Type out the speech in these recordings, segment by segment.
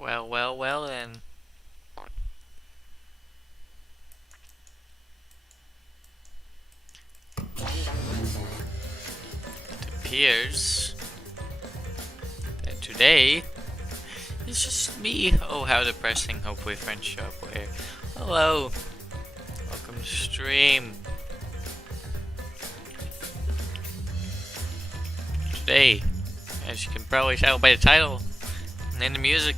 Well, then. It appears that today it's just me. Oh, how depressing. Hopefully friends show up later. Hello. Welcome to stream. Today, as you can probably tell by the title, and the music,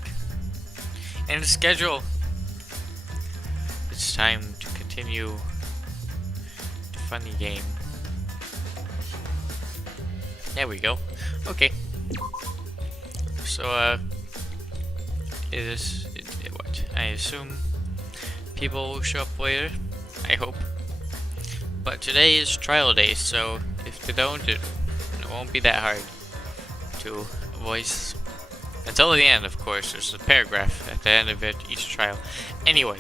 and the schedule, it's time to continue the funny game. There we go. Okay. So, what? I assume people will show up later. I hope. But today is trial day, so if they don't, it won't be that hard to voice. Until the end, of course. There's a paragraph at the end of each trial. Anyway.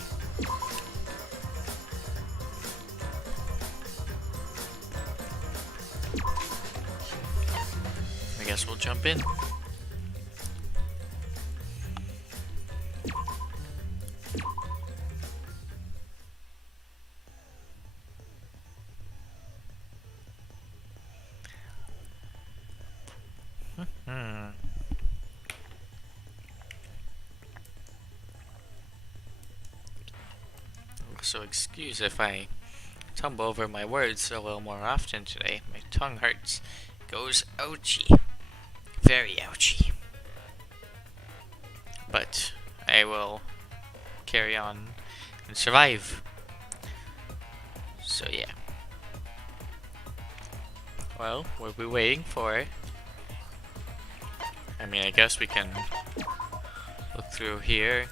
I guess we'll jump in. So excuse if I tumble over my words a little more often today. My tongue hurts. Goes ouchy. Very ouchy. But I will carry on and survive. So yeah. Well, what are we waiting for? I mean, I guess we can look through here.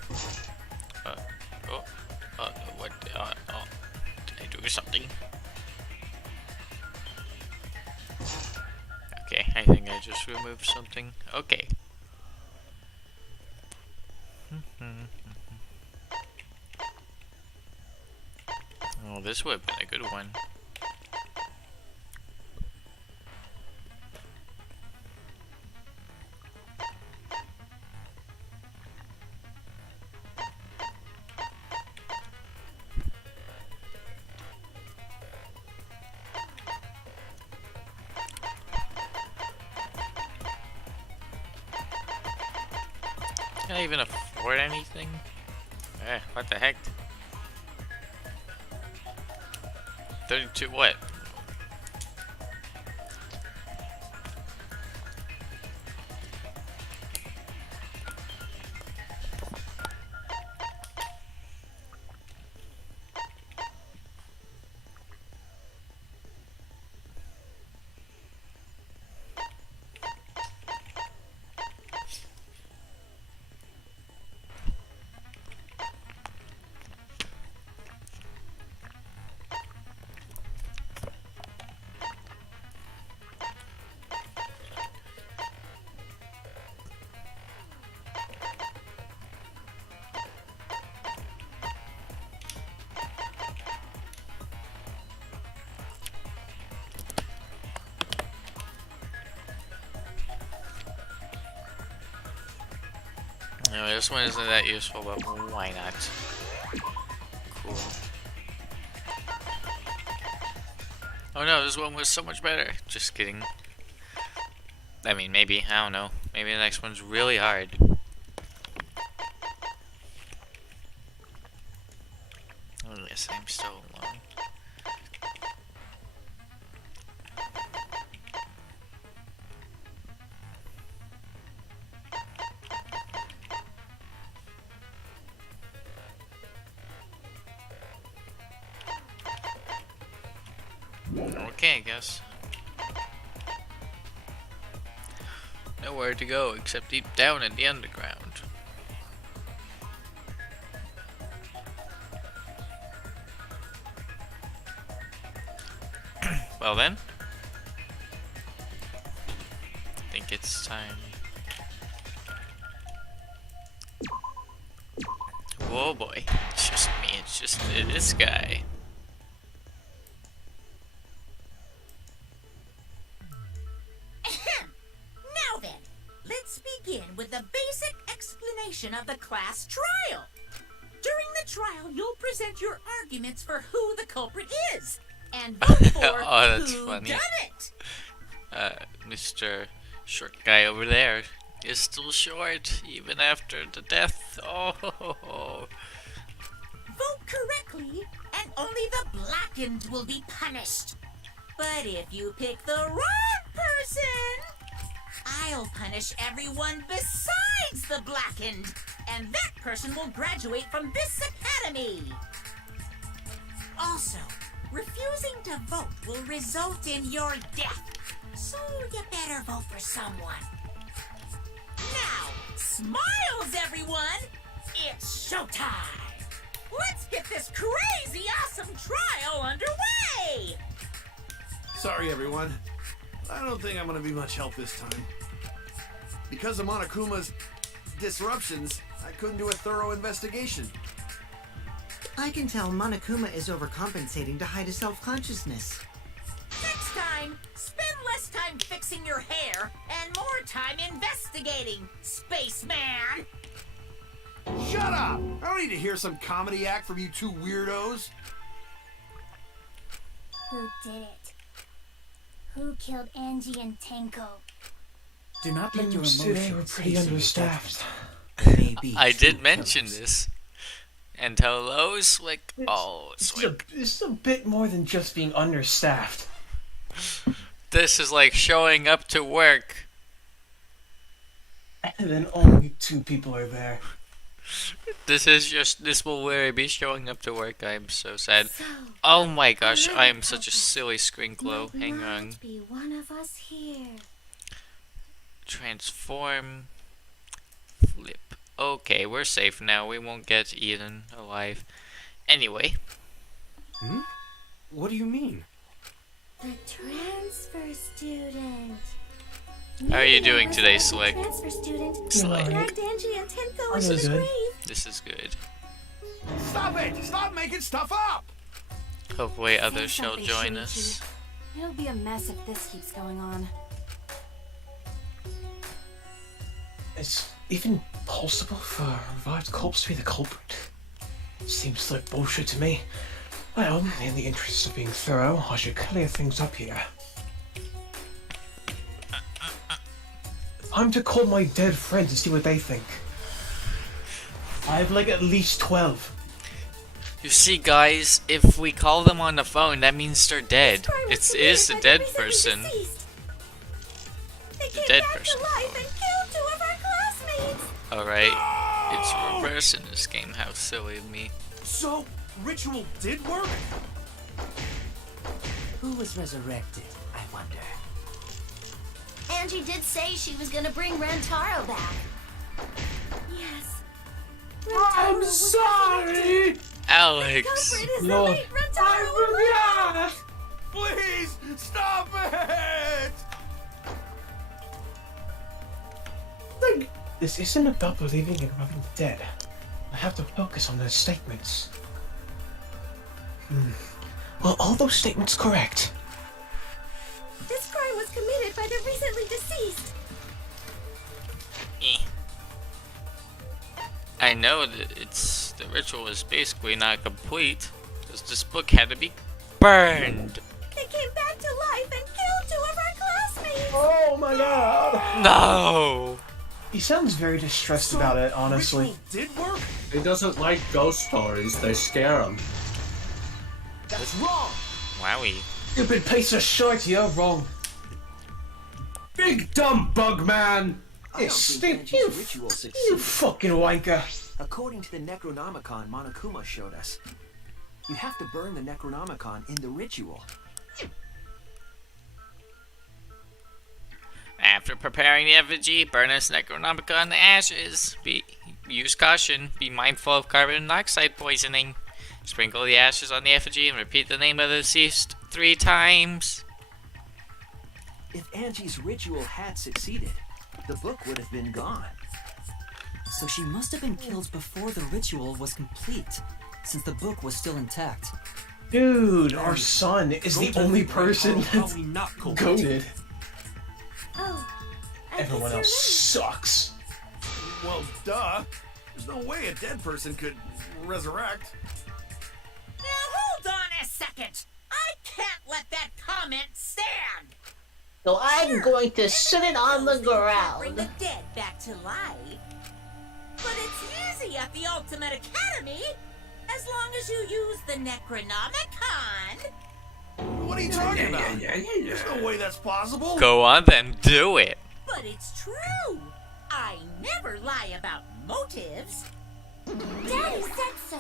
What? Did I do something? Okay, I think I just removed something. Okay. Oh, this would have been a good one. Can I even afford anything? What the heck? 32 what? No, this one isn't that useful, but why not? Cool. Oh no, this one was so much better. Just kidding. I mean, maybe, I don't know. Maybe the next one's really hard. Oh yes, I'm still alone. Okay, I guess. Nowhere to go except deep down in the underground. Well then, I think it's time. Whoa boy, it's just me, it's just this guy. Now then, let's begin with the basic explanation continuation of the class trial. During the trial, you'll present your arguments for who the culprit is, and vote for Oh, that's who funny. done it. Mr. Short guy over there is still short, even after the death. Oh, Vote correctly, and only the blackened will be punished. But if you pick the wrong person, I'll punish everyone besides the blackened, and that person will graduate from this academy. Also, refusing to vote will result in your death, so you better vote for someone. Now, smiles, everyone! It's showtime! Let's get this crazy awesome trial underway! Sorry, everyone. I don't think I'm gonna be much help this time. Because of Monokuma's disruptions, I couldn't do a thorough investigation. I can tell Monokuma is overcompensating to hide his self-consciousness. Next time, spend less time fixing your hair and more time investigating, spaceman! Shut up! I don't need to hear some comedy act from you two weirdos. Who did it? Who killed Angie and Tenko? Do not let your Today we're emotions pretty hasten your understaffed. judgment. Maybe I true did mention killers. this. And hello, Slick. Oh, Slick. This is a bit more than just being understaffed. This is like showing up to work. And then only 2 people are there. This will really be showing up to work. I'm so sad. Oh my gosh, I am such a silly scrinklow. Hang on. Be one of us here. Transform. Flip. Okay, we're safe now. We won't get eaten alive. Anyway. Hmm? What do you mean? The transfer student. How are you doing today, Slick? Transfer student. Slick. Dragged Angie and Tenko I'm into the good. grave. This is good. Stop it! Stop making stuff up! Hopefully others Say shall something, join Suichi. us. It'll be a mess if this keeps going on. It's even possible for a revived corpse to be the culprit. Seems like bullshit to me. Well, in the interest of being thorough, I should clear things up here. Time to call my dead friends and see what they think. I have like at least 12. You see, guys, if we call them on the phone, that means they're dead. It is the dead person. They The came dead back person. to life and killed 2 of our classmates. Alright, it's reverse in this game. How silly of me. So, ritual did work? Who was resurrected, I wonder? Angie did say she was gonna bring Rantaro back. Yes. I'm sorry! Alex! Culprit is the Lord. late Rantaro. Please, stop it! This isn't about believing in reviving the dead. I have to focus on those statements. Well, all those statements correct? This crime was committed by the recently deceased. I know that the ritual is basically not complete, because this book had to be burned. They came back to life and killed 2 of our classmates. Oh my god! No! He sounds very distressed about it, honestly. Ritual did work? He doesn't like ghost stories, they scare him. That's wrong! Wowie. Stupid piece of shit, you're wrong. Big dumb bug man! I don't think Stink, you Angie's ritual You succeeded. fucking wanker. According to the Necronomicon Monokuma showed us, you have to burn the Necronomicon in the ritual. After preparing the effigy, burn its Necronomicon in the ashes. Use caution. Be mindful of carbon monoxide poisoning. Sprinkle the ashes on the effigy and repeat the name of the deceased 3 times. If Angie's ritual had succeeded, the book would have been gone. So she must have been killed before the ritual was complete, since the book was still intact. Dude, our son is the only person that's goated. Oh, I Everyone guess else you're sucks. Well, duh. There's no way a dead person could resurrect. Now hold on a second. I can't let that comment stand. So I'm going to sit it on the Bring ground. the dead back to life. But it's easy at the Ultimate Academy, as long as you use the Necronomicon. What are you talking about? There's no way that's possible. Go on then, do it. But it's true. I never lie about motives. Daddy said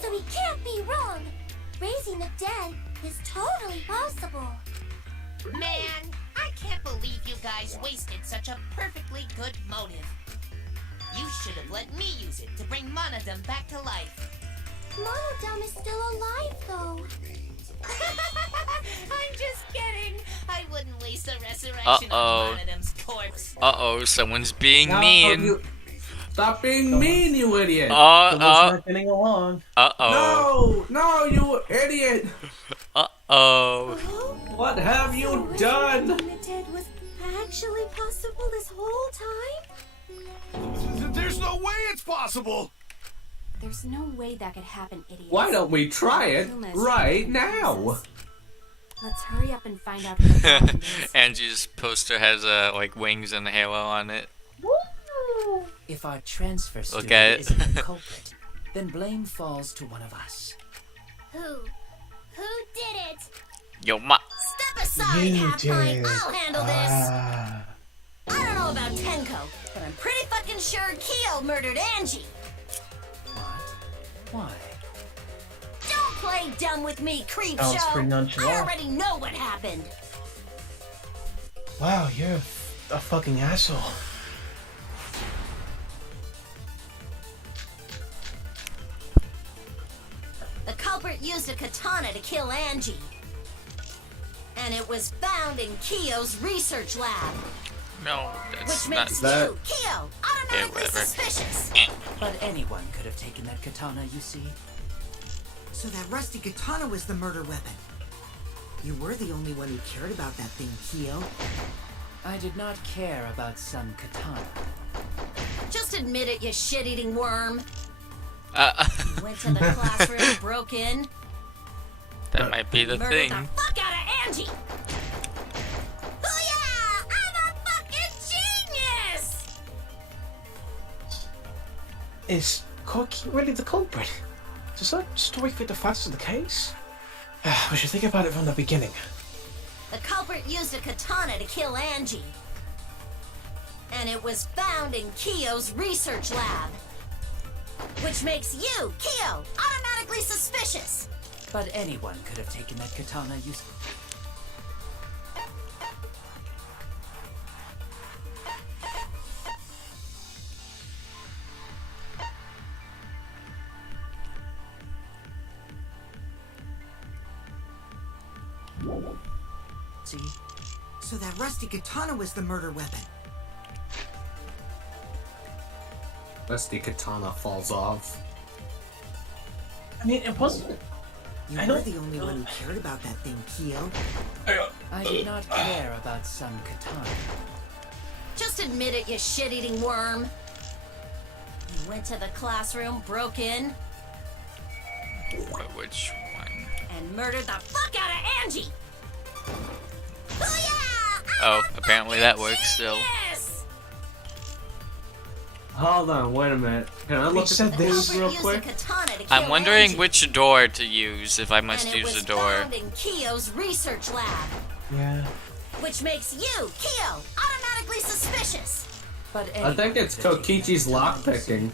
so he can't be wrong. Raising the dead is totally possible. Man, I can't believe you guys wasted such a perfectly good motive. You should have let me use it to bring Monodom back to life. Monodom is still alive, though. I'm just kidding. I wouldn't waste a resurrection Uh-oh. on Monodom's corpse. Uh-oh, someone's being Now, mean. Stop being mean, you idiot! Someone's not getting along. Uh-oh. No, you idiot! Uh-oh. What have you done? The dead was actually possible this whole time? There's no way it's possible. There's no way that could happen, idiot. Why don't we try it right now? Let's hurry up and find out who the problem is. Angie's poster has like wings and a halo on it. If our transfer Look student at it. isn't the culprit, then blame falls to one of us. Who? Who did it? Yo, ma. Step aside, You half-pint. did. I'll handle this. Ah. I don't know about Tenko, but I'm pretty fucking sure Kyo murdered Angie. What? Why? Don't play dumb with me, Sounds creepshow. pretty I nonchalant. already know what happened. Wow, you're a fucking asshole. The culprit used a katana to kill Angie. And it was found in Kyo's research lab, No, that's which not. makes that- you, Kyo, automatically whatever. suspicious. But anyone could have taken that katana, you see. So that rusty katana was the murder weapon. You were the only one who cared about that thing, Kyo. I did not care about some katana. Just admit it, you shit-eating worm. Uh, Went to the classroom, broke in, that might be the murdered thing. the fuck out of Angie. Oh yeah, I'm a fucking genius. Is Kokichi really the culprit? Does that story fit the facts of the case? We should think about it from the beginning. The culprit used a katana to kill Angie. And it was found in Kyo's research lab. Which makes you, Kyo, automatically suspicious. But anyone could have taken that katana, you see. See? So that rusty katana was the murder weapon. Rusty katana falls off. I mean, it wasn't. You I were don't- the only one who cared about that thing, Kyo. I did not care about some katana. Just admit it, you shit-eating worm. You went to the classroom, broke in, Which one? and murdered the fuck out of Angie. Oh yeah! Oh, apparently that works still. Yes! Hold on, wait a minute. Can I look said at The this culprit real used quick? a katana to kill I'm wondering Angie, which door to use if I must and it use was the door. found in Kyo's research lab, Yeah. which makes you, Kyo, automatically suspicious. But I think it's Kokichi's lockpicking.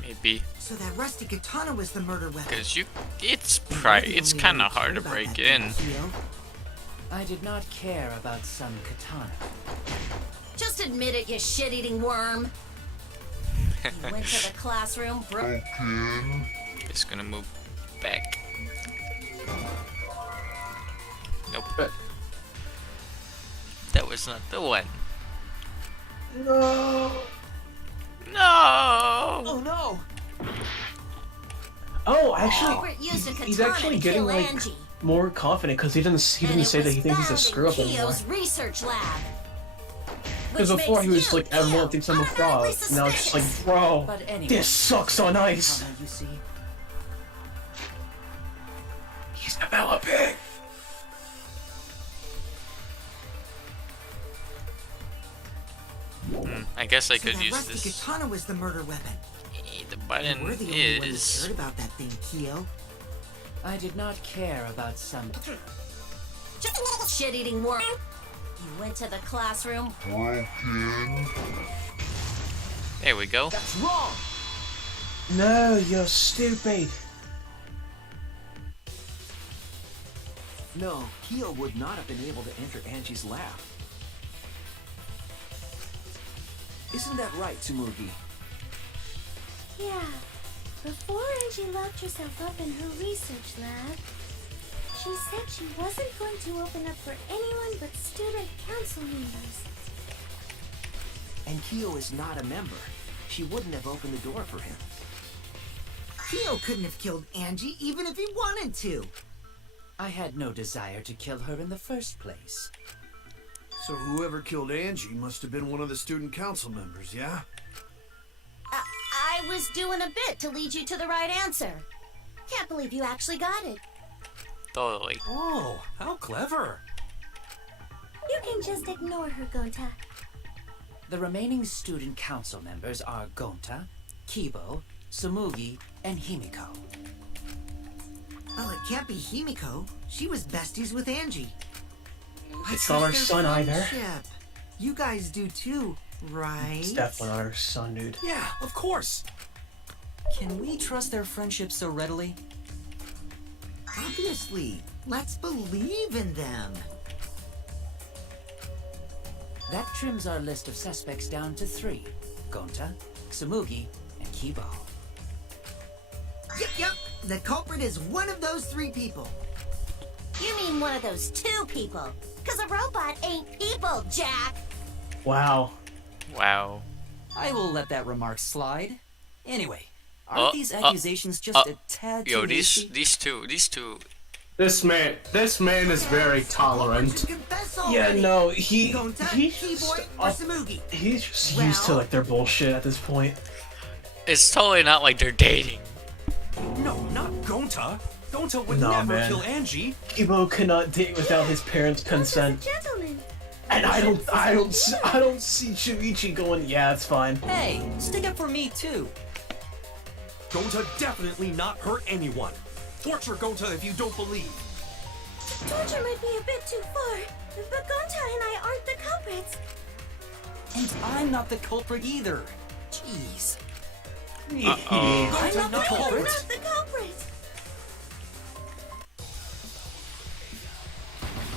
Maybe. So that rusty katana was the murder weapon. Because it's You were the it's only kind one of who hard cared to about break that thing, in. Kyo. I did not care about some katana. Just admit it, you shit-eating worm. You went to the classroom, broke. It's gonna move back. Nope. That was not the one. No. No! Oh no! Oh, actually, Culprit used a he's katana actually to getting kill like Angie. more confident because he didn't And say it that he was thinks he's a found screw up in anymore. Kyo's research lab, Because before he was like, everyone thinks I'm a fraud. Now it's just like, bro, But anyway, this sucks on ice. You see, He's developing. I guess I So could that use rusty this. katana was the murder weapon. The You button were the only one who is. cared about that thing, Kyo. I did not care about some. Shit-eating worm. You went to the classroom. There we go. That's wrong! No, you're stupid. No, Kyo would not have been able to enter Angie's lab. Isn't that right, Tsumugi? Yeah. Before Angie locked herself up in her research lab, she said she wasn't going to open up for anyone but student council members. And Kyo is not a member. She wouldn't have opened the door for him. Kyo couldn't have killed Angie even if he wanted to. I had no desire to kill her in the first place. So whoever killed Angie must have been one of the student council members, yeah? I was doing a bit to lead you to the right answer. Can't believe you actually got it. Totally. Oh, how clever. You can just ignore her, Gonta. The remaining student council members are Gonta, Kibo, Tsumugi, and Himiko. Well, it can't be Himiko. She was besties with Angie. It's not our Their son either. friendship. You guys do too, right? It's definitely not our son, dude. Yeah, of course. Can we trust their friendship so readily? Obviously. Let's believe in them. That trims our list of suspects down to 3. Gonta, Tsumugi, and Kibo. Yep. The culprit is one of those 3 people. You mean one of those 2 people? Cause a robot ain't people, Jack! Wow. Wow. I will let that remark slide. Anyway, aren't these accusations just a tad too Yo, hasty? these two. This man is very tolerant. Confess Yeah, already. no, Gonta, he's Keyboy, or Tsumugi? he's just used to like their bullshit at this point. It's totally not like they're dating. No, not Gonta. Gonta would Nah, never man. kill Angie. Kibo cannot date without his parents' consent. Gentlemen. And I don't see Suichi going, yeah, it's fine. Hey, stick up for me too. Gonta definitely not hurt anyone. Torture Gonta if you don't believe. Torture might be a bit too far, but Gonta and I aren't the culprits. And I'm not the culprit either. Jeez. Uh-oh. I'm not the culprit. Not the culprit.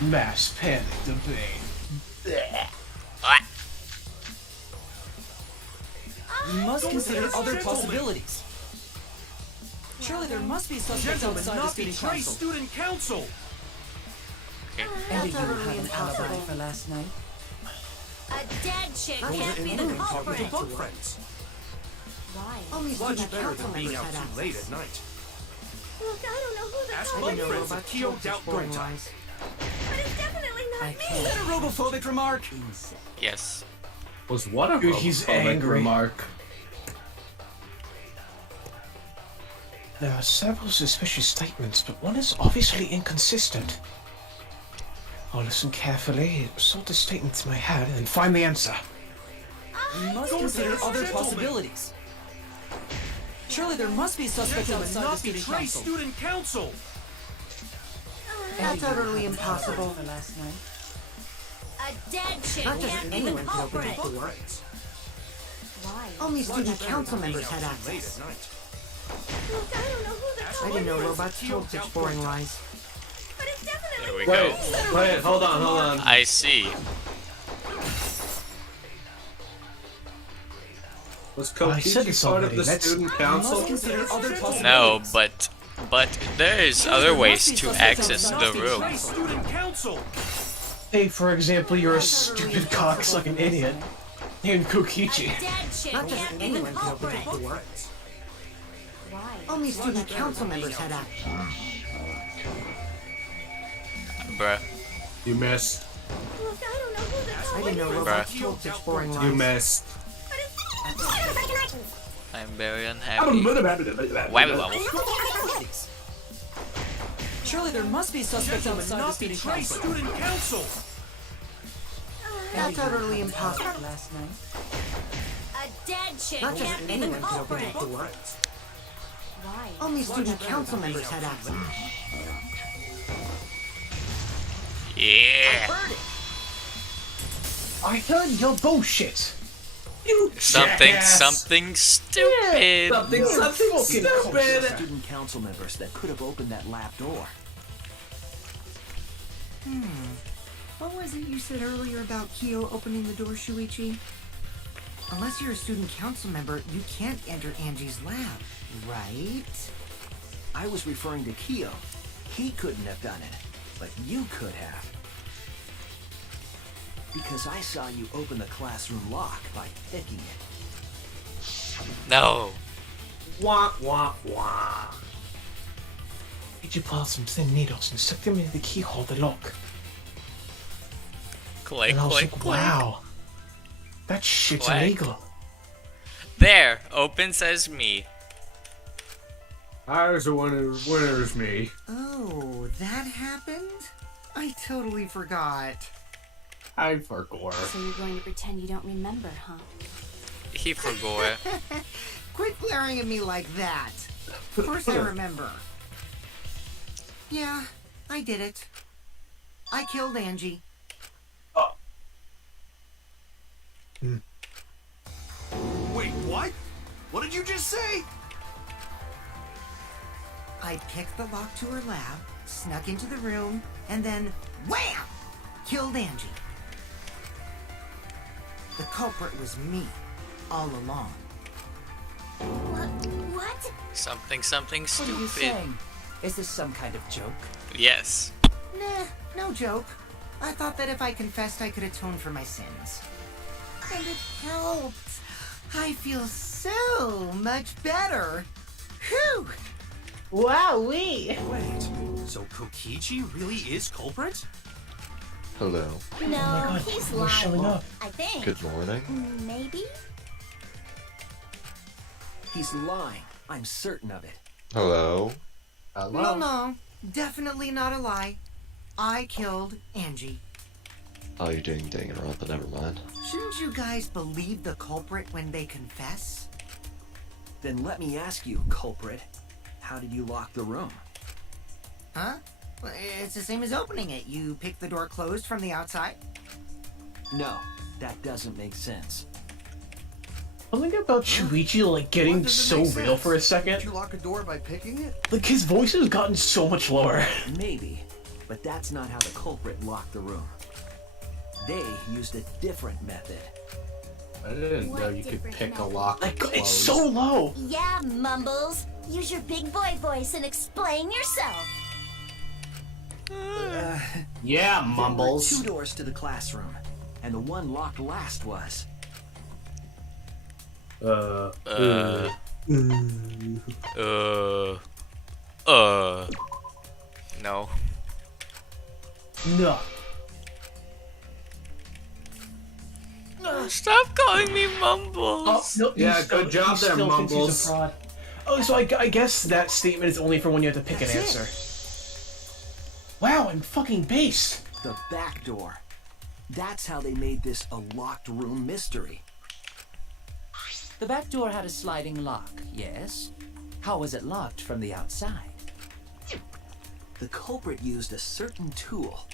Mass panic debate. You must consider Gentlemen. other possibilities. Surely there must be suspects Gentlemen, outside the not student betray council. student council. And do you That's have utterly an impossible. alibi for last night? A dead chick Gonta can't be and the Lily talking culprit. to Bug friends. Why? Only Much student better council than being members out had too late access. at night. Look, I don't know who the Ask culprit my is, friends if Kyo Robots doubt told us Gonta. lies. but it's definitely not I me. can't. Is that a robophobic remark? Yes. Was what a Dude, he's homophobic angry. remark. There are several suspicious statements, but one is obviously inconsistent. I'll listen carefully, sort the statements in my head, and find the answer. You must Gonta consider is a other gentleman. possibilities. Surely there must be suspects Gentlemen, outside the not student betray council. student council. That's utterly impossible. For last night. A dead chick Not just can't be the anyone could open culprit. that door. Why? Only Much student better council than being members out had too late access. at night. Look, I don't know who the I culprit didn't know is, robots told such boring lies. but it's definitely There we not go. Wait, hold on. I see. Was I said Kokichi this part of already, the let's- student You must council? consider other possibilities. No, but there's other ways to access the room. Betray student council. Hey, for example, you're a stupid cocksucking idiot named Kokichi. A dead chick Not just can't be the anyone could open culprit. that door. Why? Only student council members had access. Bruh. You missed. Look, I don't know who the I didn't know robots told such boring You lines. missed. I'm very unhappy. Wabby Wabby wobble. Surely there must be suspects outside the Not student betray council. student council. That's utterly impossible. Last night. A dead chick Not just can't be the anyone could open culprit. that door. Why? Only student council members had access. Yeah. I heard your bullshit. You Something, jackass. something stupid. Something stupid. Student council members that could have opened that lab door. What was it you said earlier about Kyo opening the door, Suichi? Unless you're a student council member, you can't enter Angie's lab, right? I was referring to Kyo. He couldn't have done it, but you could have. Because I saw you open the classroom lock by picking it. No. Wah, wah, wah. Did you pull out some thin needles and stick them into the keyhole of the lock? Click, And I was click, like, click. wow. That shit's Click. illegal. There. Open Sesame. Ours the winner's me. Oh, that happened? I totally forgot. I forgot. So you're going to pretend you don't remember, huh? He forgot. Quit glaring at me like that. Of course I remember. Yeah, I did it. I killed Angie. Wait, what? What did you just say? I picked the lock to her lab, snuck into the room, and then wham! Killed Angie. The culprit was me, all along. What? Something, something What are you stupid. saying? Is this some kind of joke? Yes. Nah, no joke. I thought that if I confessed, I could atone for my sins. And it helped. I feel so much better. Whew! Wowee! Wait, so Kokichi really is culprit? Hello. No, God, he's we're showing lying. up. I think. Good morning. Maybe? He's lying. I'm certain of it. Hello. No, definitely not a lie. I killed Angie. Oh, you're doing Danganronpa, never mind. Shouldn't you guys believe the culprit when they confess? Then let me ask you, culprit. How did you lock the room? Huh? Well, it's the same as opening it. You pick the door closed from the outside. No, that doesn't make sense. Something about Suichi like getting What doesn't so make real sense? for a Did second. you lock a door by picking it? Like his voice has gotten so much lower. Maybe, but that's not how the culprit locked the room. They used a different method. I didn't What know you could different pick a method? lock and close. It's so low. Yeah, Mumbles. Use your big boy voice and explain yourself. Yeah, There were mumbles. 2 doors to the classroom, and the one locked last was. No. No. Stop calling me Mumbles. Oh, no, Yeah, he still- good job he there, still thinks he's a Mumbles. fraud. Oh, so I guess that statement is only for when you have to pick an That's it. answer. Wow, I'm fucking based. The back door. That's how they made this a locked room mystery. The back door had a sliding lock, yes? How was it locked from the outside? The culprit used a certain tool.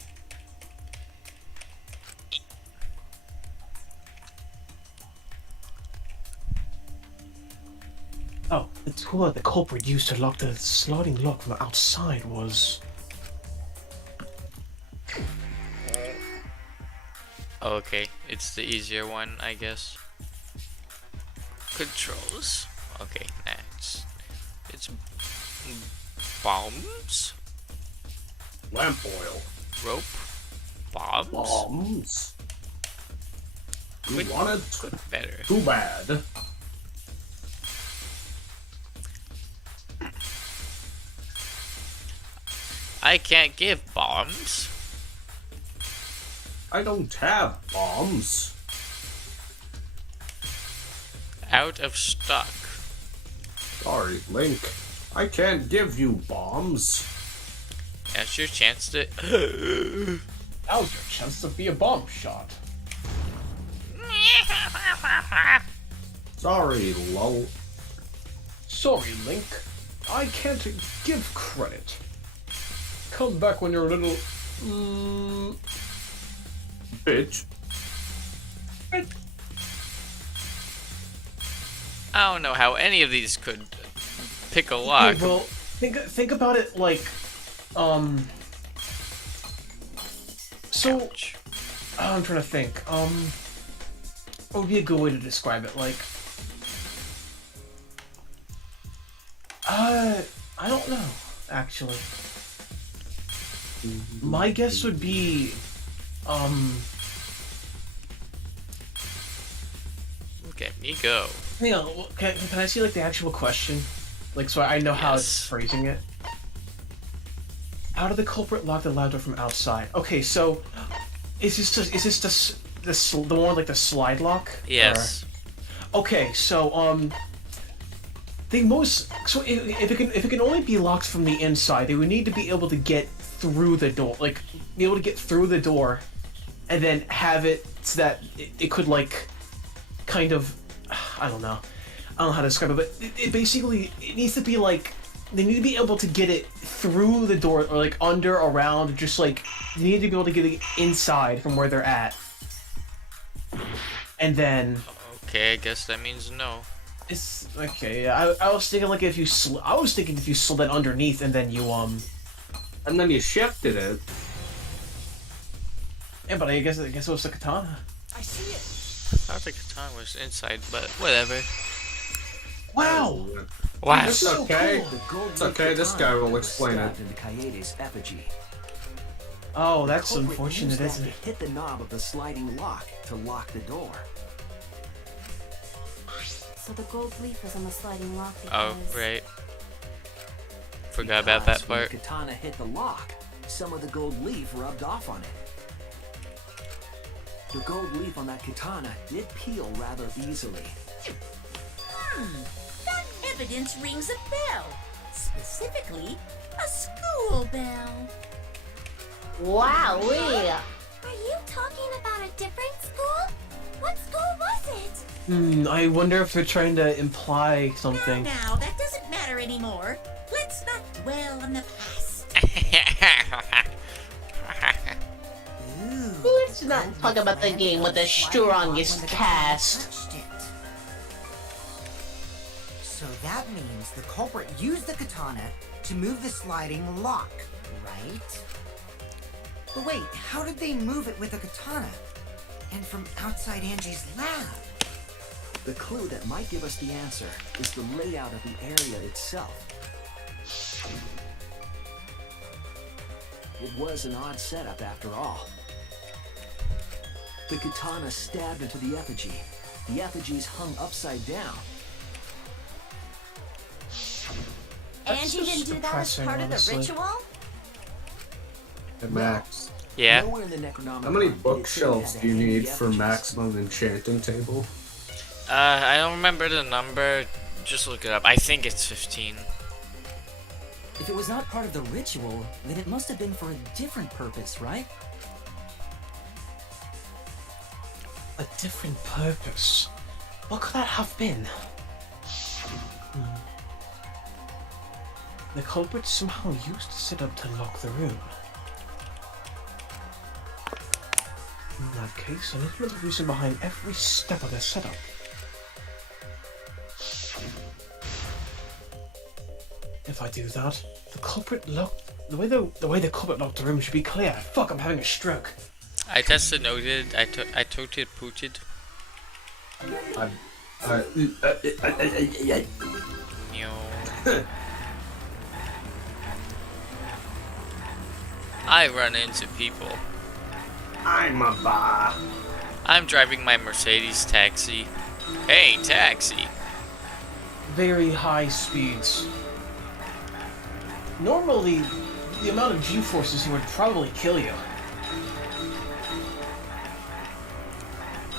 Oh, the tool that the culprit used to lock the sliding lock from the outside was... Okay, it's the easier one, I guess. Controls. Okay, next. It's bombs, Lamp oil. rope, bombs. Bombs. You wanted Better. too bad. I can't give bombs. I don't have bombs. Out of stock. Sorry, Link. I can't give you bombs. That's your chance to. That was your chance to be a bomb shot. Sorry, lol. Sorry, Link. I can't give credit. Come back when you're a little... bitch. I don't know how any of these could pick a lock. Okay, well, think about it like, so, Ouch. I'm trying to think, what would be a good way to describe it, like, I don't know, actually. My guess would be, Look at me go. hang on, can I see, like, the actual question? Like, so I know how it's Yes. phrasing it. How did the culprit lock the lab door from outside? Okay, so, is this the one like the slide lock? Yes. Or- okay, so, if it can only be locked from the inside, they would need to be able to get through the door, like, be able to get through the door, and then have it so that it could, like, kind of, I don't know how to describe it, but it basically, it needs to be like, they need to be able to get it through the door, or like under, around, just like, they need to be able to get it inside from where they're at. And then... Okay, I guess that means no. It's, okay, yeah, I was thinking like if you slid that underneath and then you, And then you shifted it. yeah, but I guess it was the katana. I see it. I thought the katana was inside, but whatever. Wow! Wow. It's so okay. cool. The gold It's okay, this guy will explain it. into Kaede's effigy. Oh, that's The culprit unfortunate, used that isn't to it? hit the knob of the sliding lock to lock the door. So the gold leaf was on the sliding lock Oh, because... right. Forgot about that Because when part. the katana hit the lock, some of the gold leaf rubbed off on it. The gold leaf on that katana did peel rather easily. That evidence rings a bell. Specifically, a school bell. Wowee! Are you talking about a different school? What school was it? I wonder if they're trying to imply something. Now, that doesn't matter anymore. Let's not dwell on the past. Let's not talk about the game with the strongest cast. So that means the culprit used the katana to move the sliding lock, right? But wait, how did they move it with the katana? And from outside Angie's lab? The clue that might give us the answer is the layout of the area itself. It was an odd setup after all. The katana stabbed into the effigy. The effigy's hung upside down. Angie didn't just do that as depressing, part of the honestly. ritual? Hey, Max. Yeah. Nowhere in the Necronomicon How many did it say bookshelves it do you had any need for effigies. maximum enchanting table? I don't remember the number. Just look it up. I think it's 15. If it was not part of the ritual, then it must have been for a different purpose, right? A different purpose. What could that have been? The culprit somehow used the setup to lock the room. In that case, I need to know the reason behind every step of the setup. If I do that, the culprit locked the way the culprit locked the room should be clear. Fuck, I'm having a stroke. I tested noted. I toted pooted. I run into people. I'm a bar. I'm driving my Mercedes taxi. Hey, taxi. Very high speeds. Normally, the amount of G-forces would probably kill you.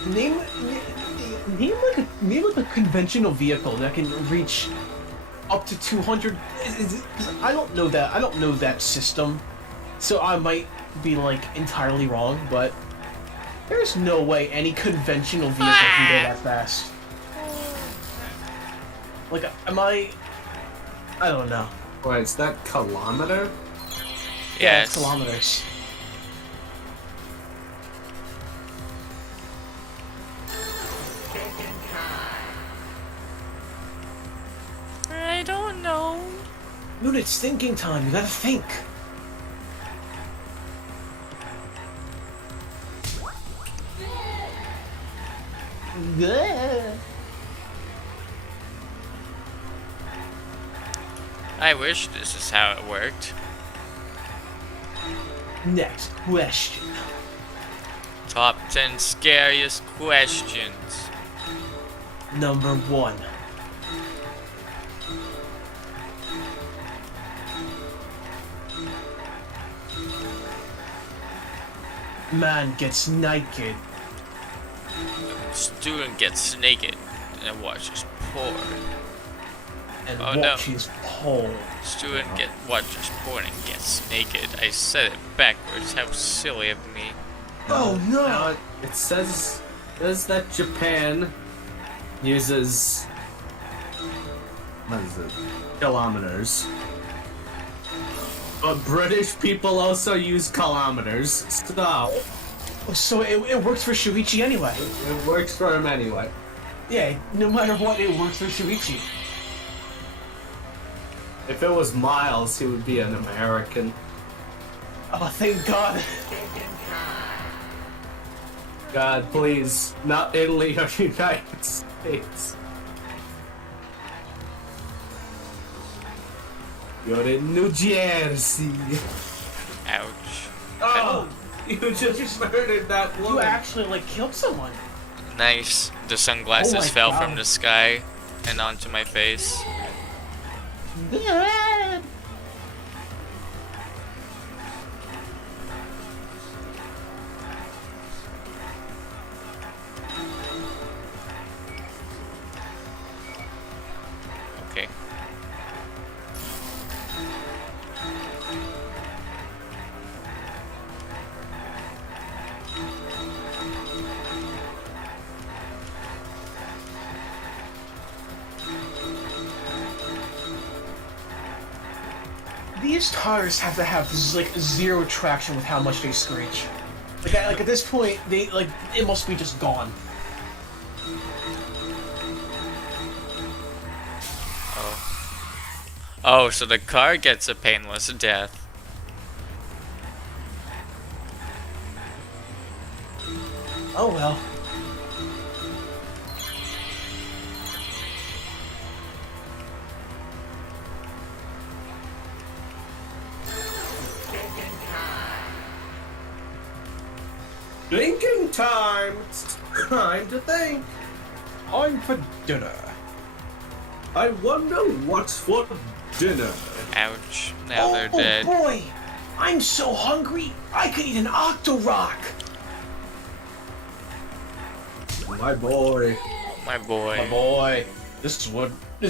Name like a conventional vehicle that can reach up to 200. I don't know that. I don't know that system, so I might be like entirely wrong. But there's no way any conventional vehicle can go that fast. Like, am I? I don't know. Wait, is that kilometer? Yeah, Yes. it's kilometers. I don't know. Dude, it's thinking time. You gotta think. I wish this is how it worked. Next question. Top 10 scariest questions. Number 1. Man gets naked. Student gets naked and watches porn. And Oh, no. watches porn. Student watches porn and gets naked. I said it backwards. How silly of me. Oh no! Now it says that Japan uses what is it? Kilometers. But British people also use kilometers. So it works for Suichi anyway. It works for him anyway. Yeah, no matter what, it works for Suichi. If it was miles, he would be an American. Oh, thank God. God, please, not Italy or United States. You're in New Jersey. Ouch. Oh, you just murdered that woman. You actually, like, killed someone. Nice. The sunglasses Oh my fell God. from the sky and onto my face. Okay. These tires have to have like zero traction with how much they screech. Like at this point, they like it must be just gone. Oh, so the car gets a painless death. Oh well. Thinking time. It's time to think. Time for dinner. I wonder what's for dinner. Ouch. Now they're dead. Oh boy! I'm so hungry, I could eat an Octorock! My boy. My boy. My boy, this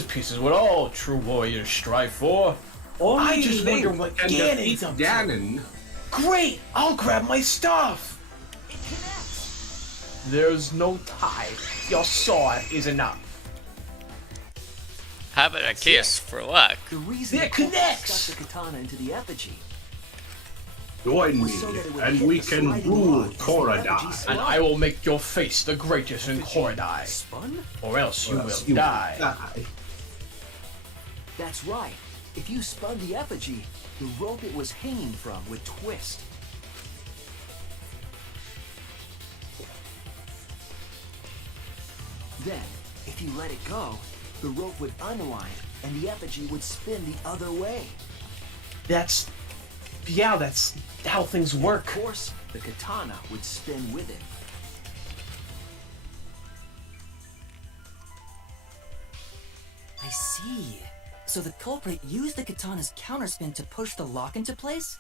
piece is what all true warriors strive for. Only I just they wonder what can Ganon's defeat up to. Ganon. Great! I'll grab my stuff! There's no tie. Your sword is enough. How about a kiss for luck? The reason It the Pope connects! stuck the katana into the effigy Join was me, so that it would and hit we the can sliding rule rod as the Korodai. effigy And spun. I will make your face the greatest in Korodai. Spun? Or else you Or else will you die. That's right. If you spun the effigy, the rope it was hanging from would twist. Then, if you let it go, the rope would unwind and the effigy would spin the other way. That's how things work. Of course, the katana would spin with it. I see. So the culprit used the katana's counterspin to push the lock into place?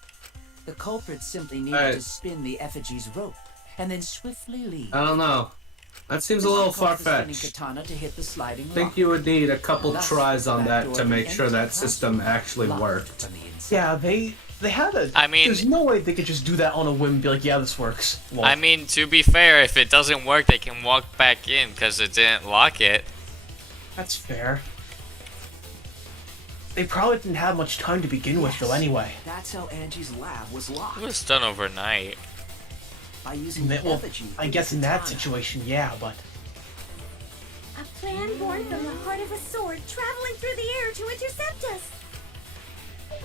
The culprit simply needed Hey. to spin the effigy's rope and then swiftly leave. I don't know. That seems a little far-fetched. Think you would need a couple tries on that to make sure that system actually worked. Yeah, they had a. I mean, there's no way they could just do that on a whim and be like, yeah, this works. Well, I mean, to be fair, if it doesn't work, they can walk back in because it didn't lock it. that's fair. They probably didn't have much time to begin with, though. Anyway, That's how Angie's lab was locked. It was done overnight. By using the well, effigy. I guess in that situation, yeah, but A plan born from the heart of a sword traveling through the air to intercept us.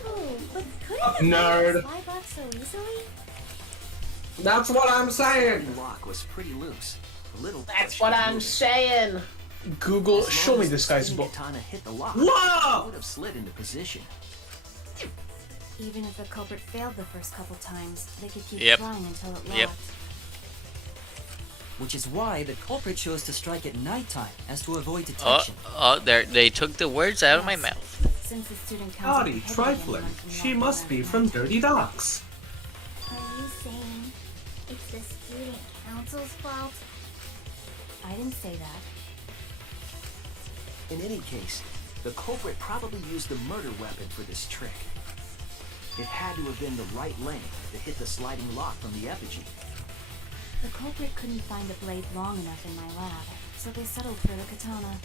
Oh, but couldn't the Nerd. fly back so easily? That's what I'm saying! The lock was pretty loose. A little. That's what I'm saying. Google, show me this guy's book. Katana hit the lock. Whoa! It would have slid into position. Even if the culprit failed the first couple times, they could keep Yep. trying until it locked. Yep. Which is why the culprit chose to strike at nighttime, as to avoid Oh, detection. they took the words out of my mouth. Since the student council Howdy, prohibited trifling. anyone from She locking must their be doors. from Dirty Docks. Are you saying it's the student council's fault? I didn't say that. In any case, the culprit probably used the murder weapon for this trick. It had to have been the right length to hit the sliding lock from the effigy. The culprit couldn't find a blade long enough in my lab, so they settled for the katana.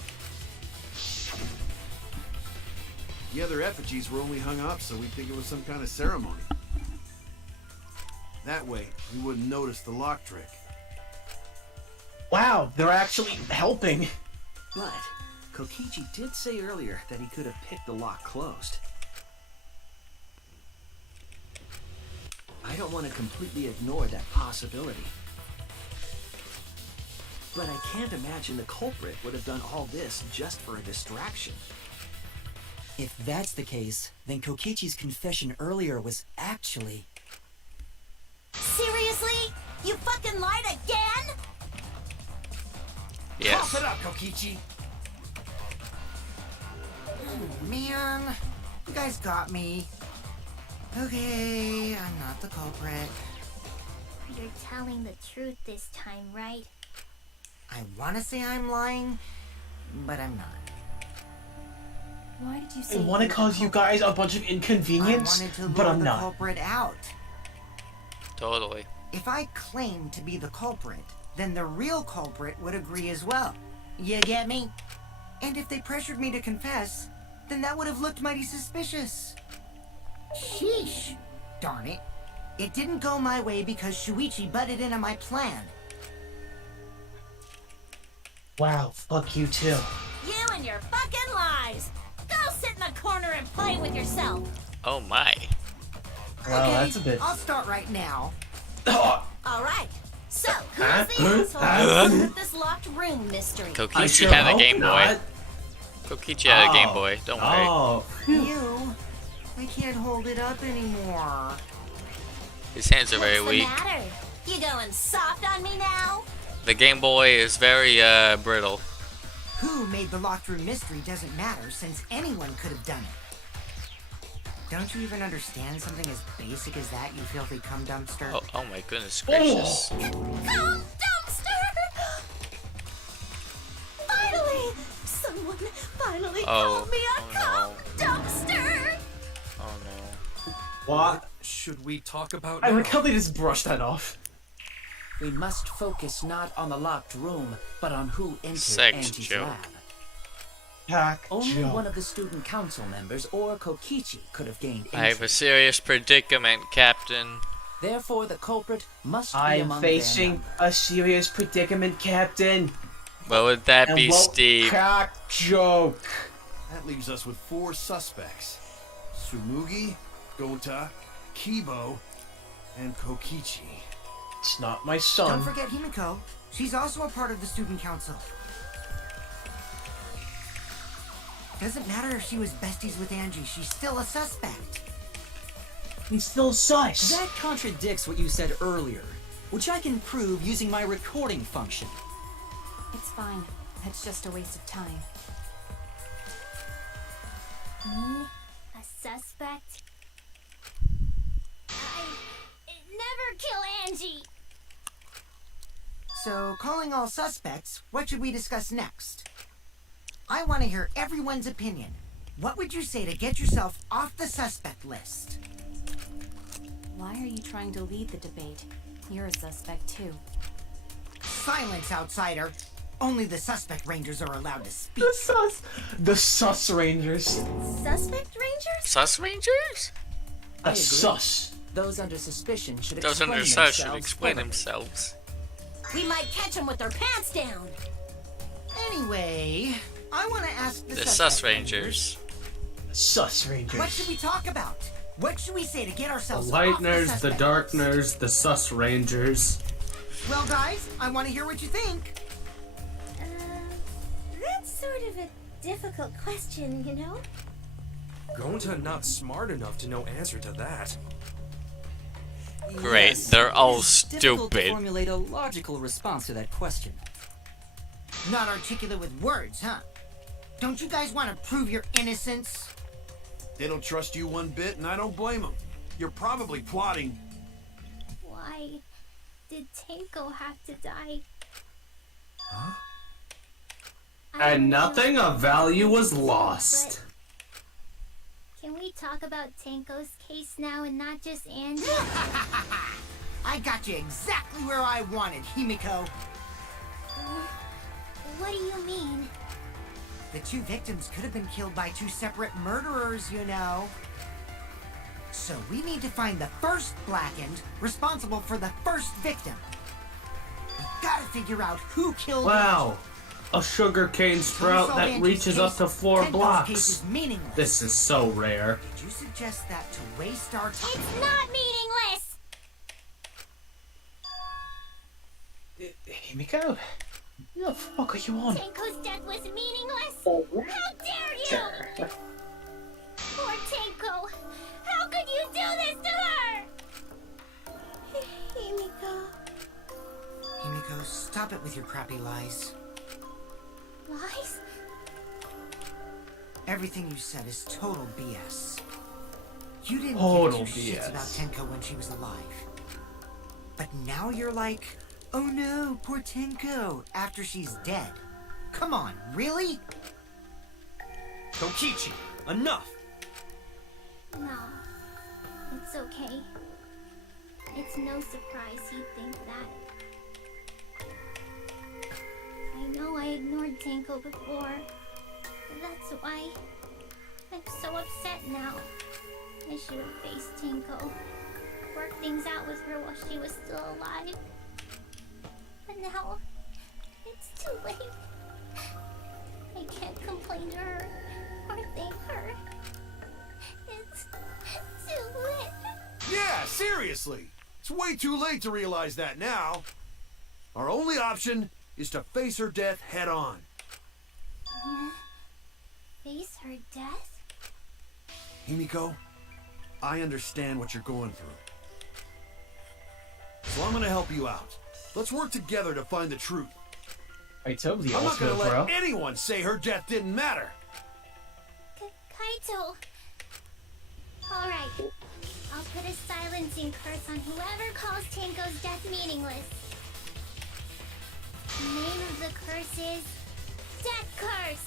The other effigies were only hung up so we'd think it was some kind of ceremony. That way, we wouldn't notice the lock trick. Wow, they're actually helping. But Kokichi did say earlier that he could have picked the lock closed. I don't want to completely ignore that possibility. But I can't imagine the culprit would have done all this just for a distraction. If that's the case, then Kokichi's confession earlier was actually... Seriously? You fucking lied again? Yes. Cough it up, Kokichi! Man, you guys got me. Okay, I'm not the culprit. You're telling the truth this time, right? I want to say I'm lying, but I'm not. Why did you I say want to were cause the you culprit? guys a bunch of inconvenience, I wanted to but lure I'm the not. culprit out. Totally. If I claimed to be the culprit, then the real culprit would agree as well. You get me? And if they pressured me to confess, then that would have looked mighty suspicious. Sheesh. Darn it. It didn't go my way because Suichi butted into my plan. Wow, fuck you too. You and your fucking lies! Go sit in the corner and play with yourself! Oh my. Wow, Okay, that's a bit. I'll start right now. Alright, so who's the asshole with this locked room mystery? Kokichi sure had a hope Game Boy. not. Kokichi had a Game Oh. Boy. Don't worry. Oh, You, I can't hold it up anymore. His hands are very What's the weak. matter? You going soft on me now? The Game Boy is very brittle. Who made the locked room mystery doesn't matter since anyone could have done it. Don't you even understand something as basic as that, you filthy cum dumpster? Oh my goodness gracious. Come, dumpster! Finally! Someone finally called me a cum dumpster! Oh no. What should we talk about I now? like how they just brushed that off. We must focus not on the locked room, but on who entered Sex Angie's joke. lab. Hack Only joke. one of the student council members or Kokichi could have gained I have entry. a serious predicament, Captain. Therefore, the culprit must be I'm among their facing number. a serious predicament, Captain. What would that And be, what Steve? hack joke. That leaves us with 4 suspects. Tsumugi, Gonta, Kibo, and Kokichi. It's not my son. Don't forget Himiko. She's also a part of the student council. Doesn't matter if she was besties with Angie, she's still a suspect. He's still sus. That contradicts what you said earlier, which I can prove using my recording function. It's fine. That's just a waste of time. Me? A suspect? I never kill Angie! So, calling all suspects, what should we discuss next? I want to hear everyone's opinion. What would you say to get yourself off the suspect list? Why are you trying to lead the debate? You're a suspect too. Silence, outsider. Only the suspect rangers are allowed to speak. The sus rangers. Suspect rangers? Sus Rangers? A sus. Those under suspicion should Those explain under sus should themselves explain thoroughly. themselves. We might catch them with their pants down. Anyway, I want to ask the The suspect Sus Rangers. Sus rangers. What should we talk about? What should we say to get The ourselves light off the nerds, the suspect dark list? nerds, the sus rangers. Well, guys, I want to hear what you think. That's sort of a difficult question, you know? Gonta not smart enough to know answer to that. Great, Yes, they're all it's difficult to stupid. formulate a logical response to that question. Not articulate with words, huh? Don't you guys want to prove your innocence? They don't trust you one bit, and I don't blame them. You're probably plotting. Why did Tenko have to die? Huh? And nothing of value was lost. Can we talk about Tenko's case now and not just Angie? I got you exactly where I wanted, Himiko. What do you mean? The two victims could have been killed by two separate murderers, you know. So we need to find the first blackened responsible for the first victim. We gotta figure out who killed Wow. A sugarcane sprout solve that Angie's reaches up case, to 4 Tenko's blocks. case is meaningless. This is so rare. Did you suggest that to waste our time? It's not meaningless! Himiko? What the fuck are you on? Tenko's death was meaningless? How dare you! Poor Tenko! How could you do this to her? Himiko. Himiko, stop it with your crappy lies. Lies? Everything you said is total BS. You didn't Total give two shits BS. about Tenko when she was alive. But now you're like, oh no, poor Tenko, after she's dead. Come on, really? Kokichi, enough! No. It's okay. It's no surprise you'd think that. I know I ignored Tenko before. That's why I'm so upset now. I should have faced Tenko. Worked things out with her while she was still alive. But now, it's too late. I can't complain to her or thank her. It's too late. Yeah, seriously. It's way too late to realize that now. Our only option is to face her death head on. Yeah. Face her death? Himiko, I understand what you're going through. So I'm gonna help you out. Let's work together to find the truth. Kaito, the I'm not gonna ultimate bro. let anyone say her death didn't matter. Kaito! Alright. I'll put a silencing curse on whoever calls Tenko's death meaningless. The name of the curse is... Death Curse!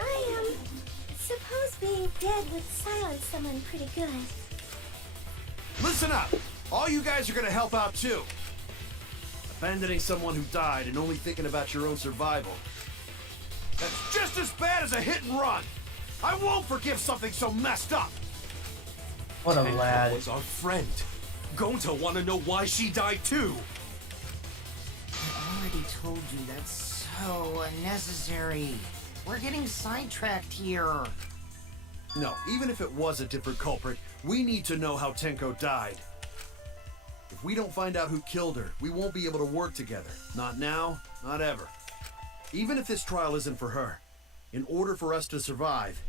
I suppose being dead would silence someone pretty good. Listen up! All you guys are gonna help out too. Abandoning someone who died and only thinking about your own survival. That's just as bad as a hit and run! I won't forgive something so messed up! What a Tenko lad. was our friend. Gonta wanna know why she died too. I already told you that's so unnecessary. We're getting sidetracked here. No, even if it was a different culprit, we need to know how Tenko died. If we don't find out who killed her, we won't be able to work together. Not now, not ever. Even if this trial isn't for her, in order for us to survive,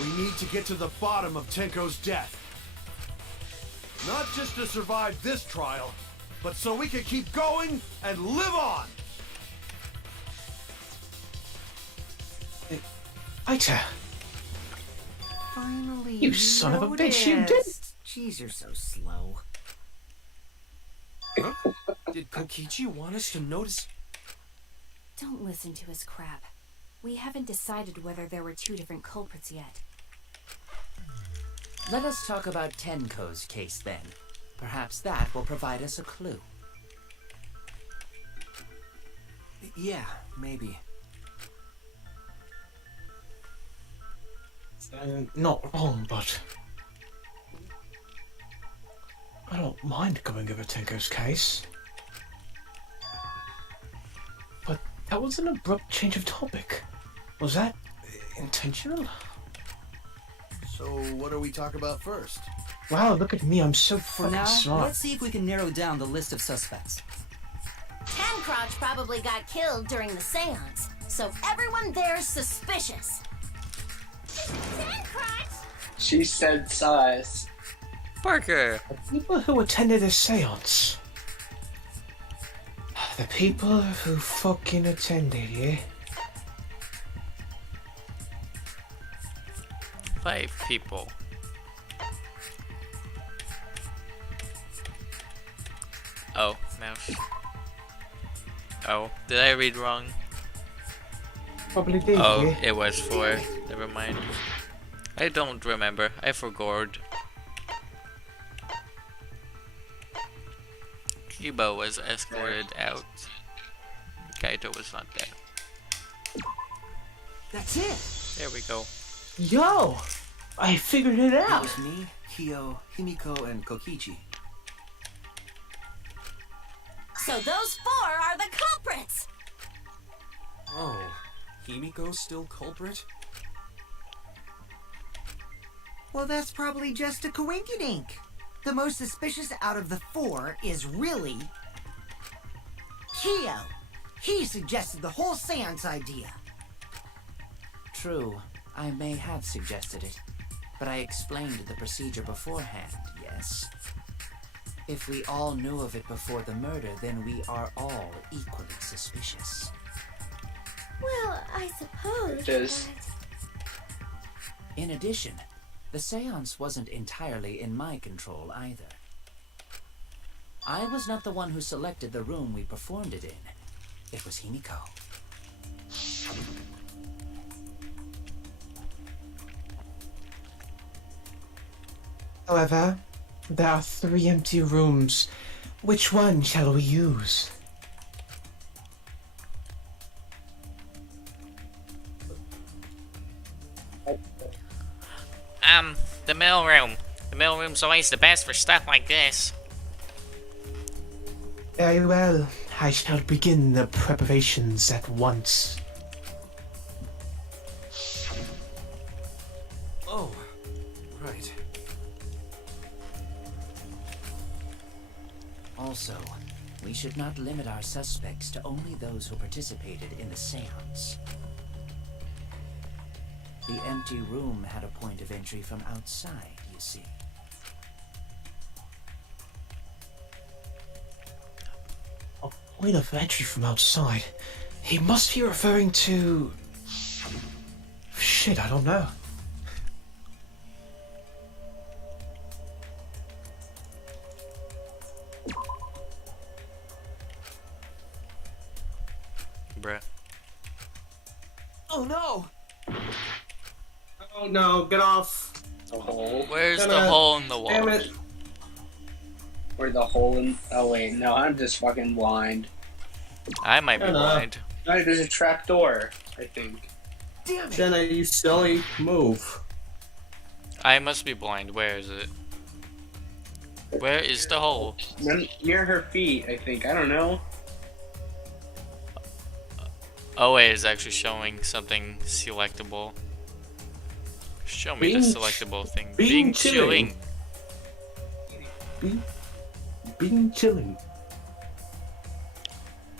we need to get to the bottom of Tenko's death. Not just to survive this trial, but so we can keep going and live on! Aita! Finally, You son of a bitch, you did! noticed. Jeez, you're so slow. Huh? Did Kokichi want us to notice? Don't listen to his crap. We haven't decided whether there were two different culprits yet. Let us talk about Tenko's case then. Perhaps that will provide us a clue. Yeah, maybe. Not wrong, but I don't mind going over Tenko's case. But that was an abrupt change of topic. Was that intentional? So, what do we talk about first? Wow, look at me, I'm so For fucking now, smart. let's see if we can narrow down the list of suspects. Tancrotch probably got killed during the seance, so everyone there's suspicious. Tancrotch! She said size. Parker! The people who attended a seance. The people who fucking attended, yeah? 5 people. Oh, mouse. Oh, did I read wrong? Probably did, Oh, yeah. it was 4. Never mind. I don't remember. I forgot. Kiba was escorted out. Kaito was not there. That's it! There we go. Yo! I figured it It out! was me, Kyo, Himiko, and Kokichi. So those 4 are the culprits! Oh, Himiko's still culprit? Well, that's probably just a coinkydink. The most suspicious out of the 4 is really Kyo. He suggested the whole seance idea. True, I may have suggested it, but I explained the procedure beforehand, yes? If we all knew of it before the murder, then we are all equally suspicious. Well, I suppose. It is. In addition, the seance wasn't entirely in my control either. I was not the one who selected the room we performed it in. It was Himiko. However, there are 3 empty rooms. Which one shall we use? The mail room. The mail room's always the best for stuff like this. Very well. I shall begin the preparations at once. Oh, right. Also, we should not limit our suspects to only those who participated in the seance. The empty room had a point of entry from outside, you see. A point of entry from outside? He must be referring to... Shit, I don't know. Bruh. Oh no! Oh no, get off. The hole? Where's the hole in the wall? Damn it. Where the hole in... Oh wait, no, I'm just fucking blind. I might be blind. No, there's a trap door, I think. Damn it! Jenna, you silly. Move. I must be blind. Where is it? Where is the hole? Near her feet, I think. I don't know. OA is actually showing something selectable. Show me the selectable thing. Being chilling. Being chilling.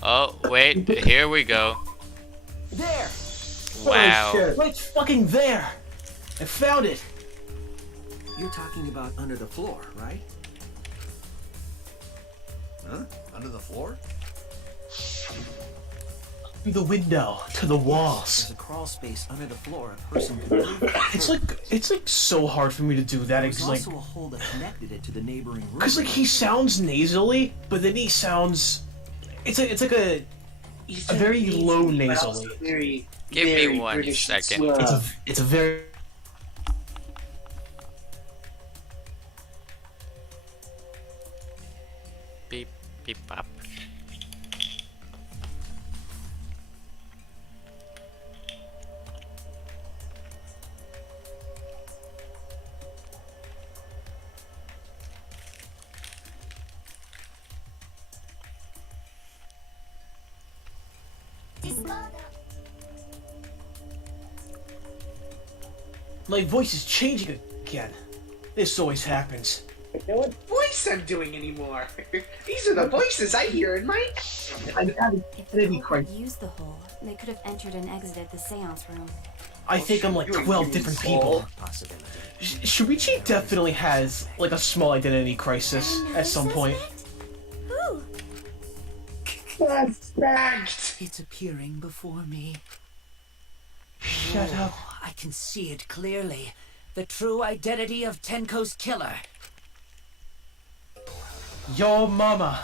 Oh, wait. Here we go. There! Wow. Holy shit. It's fucking there! I found it! You're talking about under the floor, right? Huh? Under the floor? Through the window, to the walls. There's a crawl space under the floor a person can move. It's like so hard for me to do that. There's It's like, also a hole that connected it to the neighboring room. cause like he sounds nasally, but then he sounds It's like a very low nasally. Very, Give very me 1 British and second. slow. It's a very. Beep, beep, pop. My voice is changing again. This always happens. I don't know what voice I'm doing anymore. These are the voices I hear in my. If they had used the hole, they could have entered and exited the seance room. I think I'm like 12 different people. Suichi definitely has like a small identity crisis at some point. Who? Suspect! It's appearing before me. Shut up. I can see it clearly. The true identity of Tenko's killer. Yo mama.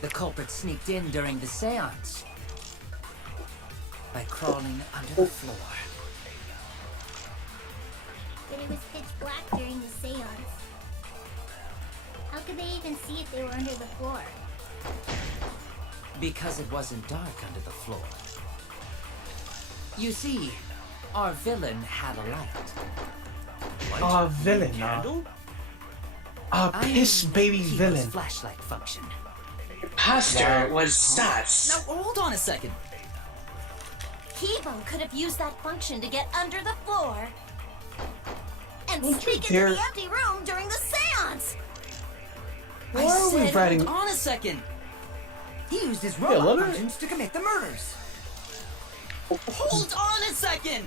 The culprit sneaked in during the seance by crawling under the floor. But it was pitch black during the seance. How could they even see if they were under the floor? Because it wasn't dark under the floor. You see, our villain had a light. Our villain, our piss baby villain. Flashlight function. Imposter was sus. Now hold on a second. Kibo could have used that function to get under the floor and Don't you sneak into dare- the empty room during the seance. Why are we writing? Hold on a second. He used his Yeah, robot let her- functions to commit the murders. Hold on a second.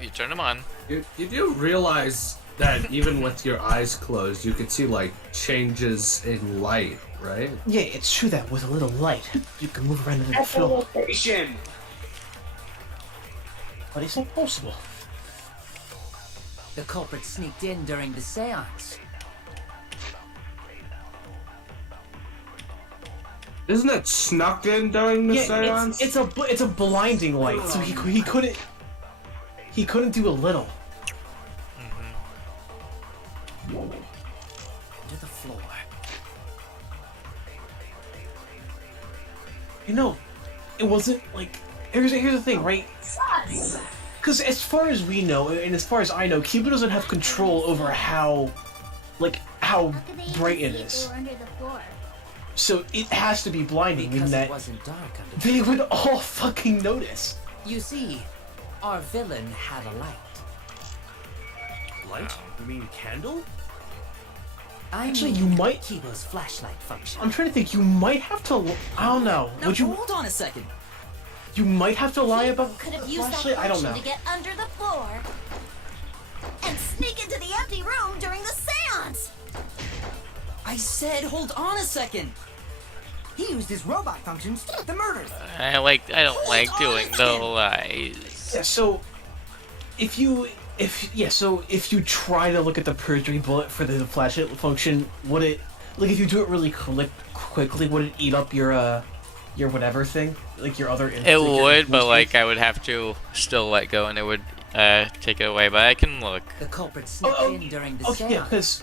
You turn them on. You do realize that even with your eyes closed, you could see like changes in light, right? Yeah, it's true that with a little light, you can move around in the film. Location. But it's not possible. The culprit sneaked in during the seance. Isn't it snuck in during the Yeah, seance? it's a blinding light, so he couldn't do a little. Under the floor. You know, it wasn't like here's the thing, right? Because as far as we know, and as far as I know, Kiba doesn't have control over how bright it How could they even see if is. they were under the floor? So it has to be blinding, meaning Because that it wasn't dark under the they would all fucking notice. You see, our villain had a light. Light? You mean candle? Actually, mean you might- Kibo's flashlight function. I'm trying to think. You might have to. I don't know. Now Would you? hold on a second. You might have to lie about Could the have used that flashlight. I don't function know. to get under the floor and sneak into the empty room during the seance. I said hold on a second. He used his robot functions to commit the murders. I don't like on doing a the second. lies. Yeah. So, if you try to look at the perjury bullet for the flashlight function, would it if you do it really quickly, would it eat up your whatever thing, like your other? It would, but like I would have to still let go, and it would take it away. But I can look. The culprit sneaked in during the Okay, seance. yeah, because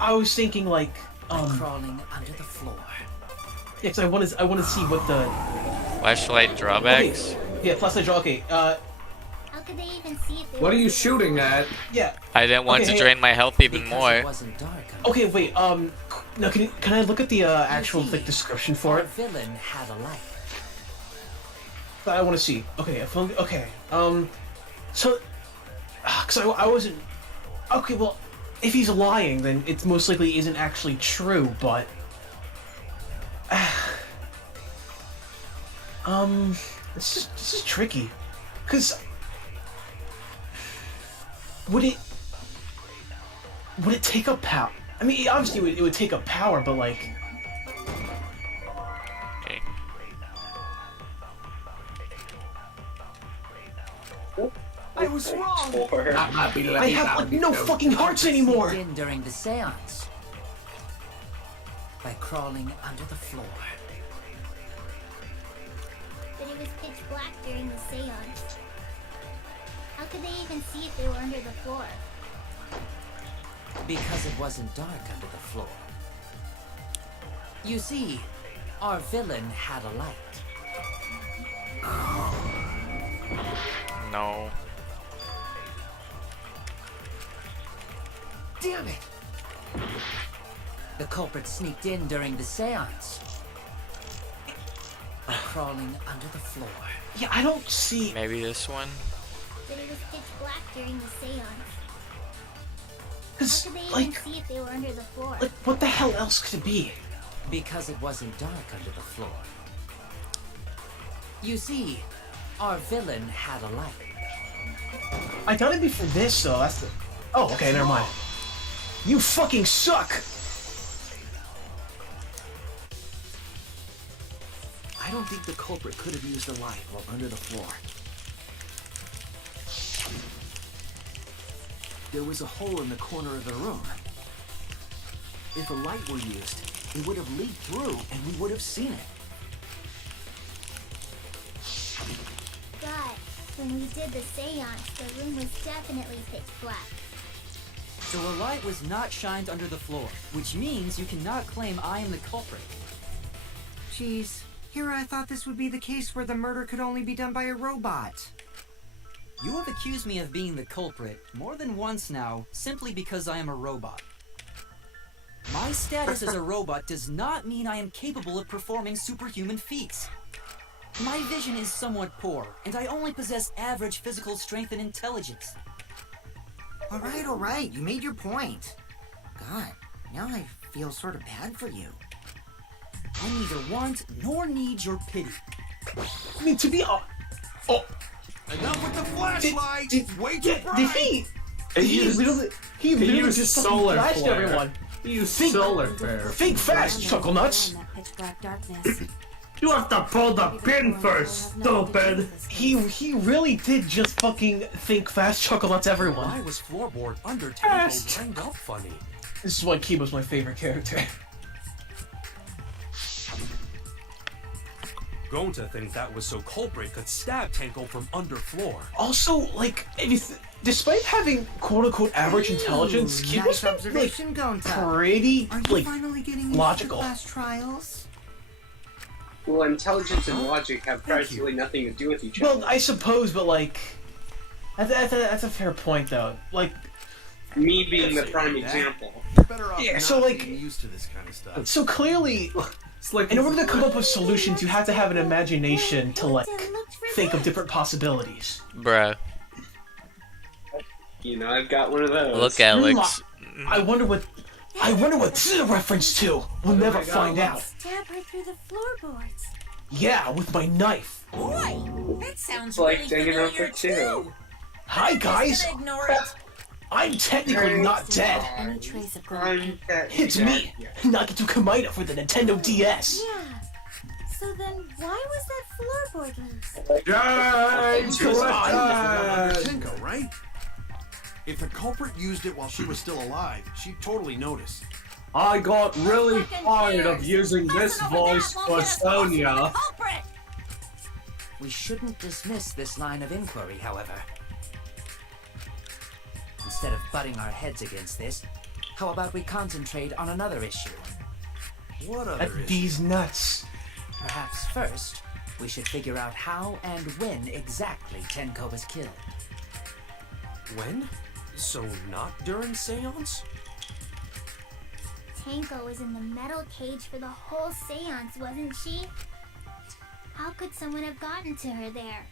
I was thinking like crawling under the floor. yeah, because I want to see what the Flashlight drawbacks. yeah flashlight draw. Okay, How could they even see if they What were are you under the shooting at? yeah. I didn't want Okay, to hey, drain my health even Because more. it wasn't dark under Okay, wait. No, can I look at the actual see, like description for our it? villain had a light. I want to see. Okay, so, because I wasn't. Okay, well, if he's lying, then it most likely isn't actually true. But, this is tricky, because would it take up power? I mean, obviously it would take up power, but like. Okay. I was wrong. I have like no fucking hearts anymore. In during the seance by crawling under the floor. But it was pitch black during the seance. How could they even see if they were under the floor? Because it wasn't dark under the floor. You see, our villain had a light. No. Damn it! The culprit sneaked in during the seance by crawling under the floor. Yeah, I don't see. Maybe this one. But it was pitch black during the seance. Cause, How could they like, even see if they were under the floor? like, what the hell else could it be? Because it wasn't dark under the floor. You see, our villain had a light. I thought it'd be for this though. That's the. Oh, okay, never mind. You fucking suck. I don't think the culprit could have used a light while under the floor. There was a hole in the corner of the room. If a light were used, it would have leaked through and we would have seen it. But when we did the seance, the room was definitely pitch black. So a light was not shined under the floor, which means you cannot claim I am the culprit. Jeez, here I thought this would be the case where the murder could only be done by a robot. You have accused me of being the culprit more than once now, simply because I am a robot. My status as a robot does not mean I am capable of performing superhuman feats. My vision is somewhat poor, and I only possess average physical strength and intelligence. Alright, you made your point. God, now I feel sort of bad for you. I neither want nor need your pity. I mean, to be oh, Enough with the flashlight! Way too did bright! he literally just solar flashed flare. everyone. He used solar flare. Think fast, chuckle nuts. Pitch black darkness. You have to pull the pin first, stupid. He really did just fucking think fast, chuckle nuts, everyone. I was floorboard under Fast. Tenko rang up funny. This is why Kiba's my favorite character. Gonta thinks that was so culprit could stab Tenko from underfloor. Also, like, despite having quote-unquote average intelligence, Kiba's Nice observation, Gonta. pretty, Are you like, finally getting logical. into the class trials? Well, intelligence and logic have practically nothing to do with each other. Well, I suppose, but like, that's a fair point, though. Like, Me being the prime example. Better off yeah, not so like, being used to this kind of stuff. so clearly, It's like in order to come up with solutions, you have to have an imagination to like Looked for think of this. different possibilities. Bruh. You know, I've got one of those. Look, Alex. I wonder what this is a reference to. We'll never find out. Stab right through the floorboards. Yeah, with my knife. Boy, that sounds It's like really familiar Danganronpa too. 2. Hi guys. Just gonna ignore it. I'm technically not dead. Any trace of I'm dead. It's me, Nagito Kamaida for the Nintendo DS. Yeah. So then why was that floorboard loose? Because I Yay! was Tenko, right? If the culprit used it while she was still alive, she'd totally notice. I got really Fucking tired of bears. using this Messing over voice that won't for get us closer to the Sonia. culprit. We shouldn't dismiss this line of inquiry, however. Instead of butting our heads against this, how about we concentrate on another issue? What other At issue? these nuts. Perhaps first, we should figure out how and when exactly Tenko was killed. When? So not during seance? Tenko was in the metal cage for the whole seance, wasn't she? How could someone have gotten to her there?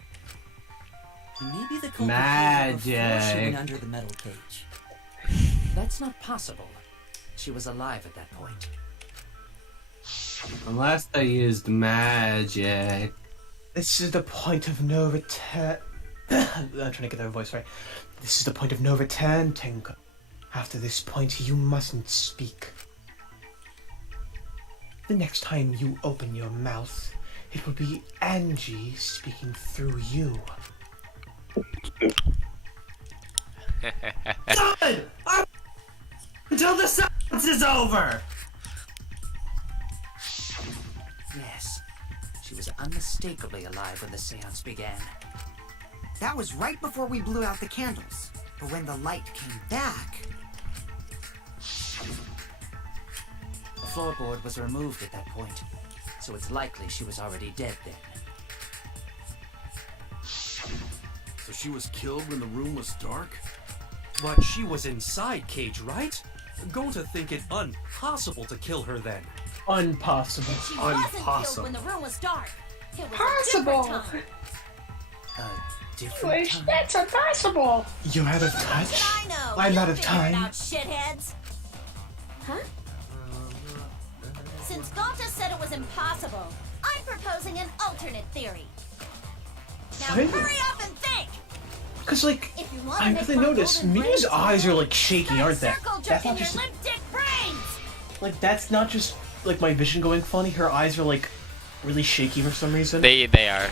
Maybe the culprit killed her before she Magic. went under the metal cage. That's not possible. She was alive at that point. Unless they used magic. This is the point of no return. I'm trying to get that voice right. This is the point of no return, Tenko. After this point, you mustn't speak. The next time you open your mouth, it will be Angie speaking through you. Good! Until the seance is over! Yes, she was unmistakably alive when the seance began. That was right before we blew out the candles. But when the light came back... The floorboard was removed at that point, so it's likely she was already dead then. So she was killed when the room was dark? But she was inside Cage, right? Gonta think it impossible to kill her then. Impossible. She wasn't killed when the room was dark. It was a Possible. different time. Different Wish time. that's impossible. You're out of touch? I know. I'm You'll out of figure it time. out, shitheads. Huh? Since Gonta said it was impossible, I'm proposing an alternate theory. Now What? hurry up and think. Cause like, If you want to I make really more noticed golden Miu's brains, eyes are like shaky, aren't they? circle That's jerk not in your just limp dick brains. like that's not just like my vision going funny. Her eyes are like really shaky for some reason. They are.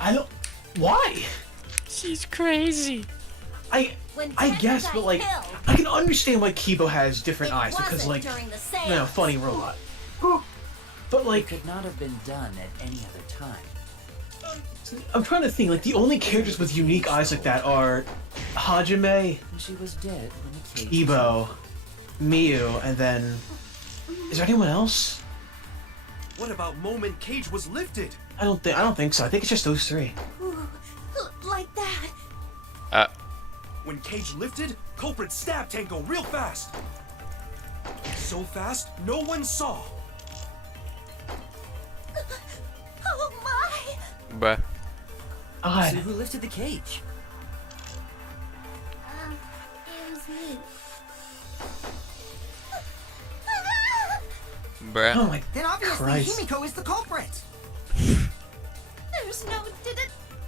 I don't. Why? She's crazy. I guess, but like I can understand why Kibo has different eyes because like funny robot. But like, it could not have been done at any other time. I'm trying to think. Like the only characters with unique eyes like that are Hajime, And she was dead when the cage Kibo, Miu, and then is there anyone else? What about moment Cage was lifted? I don't think so. I think it's just those three. Ooh, like that. When Cage lifted, culprit stabbed Tenko real fast. So fast, no one saw. Oh my! Bruh. So who lifted the cage? It was me. Bruh. Oh my Then obviously Christ. Himiko is the culprit. There's no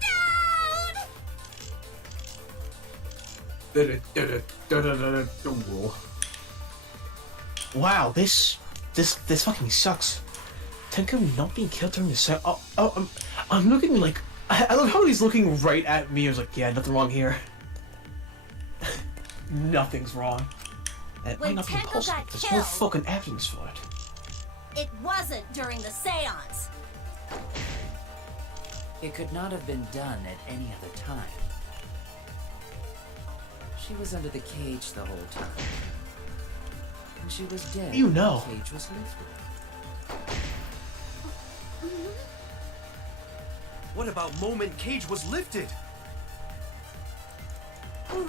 doubt. Wow, this fucking sucks. Tenko not being killed during the set. I'm looking like I love how he's looking right at me. I was like, yeah, nothing wrong here. Nothing's wrong. That When might not be Tenko impossible. got There's no killed- fucking evidence for it. It wasn't during the seance. It could not have been done at any other time. She was under the cage the whole time. And she was dead You when know. the cage was lifted. What about moment Cage was lifted? Ooh,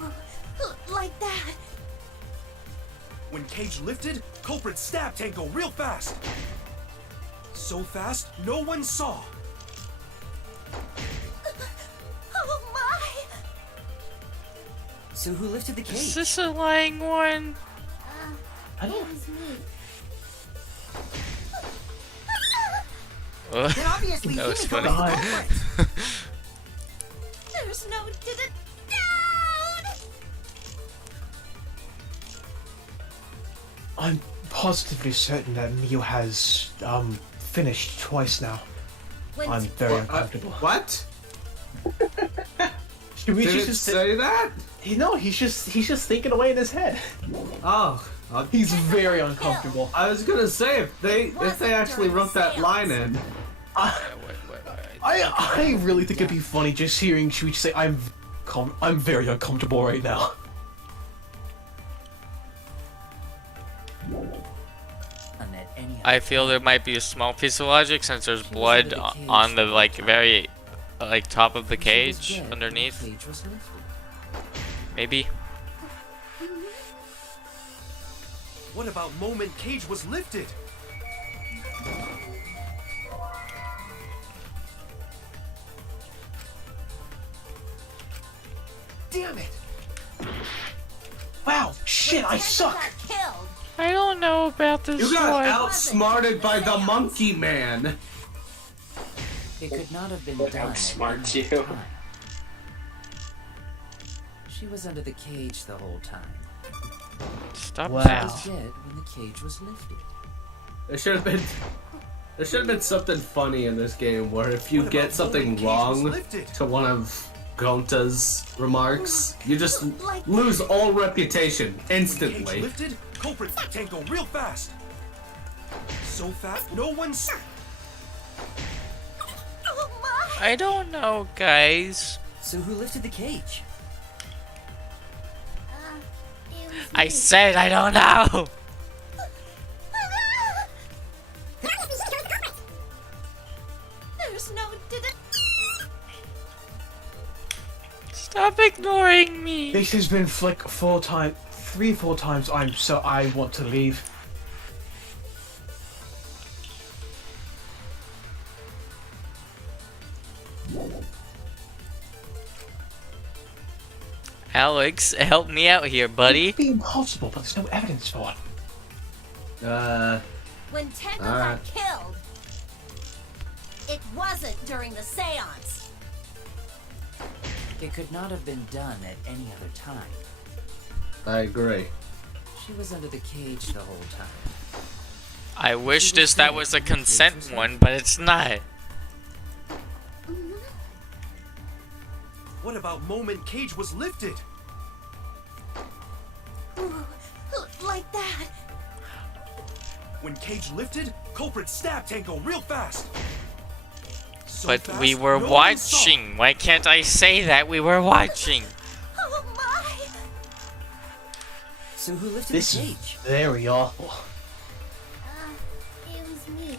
like that. When Cage lifted, culprit stabbed Tenko real fast. So fast, no one saw. Oh my! So who lifted the cage? Is this a lying one? It was me. Then obviously That was Himiko funny. is the culprit. There's no doubt. I'm positively certain that Miu has finished twice now. When I'm very uncomfortable. What? Should we Did it just say that? No, he's just thinking away in his head. Oh, He's very uncomfortable. I was gonna say if they actually wrote that line in. I really think it'd be funny just hearing Suichi say, I'm very uncomfortable right now. I feel there might be a small piece of logic since there's blood on the very top of the cage underneath. Maybe. What about moment Cage was lifted? Damn it! Wow, shit, I suck! I don't know about this You got one. outsmarted by the monkey man. It could not have been done. Outsmart at any you. time. She was under the cage the whole time. Stop Wow. She that. was dead when the cage was lifted. There should have been something funny in this game where if you What get about something Golden Cage was wrong lifted? to one of Gonta's remarks, you just lose all reputation Cage instantly. lifted, culprit Tenko real fast. So fast, no one's. I don't know, guys. So who lifted the cage? I said I don't know. There's no. Stop ignoring me. This has been flick 4 times, 3-4 times. I want to leave. Alex, help me out here, buddy. It'd be impossible, but there's no evidence for it. When Tenko Alright. got killed, it wasn't during the seance. It could not have been done at any other time. I agree. She was under the cage the whole time. I wish that was a consent one, but it's not. What about moment Cage was lifted? Like that. When Cage lifted, culprit stabbed Tenko real fast. So But fast, we were no one saw. watching. Why can't I say that we were watching? Oh my! So who lifted This the is cage? very awful. It was me.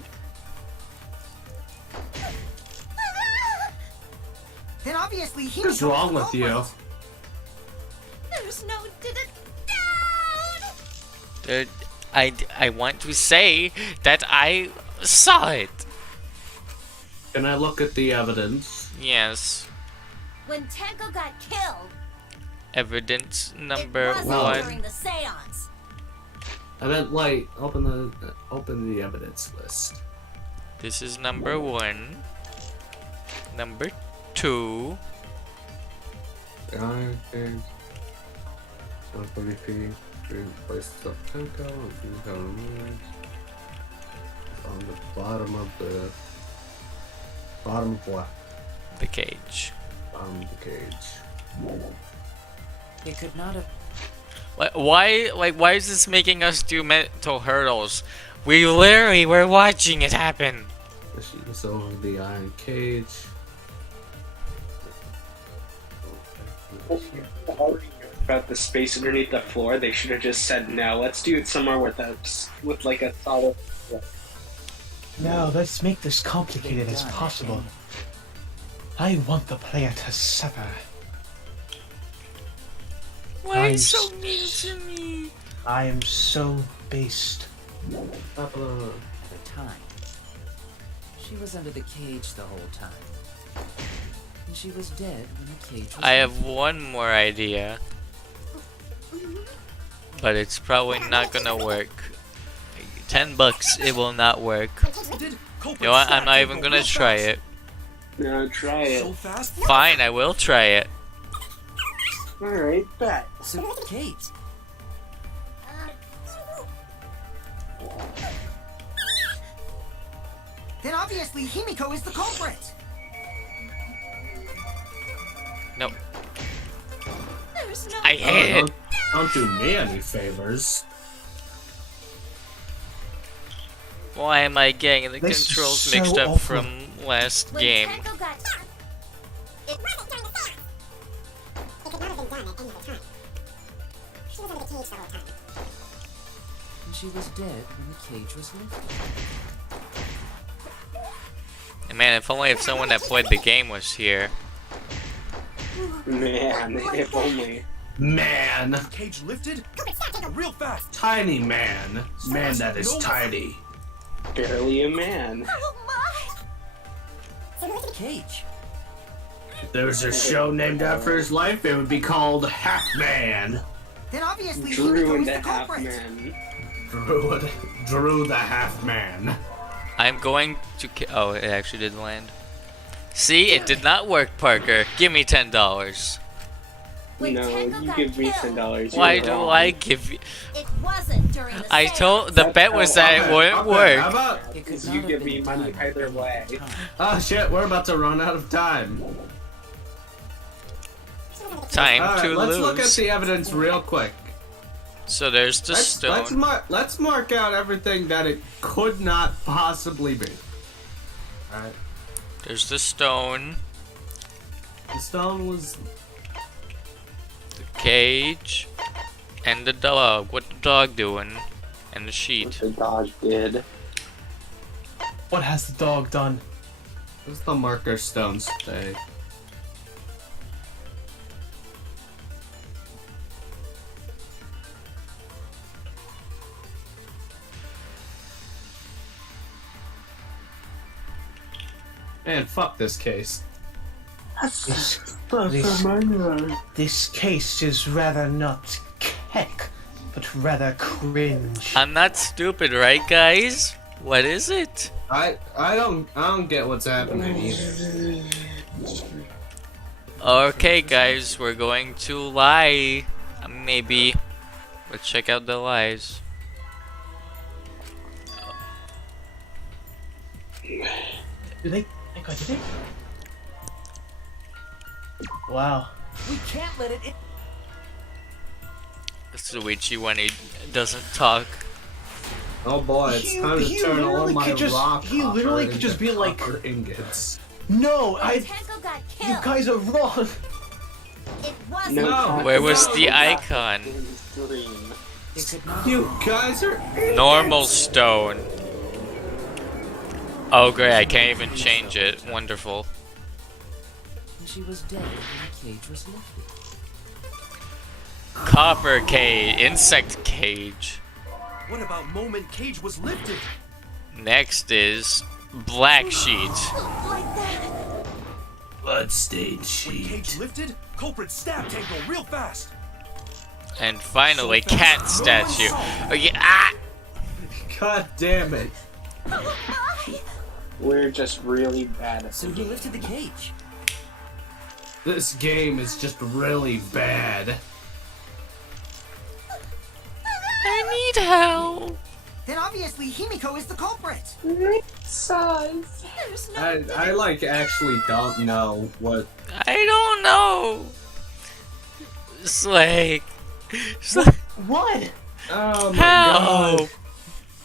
Then obviously he What's wrong with you? There's no. Dude, I want to say that I saw it. Can I look at the evidence? Yes. When Tenko got killed, Evidence it number wasn't one. during the seance. I meant like open the evidence list. This is number one. Number two. Place of Tenko on the bottom of what? The cage. Bottom of the cage. It could not have. Why is this making us do mental hurdles? We literally were watching it happen. She was over the iron cage. About the space underneath the floor, they should have just said no. Let's do it somewhere with like a solid. No, let's make this complicated as possible. I want the player to suffer. Why are you so mean to me? I am so based. At the time. She was under the cage the whole time. And she was dead when the cage was I have one more idea. But it's probably not gonna work. $10, it will not work. You know what? I'm not even gonna try it. No, try it. So fast. Fine, I will try it. Alright, bet. So Kate. Then obviously Himiko is the culprit. No. There's no. I hate it. Don't do me any favors. Why am I getting the This is controls so mixed up awful. from last When game? Tenko got. It wasn't during the seance. It could not have been done at any other time. She was under the cage the whole time. And she was dead when the cage was lifted. And man, if only if someone that played the game was here. Man, if only. Man. Cage lifted, real fast. Tiny man. Man that is tiny. Barely a man. Oh my! Cage. If there was a show named after his life, it would be called Half Man. Then obviously Drew Himiko and is the the half culprit. man. Drew the Half Man. I'm going to oh, it actually did land. See, it did not work, Parker. Give me $10. When No, Tenko you got give me killed, $10. Why You're do wrong. I give you? It wasn't during the I seance. told the bet was that it wouldn't How work. about? It could Because not you have give been me money done either at any way. other time. Oh shit, we're about to run out of time. Time Alright, to let's lose. look at the evidence real quick. So there's the stone. Let's mark out everything that it could not possibly be. Alright. There's the stone. The stone was... The cage. And the dog. What the dog doing? And the sheet. What the dog did. What has the dog done? What's the marker stone say? Man, fuck this case. This case is rather not keck, but rather cringe. I'm not stupid, right, guys? What is it? I don't get what's happening either. Okay, guys, we're going to lie. Maybe. Let's check out the lies. Did they? Did they? Wow. We can't let it. Suichi when he doesn't talk. Oh boy, it's time to turn all my rock. He literally could just be like, ingots. no, Tenko got you killed. guys are wrong. It wasn't. No. Where was the icon? You guys are Normal stone. Oh great, I can't even change it. Wonderful. She was dead when the cage was lifted. Copper cage, insect cage. What about moment cage was lifted? Next is black sheet. Like that. Bloodstained When sheet. cage lifted, culprit stabbed Tenko real fast. And finally, cat statue. Oh yeah, ah! God damn it. We're just really bad at So he lifted the cage. This game is just really bad. I need help. Then obviously Himiko is the culprit. There's no. I like actually don't know what. I don't know. It's like What? Oh my help. god.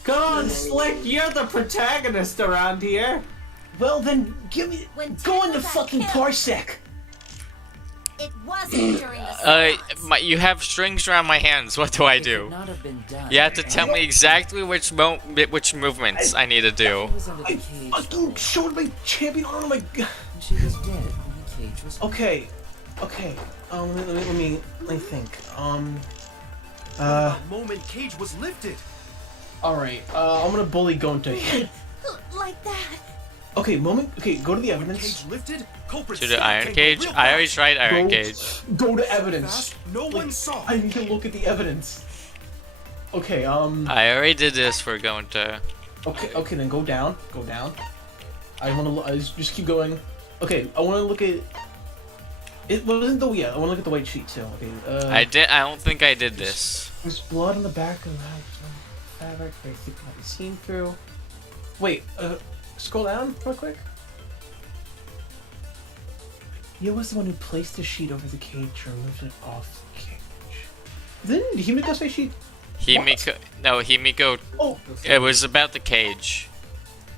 Come on, Slick, you're the protagonist around here. Well then, give me. When Go on Tenko the got fucking killed, parsec. It wasn't during the. You have strings around my hands. What do I It could do? not have been done. You have to tell me exactly which movements I need to do. She was under the I cage. fucking showed my champion arm. My. And she was dead when the cage was. Okay. Okay. Let me think. What about moment cage was lifted? All right. I'm gonna bully Gonta. Like that. Okay. Moment. Okay. Go to the When evidence. cage lifted, culprit To the stabbed iron Tenko cage? real I already fast. tried iron Go- cage. Go to evidence. Fast, no one saw. I need to look at the evidence. Okay. I already did this for going to. Okay. Okay. Then go down. Go down. I wanna. I just keep going. Okay. I wanna look at. It wasn't the I wanna look at the white sheet too. Okay. I don't think I did this. There's blood on the back of the fabric. Basically, can be seen through. Wait. Scroll down real quick. Yo was the one who placed the sheet over the cage and removed it off the cage. Didn't Himiko say she? Himiko. No, Himiko. Oh. It was about the cage.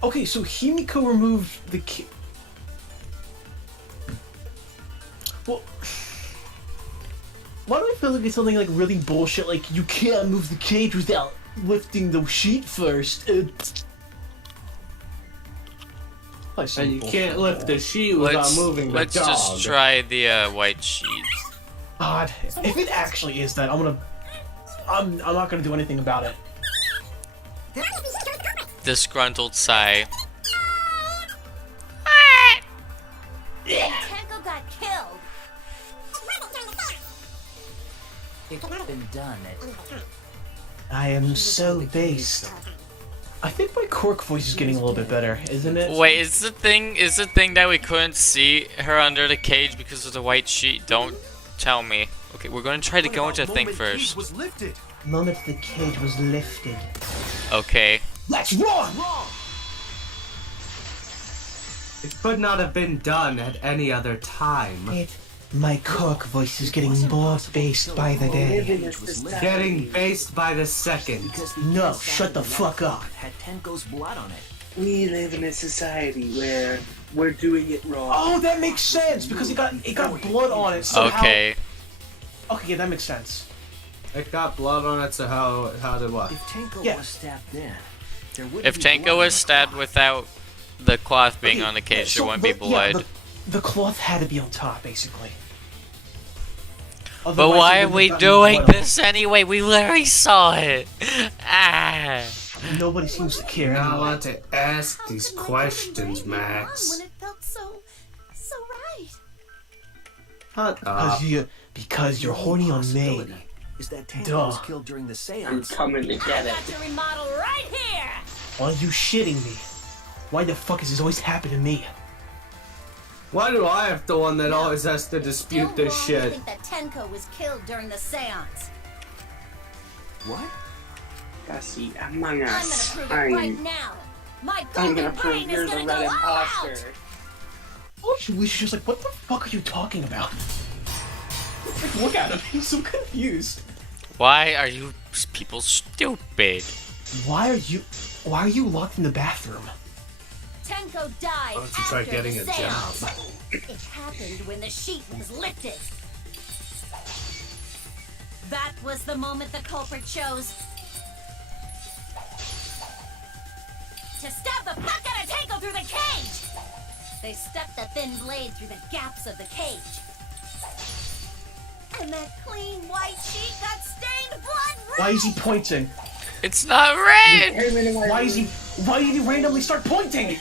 Okay, so Himiko removed the cage. Well, why do I feel like it's something like really bullshit? Like you can't move the cage without lifting the sheet first. And you can't lift the sheet without moving the Let's dog. just try the white sheet. God, if it actually is that, I'm not gonna do anything about it. Disgruntled sigh. Tenko got killed. It could have been done. I am so based. I think my cork voice is getting a little bit better, isn't it? Wait, is the thing that we couldn't see her under the cage because of the white sheet? Don't tell me. Okay, we're gonna try to go into the thing first. Was lifted. Moment the cage was lifted. Okay. That's wrong! It could not have been done at any other time. It My Cork voice is getting more based by the day. Getting based by the second. No, shut the fuck up. Had Tenko's blood on it. We live in a society where we're doing it wrong. Oh, that makes sense because it got blood on it. Somehow. Okay. Okay, yeah, that makes sense. It got blood on it, so how did what? If Tenko was stabbed in, there wouldn't If be Tenko blood on was the stabbed cloth. without the cloth being on the cage, there wouldn't be blood. Yeah, the cloth had to be on top, basically. But Otherwise, why it are wouldn't we have gotten doing blood on this anyway? We literally saw it. Ah. it. Nobody seems to care. You're not anyway. allowed to ask these questions, When Max. it felt so right. Shut up. Because you're horny on me. Is that Tenko Duh. was killed during the I'm seance? coming to get it. To remodel right here. Why are you shitting me? Why the fuck does this always happen to me? Why do I have the one that always has to dispute this shit? think that Tenko was killed during the seance. What? Cassie, among I'm us. gonna prove it right now. My I'm golden gonna prove brain you're is the gonna red go all out. imposter. Oh, she's just like, what the fuck are you talking about? Like, look at him, he's so confused. Why are you people stupid? Why are you locked in the bathroom? Tenko died Why don't you after try getting the a seance. job? It happened when the sheet was lifted. That was the moment the culprit chose to stab the fuck out of Tenko through the cage. They stepped the thin blade through the gaps of the cage. And that clean white sheet got stained blood red. Why is he pointing? It's not red. Why did he randomly start pointing?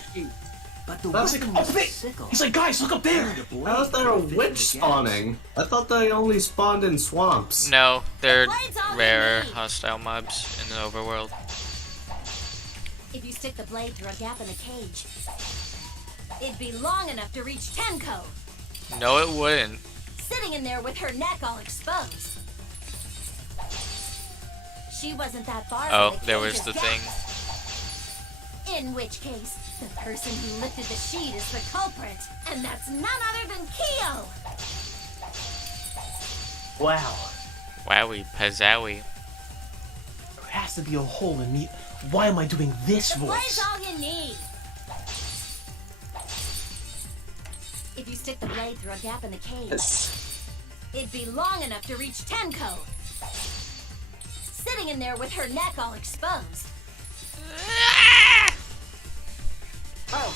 But the That's weapon like, was oh, a wait. sickle. He's like, guys, look up there. How is there a witch spawning? I thought they only spawned in swamps. No, they're blade's all you rare need. hostile mobs in the overworld. If you stick the blade through a gap in the cage, it'd be long enough to reach Tenko, No, it wouldn't. sitting in there with her neck all exposed. She wasn't that far Oh, from the there was cage's the gap. thing. In which case, the person who lifted the sheet is the culprit, and that's none other than Kyo. Wow. Wowie, pazzowie. There has to be a hole in me. Why am I doing this The blade's voice? all you need. If you stick the blade through a gap in the cage, it'd be long enough to reach Tenko, sitting in there with her neck all exposed.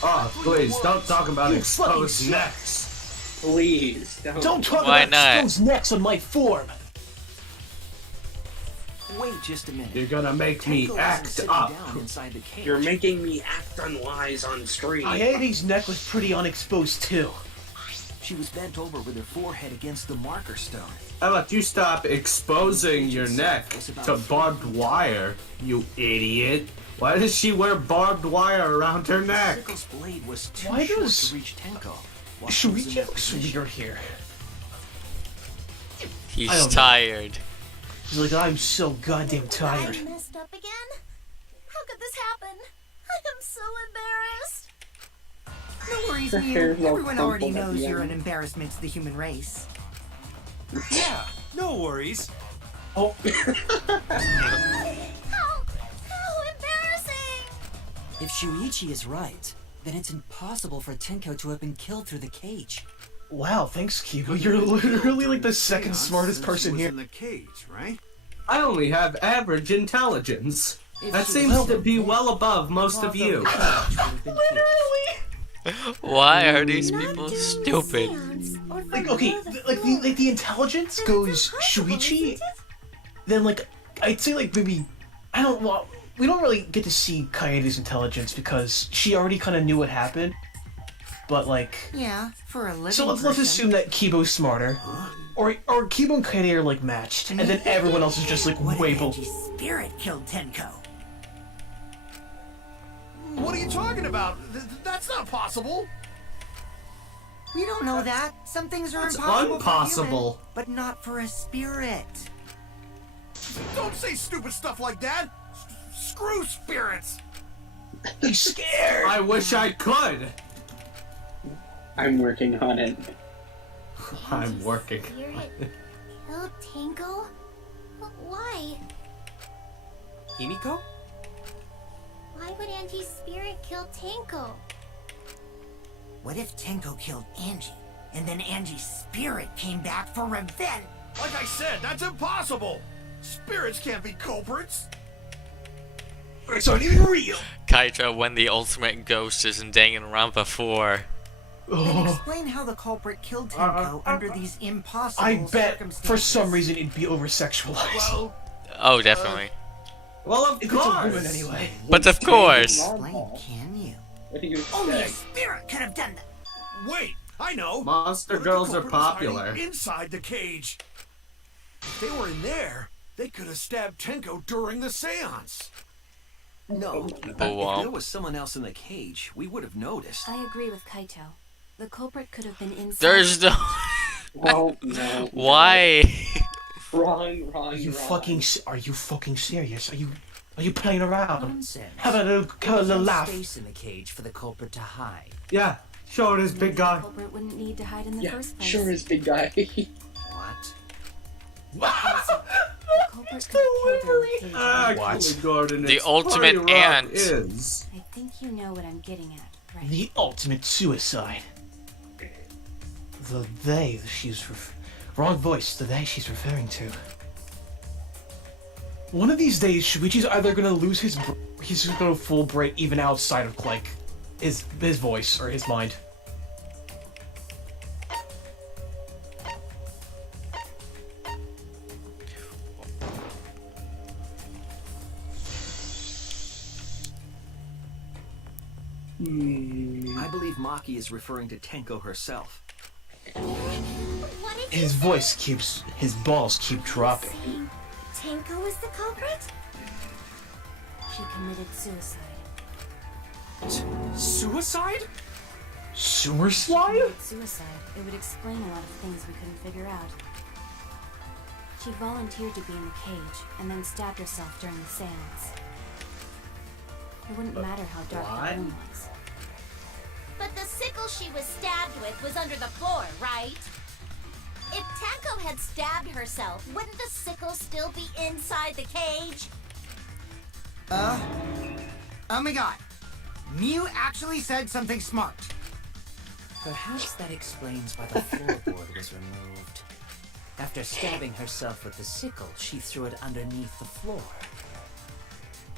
Oh, please, don't talk about You exposed fucking necks. Please, Don't talk Why about not? exposed necks on my form. Wait just a minute. You're gonna make me Tenko wasn't act sitting up. down inside the cage. You're making me act unwise on stream. Kaede's neck was pretty unexposed too. She was bent over with her forehead against the marker stone. How about you stop exposing your neck to barbed wire, you idiot? Why does she wear barbed wire around her neck? Sickle's blade was too Why short does to reach Tenko. while she was in Suichi that looks position. weird here. I He's don't know. tired. He's like, I'm so goddamn tired. I messed up again? How could this happen? I am so embarrassed. No worries, Her Mew. hair's all Everyone already crumpled at knows the you're an end. embarrassment to the human race. Yeah, no worries. Oh, How embarrassing! If Shuichi is right, then it's impossible for Tenko to have been killed through the cage. wow, thanks, Kibo. You're literally like the second Seance smartest says person she was here. in the cage, right? I only have average intelligence. If That she seems was to be dead, well above most cloth of you. the cage would have been Why are these Not people during the stupid? seance, or Like, from okay, below the like floor. the intelligence goes impossible, Shuichi, isn't it? then like I'd say like maybe I don't well, we don't really get to see Kaede's intelligence because she already kind of knew what happened. But like, Yeah, for a living so let's person. assume that Kibo's smarter, or Kibo and Kaede are like matched, and then everyone else is just like What way if below. Angie's spirit killed Tenko? What are you talking about? That's not possible. We don't know that. Some things are That's impossible impossible. for human, but not for a spirit. Don't say stupid stuff like that. Screw spirits. He's scared. I wish I could. I'm working on it. I'm working. Spirit killed Tenko? Why? Himiko? Why would Angie's spirit kill Tenko? What if Tenko killed Angie, and then Angie's spirit came back for revenge? Like I said, that's impossible! Spirits can't be culprits! It's not even real! Kaito, when the ultimate ghost is in Danganronpa 4. Then explain how the culprit killed Tenko under these impossible I bet circumstances. for some reason it'd be over-sexualized. Well, Oh, definitely. Well, of if it's a woman course. anyway. But of course. Explain, can you? What do you Only a say? spirit could have done that. wait! I know! Monster What if the girls are culprit was hiding popular. inside the cage? If they were in there, they could have stabbed Tenko during the seance. No, Oh, wow. if there was someone else in the cage, we would have noticed. I agree with Kaito. The culprit could have been inside. There's no. Oh, no. Why? Wrong. Are you fucking serious? Are you playing around? Nonsense. Have a little There's laugh. space in the cage for the culprit to hide. Yeah, sure it is, big The guy. culprit wouldn't need to hide in the Yeah, first place. sure is, big guy. What? The culprit could have killed her with Kaito. Actually, Gordon, The it's ultimate Party Rock ant. is. I think you know what I'm getting at, right? The ultimate suicide. The they that she's wrong voice. The they she's referring to. One of these days, Suichi's either gonna lose he's just gonna full break even outside of like his voice or his mind. I believe Maki is referring to Tenko herself. What did His voice his balls keep dropping. Tenko is the culprit? She committed suicide. Suicide? Suicide? Committed suicide. It would explain a lot of things we couldn't figure out. She volunteered to be in the cage and then stabbed herself during the seance. It wouldn't matter how dark the room was. But the sickle she was stabbed with was under the floor, right? If Tenko had stabbed herself, wouldn't the sickle still be inside the cage? Oh my god. Mew actually said something smart. Perhaps that explains why the floorboard was removed. After stabbing herself with the sickle, she threw it underneath the floor.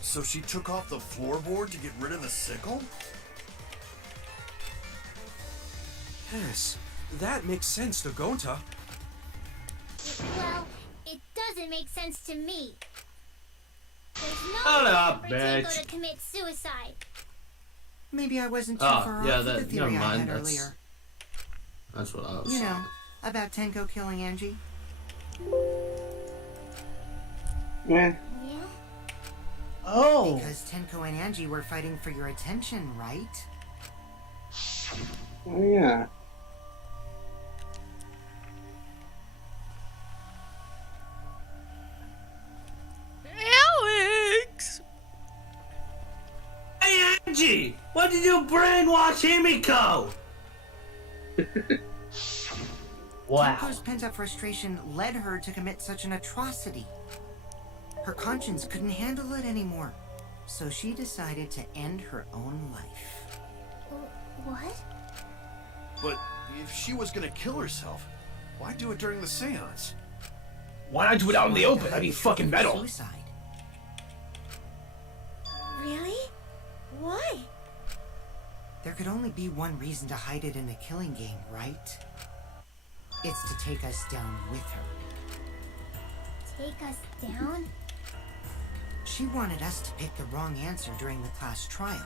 So she took off the floorboard to get rid of the sickle? Yes, that makes sense to Gonta. Well, it doesn't make sense to me. There's no Shut up, reason for Tenko bitch. to commit suicide. Maybe I wasn't too Oh, far yeah, off with the that- theory never I mind, had that's- earlier. That's what I was You saying. know, about Tenko killing Angie. Yeah. Yeah? Oh. Because Tenko and Angie were fighting for your attention, right? Oh, yeah. Alex! Hey, Angie! What did you brainwash Himiko? Wow. Tenko's pent-up frustration led her to commit such an atrocity. Her conscience couldn't handle it anymore, so she decided to end her own life. What? But if she was gonna kill herself, why do it during the seance? Why not do it out in the open? That'd be fucking metal. Suicide. Really? Why? There could only be one reason to hide it in a killing game, right? It's to take us down with her. Take us down? She wanted us to pick the wrong answer during the class trial.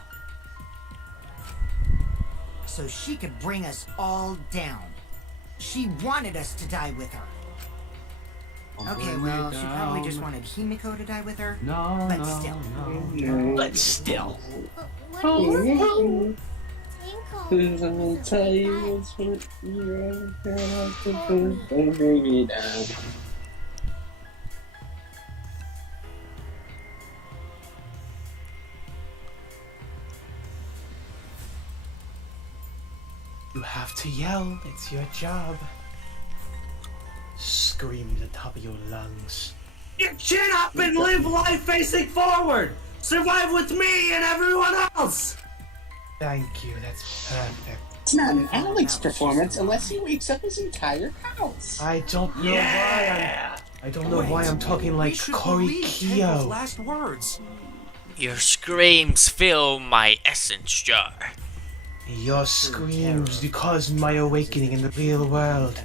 So she could bring us all down. She wanted us to die with her. Okay, well, she probably just wanted Himiko to die with her. No, but no, still. no. But still. What are you saying? Who's gonna tell you what's what you're gonna do? Don't bring me down. You have to yell. It's your job. scream at the top of your lungs. Get chin up and live life facing forward! Survive with me and everyone else! Thank you, that's perfect. It's not an Alex performance unless he wakes up his entire house. I don't know why I'm talking like Korekiyo. Last words. Your screams fill my essence jar. Your screams cause my awakening in the real world.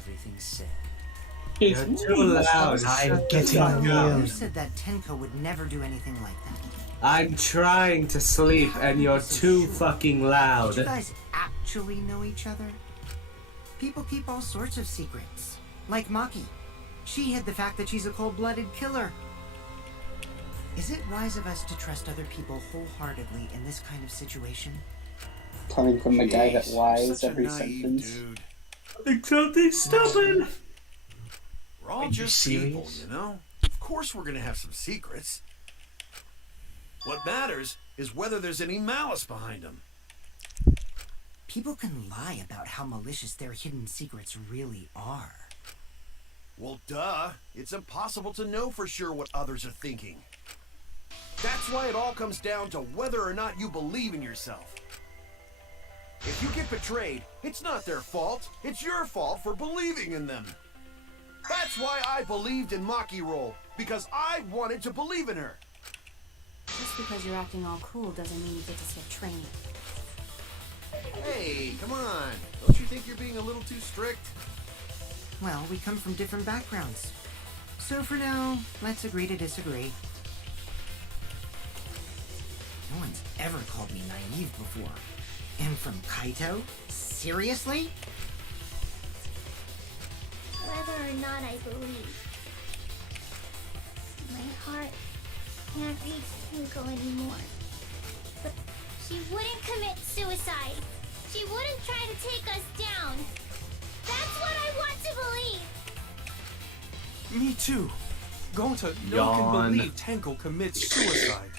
You're too loud. I'm getting real. You said that Tenko would never do anything like that. I'm trying to sleep and you're too fucking loud. Do you guys actually know each other? People keep all sorts of secrets. Like Maki. She hid the fact that she's a cold-blooded killer. Is it wise of us to trust other people wholeheartedly in this kind of situation? Coming from the guy that lies every sentence. Dude. Except he's stubborn. We're all just people, you know? Of course we're gonna have some secrets. What matters is whether there's any malice behind them. People can lie about how malicious their hidden secrets really are. Well, duh. It's impossible to know for sure what others are thinking. That's why it all comes down to whether or not you believe in yourself. If you get betrayed, it's not their fault. It's your fault for believing in them. That's why I believed in Maki role, because I wanted to believe in her. Just because you're acting all cool doesn't mean you get to skip training. Hey, come on. Don't you think you're being a little too strict? Well, we come from different backgrounds. So for now, let's agree to disagree. No one's ever called me naive before. And from Kaito? Seriously? Whether or not I believe. My heart can't reach Himiko anymore. But she wouldn't commit suicide. She wouldn't try to take us down. That's what I want to believe. Me too. Gonta, no one can believe Tenko commits suicide.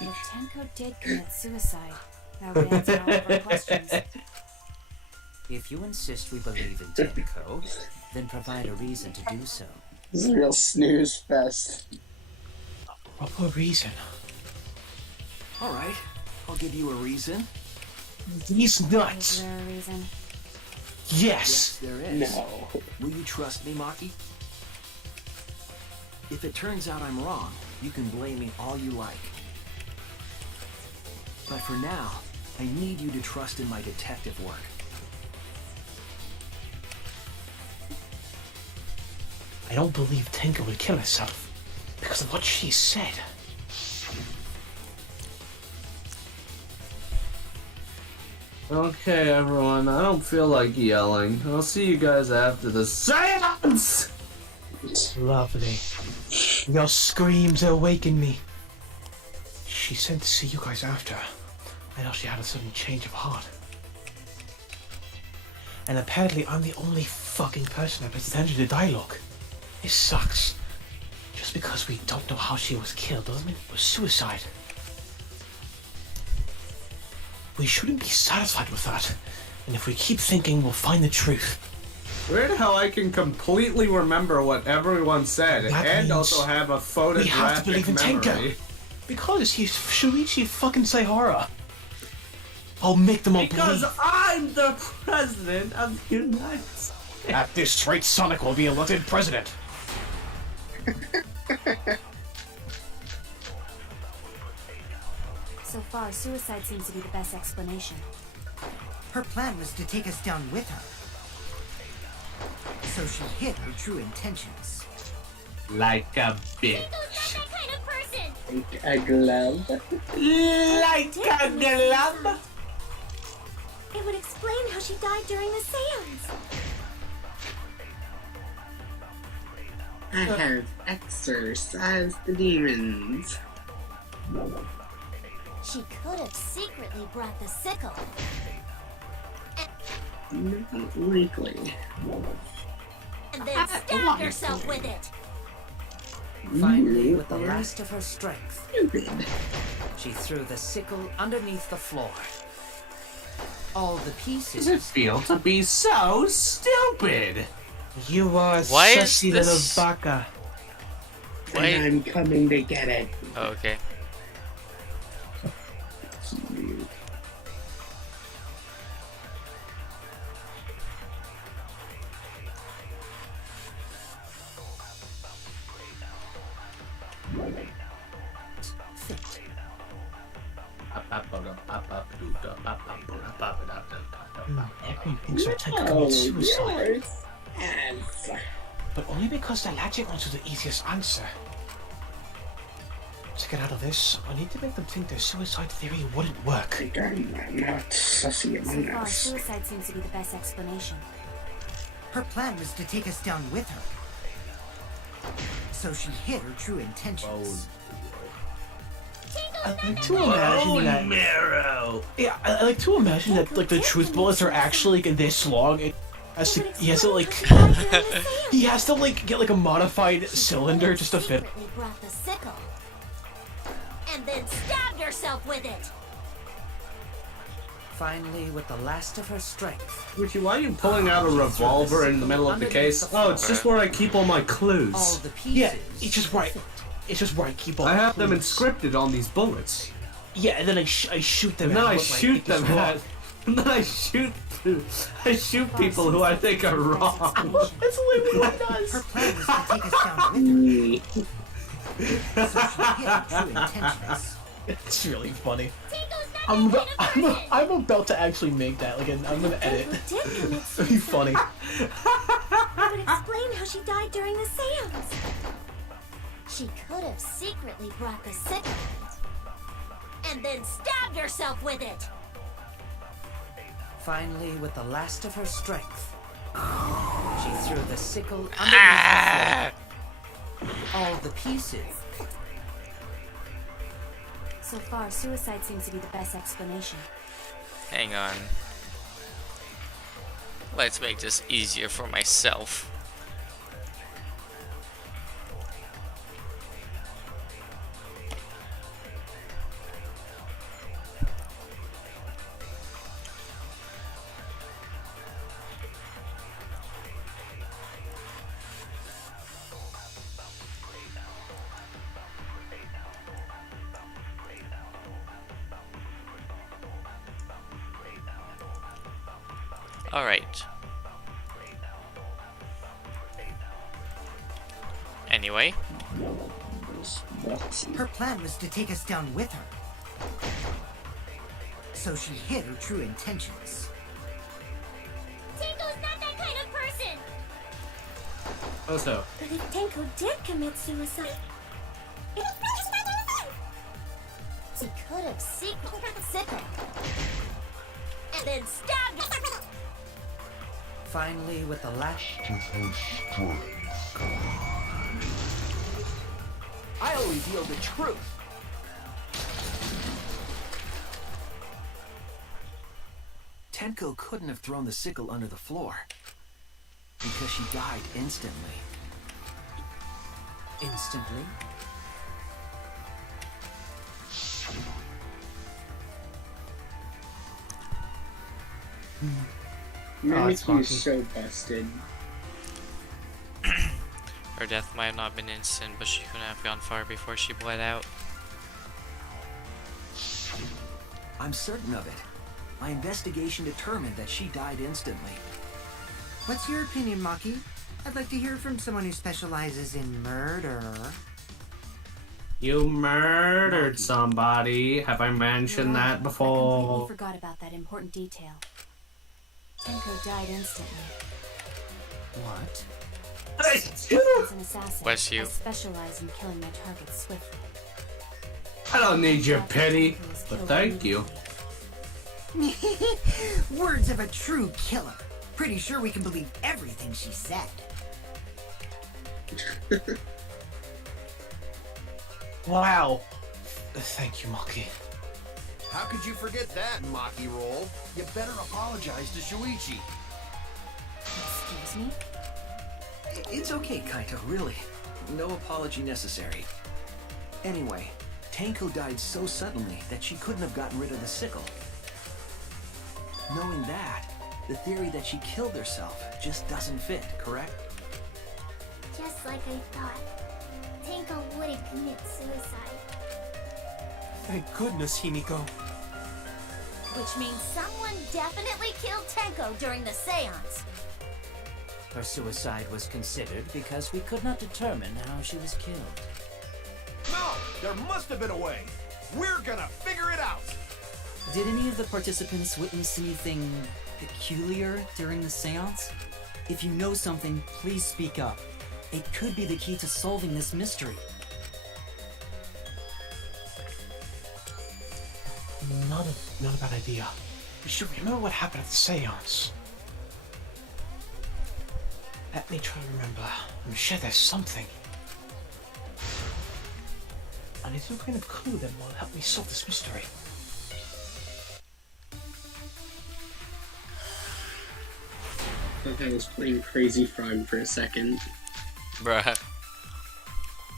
If Tenko did commit suicide, that would answer all of our questions. If you insist we believe in Tenko, then provide a reason to do so. This is a real snooze fest. Proper reason. Alright, I'll give you a reason. He's nuts. Is there a reason? Yes. There is. No. Will you trust me, Maki? If it turns out I'm wrong, you can blame me all you like. But for now, I need you to trust in my detective work. I don't believe Tenko would kill herself because of what she said. Okay, everyone, I don't feel like yelling. I'll see you guys after the seance! Lovely. Your screams awaken me. She said to see you guys after. I know she had a sudden change of heart. And apparently I'm the only fucking person that pays attention to dialogue. It sucks. Just because we don't know how she was killed doesn't mean it was suicide. We shouldn't be satisfied with that. And if we keep thinking, we'll find the truth. Weird how I can completely remember what everyone said That and means also have a photographic we have to believe in memory. Tenko. Because he's Suichi fucking Sayhara. I'll make them all Because believe. I'm the president of the United States. At this rate, Sonic will be elected president. So far, suicide seems to be the best explanation. Her plan was to take us down with her. So she hid her true intentions. Like a bitch. Tenko's not that kind of person. Like a glove. Like a glove. It would explain how she died during the seance. I have exorcised the demons. She could have secretly brought the sickle. Not likely. And then stabbed herself with it. Finally, with the last of her strength, Stupid. she threw the sickle underneath the floor. All the Does it pieces feel to be so stupid? You are a Why is sussy this- little baka. Why? And I'm coming to get it. Oh, okay. Everyone thinks our Tenko committed suicide. But only because they're latching onto the easiest answer. To get out of this, I need to make them think their suicide theory wouldn't work. I'm not sussy So among far, us. suicide seems to be the best explanation. Her plan was to take us down with her. So she hid her true intentions. I like to imagine that. Marrow. Yeah, I like to imagine that like the truth bullets are actually like this long. And he has to like he has to like get like a modified cylinder just to fit. Secretly brought the sickle. And then stabbed herself with it. Finally, with the last of her strength. Suichi, why are you pulling out a revolver in the middle of the case? Oh, it's just where I keep all my All clues. the pieces. Yeah, it's just right. It's just where I keep all. I the have them clues. inscripted on these bullets. Yeah, and then I shoot them. And then at I what, shoot like, is them wrong. at. And then I shoot people who I think are wrong. That's literally what he does. Her plan was to take us down with her. So she hid her true intentions. It's really funny. I'm about to actually make that. Like, I'm gonna edit. It'd be funny. It would explain how she died during the seance. She could have secretly brought the sickle. And then stabbed herself with it. Finally, with the last of her strength, she threw the sickle underneath the floor. All the pieces. So far, suicide seems to be the best explanation. Hang on. Let's make this easier for myself. Alright. Anyway. Her plan was to take us down with her. So she hid her true intentions. Tenko's not that kind of person! Oh, so. But if Tenko did commit suicide, She could have secretly brought the sickle. And then stabbed herself. Finally, with the last. I'll reveal the truth. Tenko couldn't have thrown the sickle under the floor because she died instantly. Instantly. Mimikyu's so busted. Her death might have not been instant, but she couldn't have gone far before she bled out. I'm certain of it. My investigation determined that she died instantly. What's your opinion, Maki? I'd like to hear from someone who specializes in murder. You murdered somebody. Have I mentioned that I before? completely forgot about that important detail. Tenko died instantly. What? As an assassin, Bless you. I specialize in killing my targets swiftly. I don't need your pity, but thank you. Words of a true killer. Pretty sure we can believe everything she said. Wow. Thank you, Maki. How could you forget that, Maki roll? You better apologize to Suichi. Excuse me? It's okay, Kaito, really. No apology necessary. Anyway, Tenko died so suddenly that she couldn't have gotten rid of the sickle. Knowing that, The theory that she killed herself just doesn't fit, correct? Just like I thought. Tenko wouldn't commit suicide. Thank goodness, Himiko. Which means someone definitely killed Tenko during the seance. Her suicide was considered because we could not determine how she was killed. No! There must have been a way! We're gonna figure it out! Did any of the participants witness anything peculiar during the seance? If you know something, please speak up. It could be the key to solving this mystery. Not a bad idea. We should remember what happened at the seance. Let me try to remember. I'm sure there's something. I need some kind of clue that will help me solve this mystery. I thought I was playing Crazy Frog for a second. Bruh.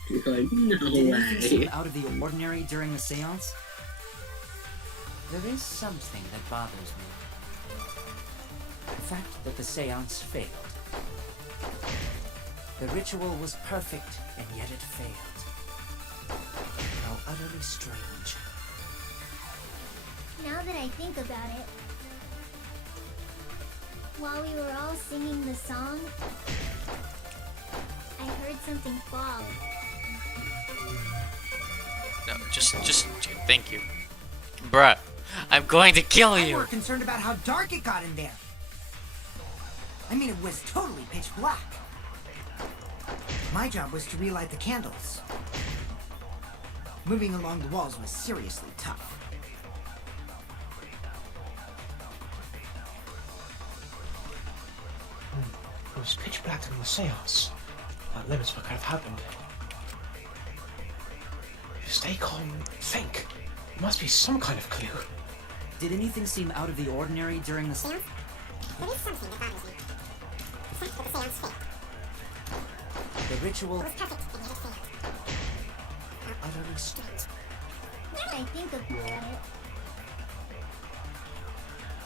You're like, no Did anything seem way. out of the ordinary during the seance? There is something that bothers me. The fact that the seance failed. The ritual was perfect, and yet it failed. How utterly strange. Now that I think about it, while we were all singing the song, I heard something fall. No, just, thank you. Bruh, I'm going to kill I'm you! more concerned about how dark it got in there. I mean, it was totally pitch black. My job was to relight the candles. Moving along the walls was seriously tough. It was pitch black during the seance. That limits what could have happened. If you stay calm and think, there must be some kind of clue. Did anything seem out of the ordinary during the seance? There is something that bothers me. The fact that the seance failed. The ritual It was perfect, and yet it failed. utterly strange. Now that I think about it,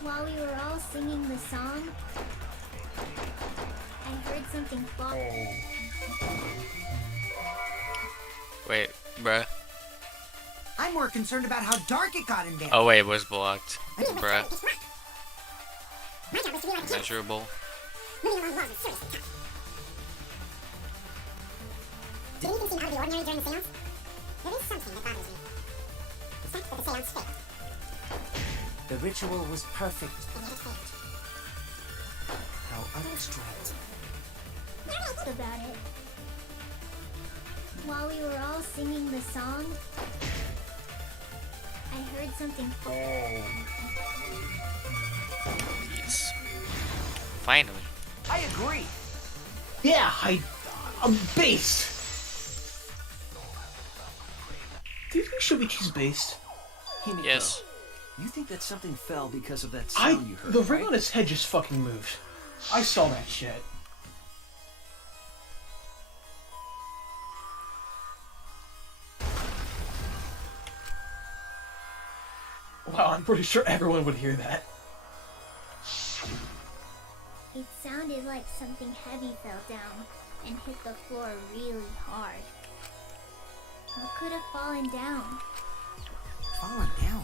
while we were all singing the song, I heard something fall. Wait, bruh. I'm more concerned about how dark it got in there. Oh wait, it was blocked. Bruh. My job was to relight the candles. Measurable. Moving along the walls was seriously tough. Did anything seem out of the ordinary during the seance? There is something that bothers me. The fact that the seance failed. The ritual was perfect, And yet it failed. how utterly strange. Now that I think about it, while we were all singing the song, I heard something fall. Yes. Finally. I agree. Yeah, I'm based. Do you think Suichi's based? Himiko, Yes. you think that something fell because of that sound you heard, The ring right? on his head just fucking moved. I saw that shit. Wow, I'm pretty sure everyone would hear that. It sounded like something heavy fell down and hit the floor really hard. What could have fallen down? Fallen down?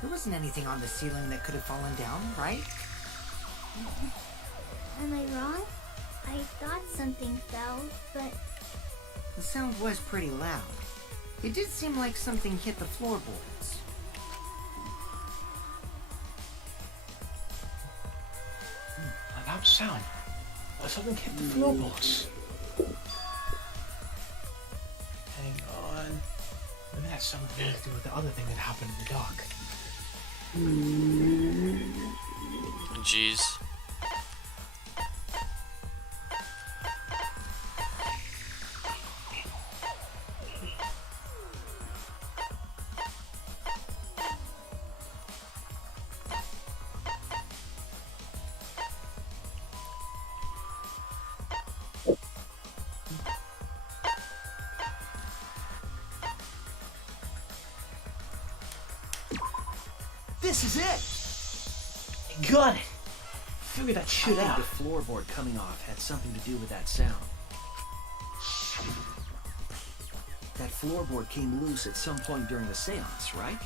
There wasn't anything on the ceiling that could have fallen down, right? Am I wrong? I thought something fell, but The sound was pretty loud. It did seem like something hit the floorboards. A loud sound. Like something hit the floorboards. Hang on. Maybe that's something to do with the other thing that happened in the dock. Jeez. This is it! Got it! figure that I shit think out. the floorboard coming off had something to do with that sound. That floorboard came loose at some point during the seance, right?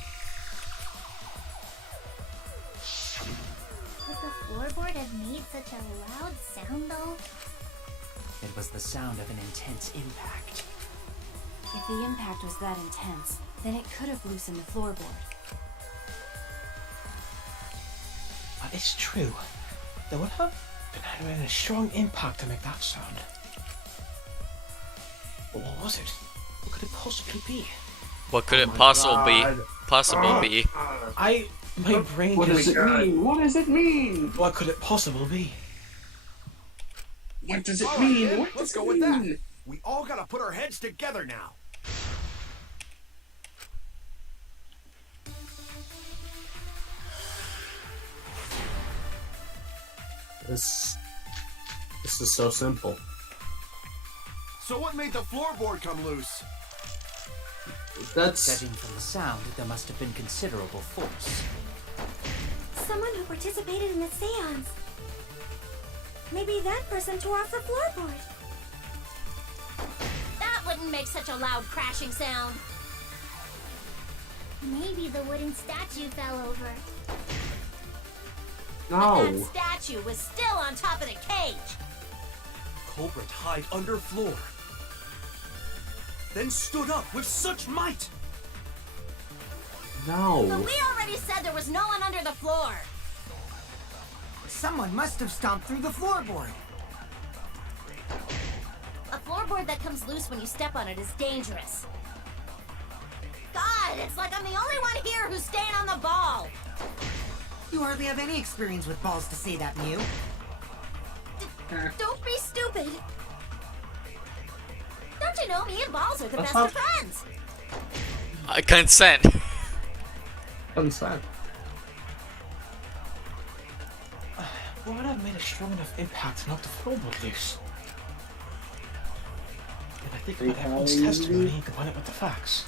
Would the floorboard have made such a loud sound though? It was the sound of an intense impact. If the impact was that intense, then it could have loosened the floorboard. It's true. There would have been a strong impact to make that sound. But what was it? What could it possibly be? What could Oh it my possibly God. be? My brain What just... does it mean? What does it mean? What could it possibly be? What does it All right, mean? kid, What let's does go it with mean? that. We all gotta put our heads together now. This is so simple. So what made the floorboard come loose? That's Judging from the sound, there must have been considerable force. Someone who participated in the seance. Maybe that person tore off the floorboard. That wouldn't make such a loud crashing sound. Maybe the wooden statue fell over. No. That statue was still on top of the cage. Culprit hide under floor. Then stood up with such might. But no. we already said there was no one under the floor. Someone must have stomped through the floorboard. A floorboard that comes loose when you step on it is dangerous. God, it's like I'm the only one here who's staying on the ball. You hardly have any experience with balls to say that, Mew. Don't be stupid. Don't you know me and Balls are the That's best not- of friends? I consent. Consent. What would have made a strong enough impact to knock the floorboard loose? If I think about everyone's testimony and combine it with the facts.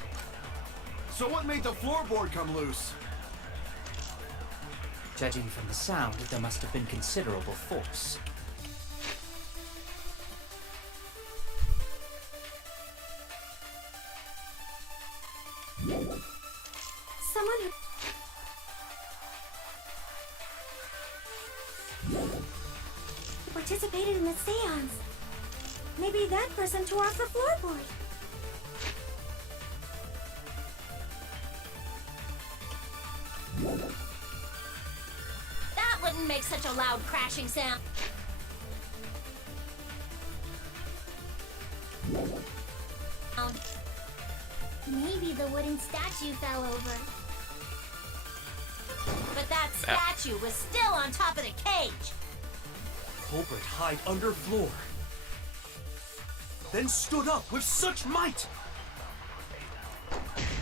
So what made the floorboard come loose? Judging from the sound, there must have been considerable force. Someone who participated in the seance. Maybe that person tore off the floorboard. That wouldn't make such a loud crashing sound. Maybe the wooden statue fell over. But that statue was still on top of the cage. Culprit hide under floor. Then stood up with such might.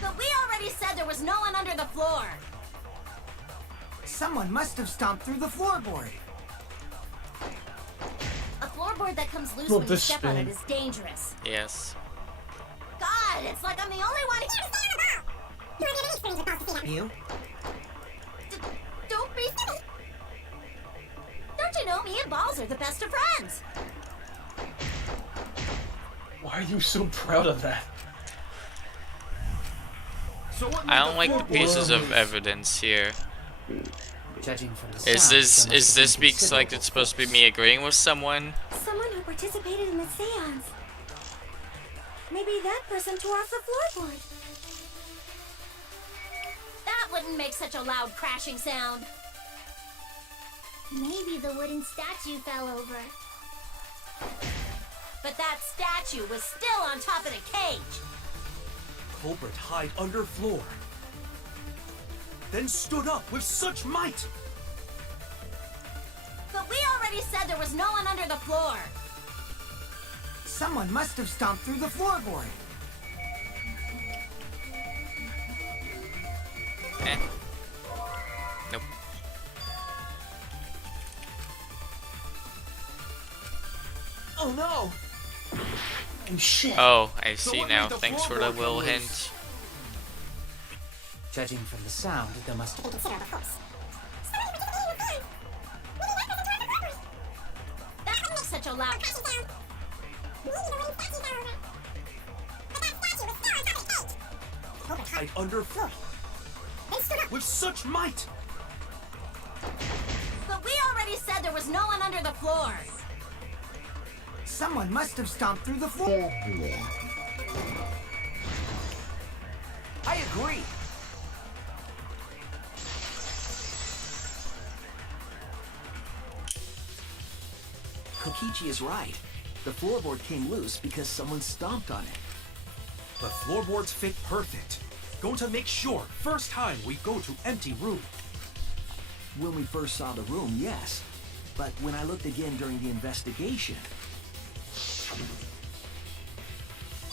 But we already said there was no one under the floor. Someone must have stomped through the floorboard. A floorboard that comes loose Well, when you this step on it spin. is dangerous. Yes. God, it's like I'm the only one here. Mew? Don't be. Don't you know me and Balls are the best of friends? Why are you so proud of that? So what I made don't the like the floorboard pieces come of loose? evidence here. Judging from the Is sound, this there must have been because like considerable it's supposed to be force. me agreeing with someone? Someone who participated in the seance. Maybe that person tore off the floorboard. That wouldn't make such a loud crashing sound. Maybe the wooden statue fell over. But that statue was still on top of the cage. Culprit hide under floor. Then stood up with such might. But we already said there was no one under the floor. Someone must have stomped through the floorboard. Eh. Nope. Oh no! Oh shit! Oh, I So see what now. made the Thanks for the floorboard little come hint. loose? Judging from the sound, there must have been considerable force. such a loud. Right under foot. With such might. But we already said there was no one under the floors. Someone must have stomped through the floor. I agree. Kokichi is right. The floorboard came loose because someone stomped on it. The floorboards fit perfect. Going to make sure first time we go to empty room. When we first saw the room, yes. But when I looked again during the investigation,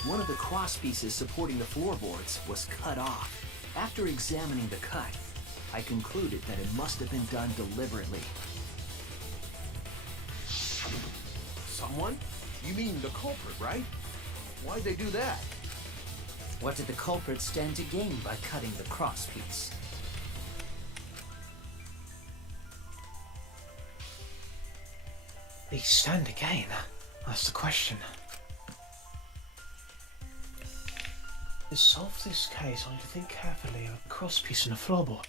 one of the cross pieces supporting the floorboards was cut off. After examining the cut, I concluded that it must have been done deliberately. Someone? You mean the culprit, right? Why'd they do that? What did the culprit stand to gain by cutting the cross piece? They stand again. That's the question. To solve this case, I need to think carefully of the crosspiece in the floorboard.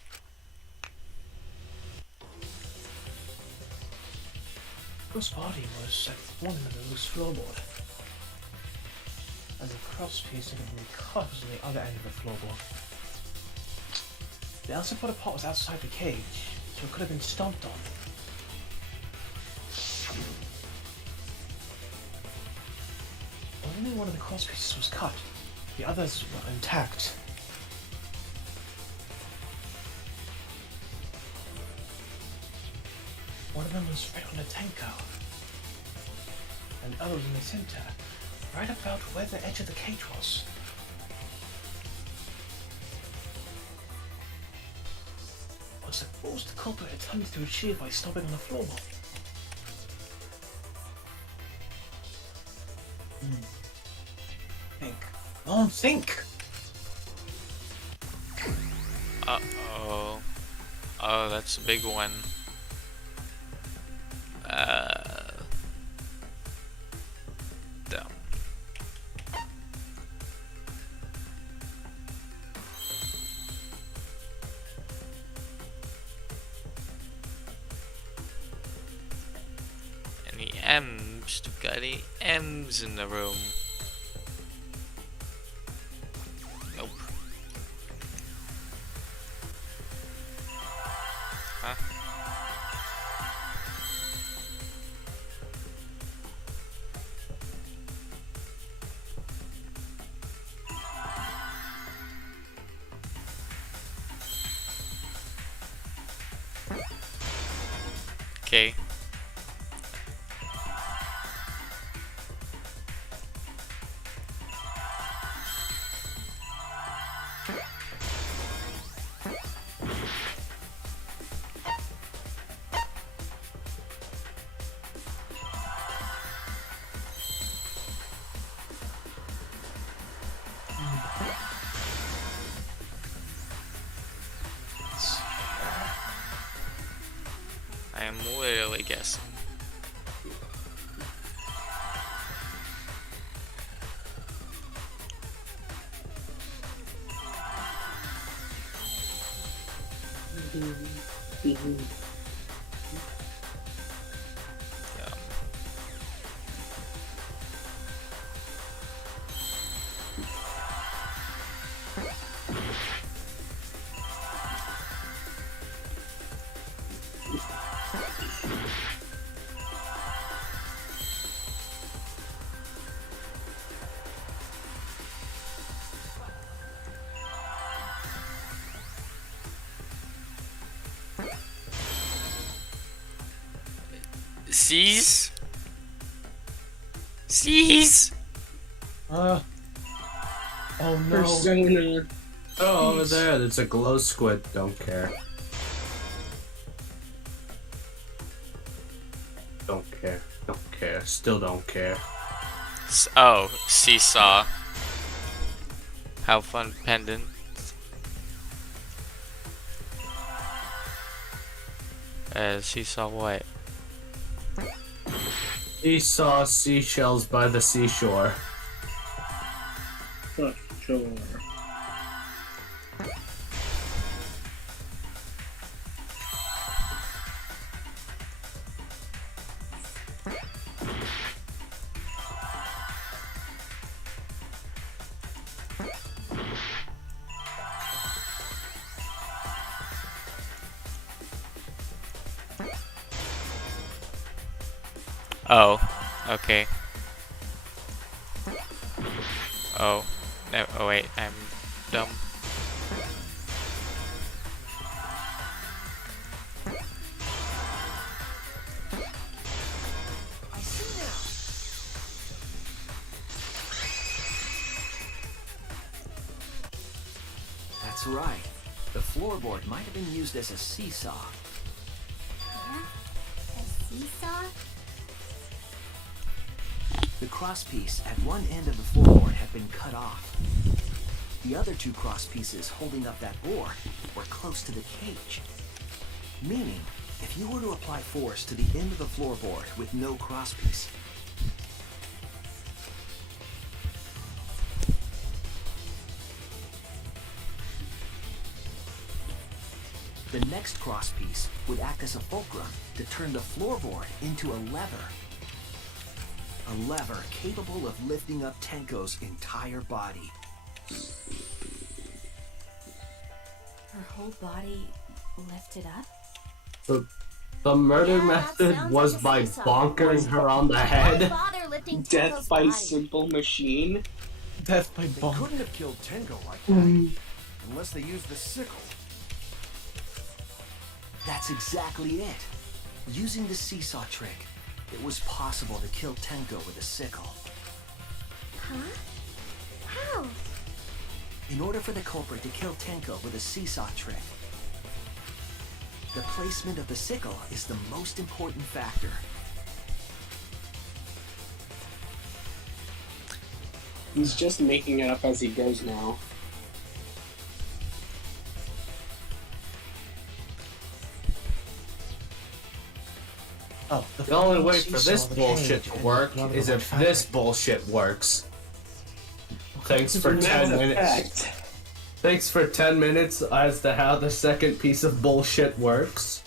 Bruce's body was at one end of the loose floorboard, and the crosspiece had been cut on the other end of the floorboard. The outside part was outside the cage, so it could have been stomped on. Only one of the crosspieces was cut. The others were intact. One of them was right on the Tenko, and the other was in the center, right about where the edge of the cage was. What was the culprit attempting to achieve by stopping on the floorboard? Think. No, think! Uh-oh. Oh, that's a big one. Dumb. Any M's? Got any M's in the room? Nope. Huh? Okay. I am literally guessing. Seize? Seize? Oh no. Persona. Oh, over there, there's a glow squid. Don't care. Don't care. Don't care. Still don't care. Oh, seesaw. How fun pendant. Seesaw what? He saw seashells by the seashore. For sure. Oh, okay. Oh, no, oh wait, I'm dumb. I see now. That's right. The floorboard might have been used as a seesaw. Yeah? A seesaw? The crosspiece at one end of the floorboard had been cut off. The other two cross pieces holding up that board were close to the cage. Meaning, if you were to apply force to the end of the floorboard with no crosspiece, the next crosspiece would act as a fulcrum to turn the floorboard into a lever. A lever capable of lifting up Tenko's entire body. Her whole body lifted up? The murder Yeah, that method sounds was like a by seesaw. bonking her on the Why head. bother lifting Death Tenko's by body? simple machine. Death by They bomb. couldn't have killed Tenko like that. Unless they used the sickle. That's exactly it. Using the seesaw trick, it was possible to kill Tenko with a sickle. Huh? How? In order for the culprit to kill Tenko with a seesaw trick, the placement of the sickle is the most important factor. He's just making it up as he goes now. Oh, The only way for seesaw, this the bullshit cage, to and work another is one if this fabric. bullshit works. Thanks for Mass 10 minutes. Effect. Thanks for 10 minutes as to how the second piece of bullshit works.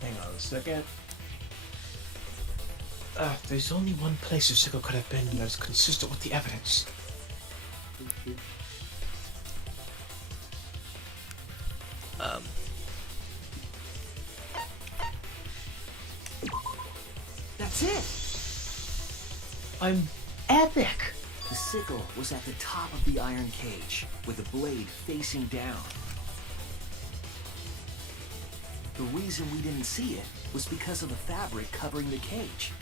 Hang on a second. There's only one place the sickle could have been that's consistent with the evidence. That's it! I'm epic! The sickle was at the top of the iron cage, with the blade facing down. The reason we didn't see it was because of the fabric covering the cage.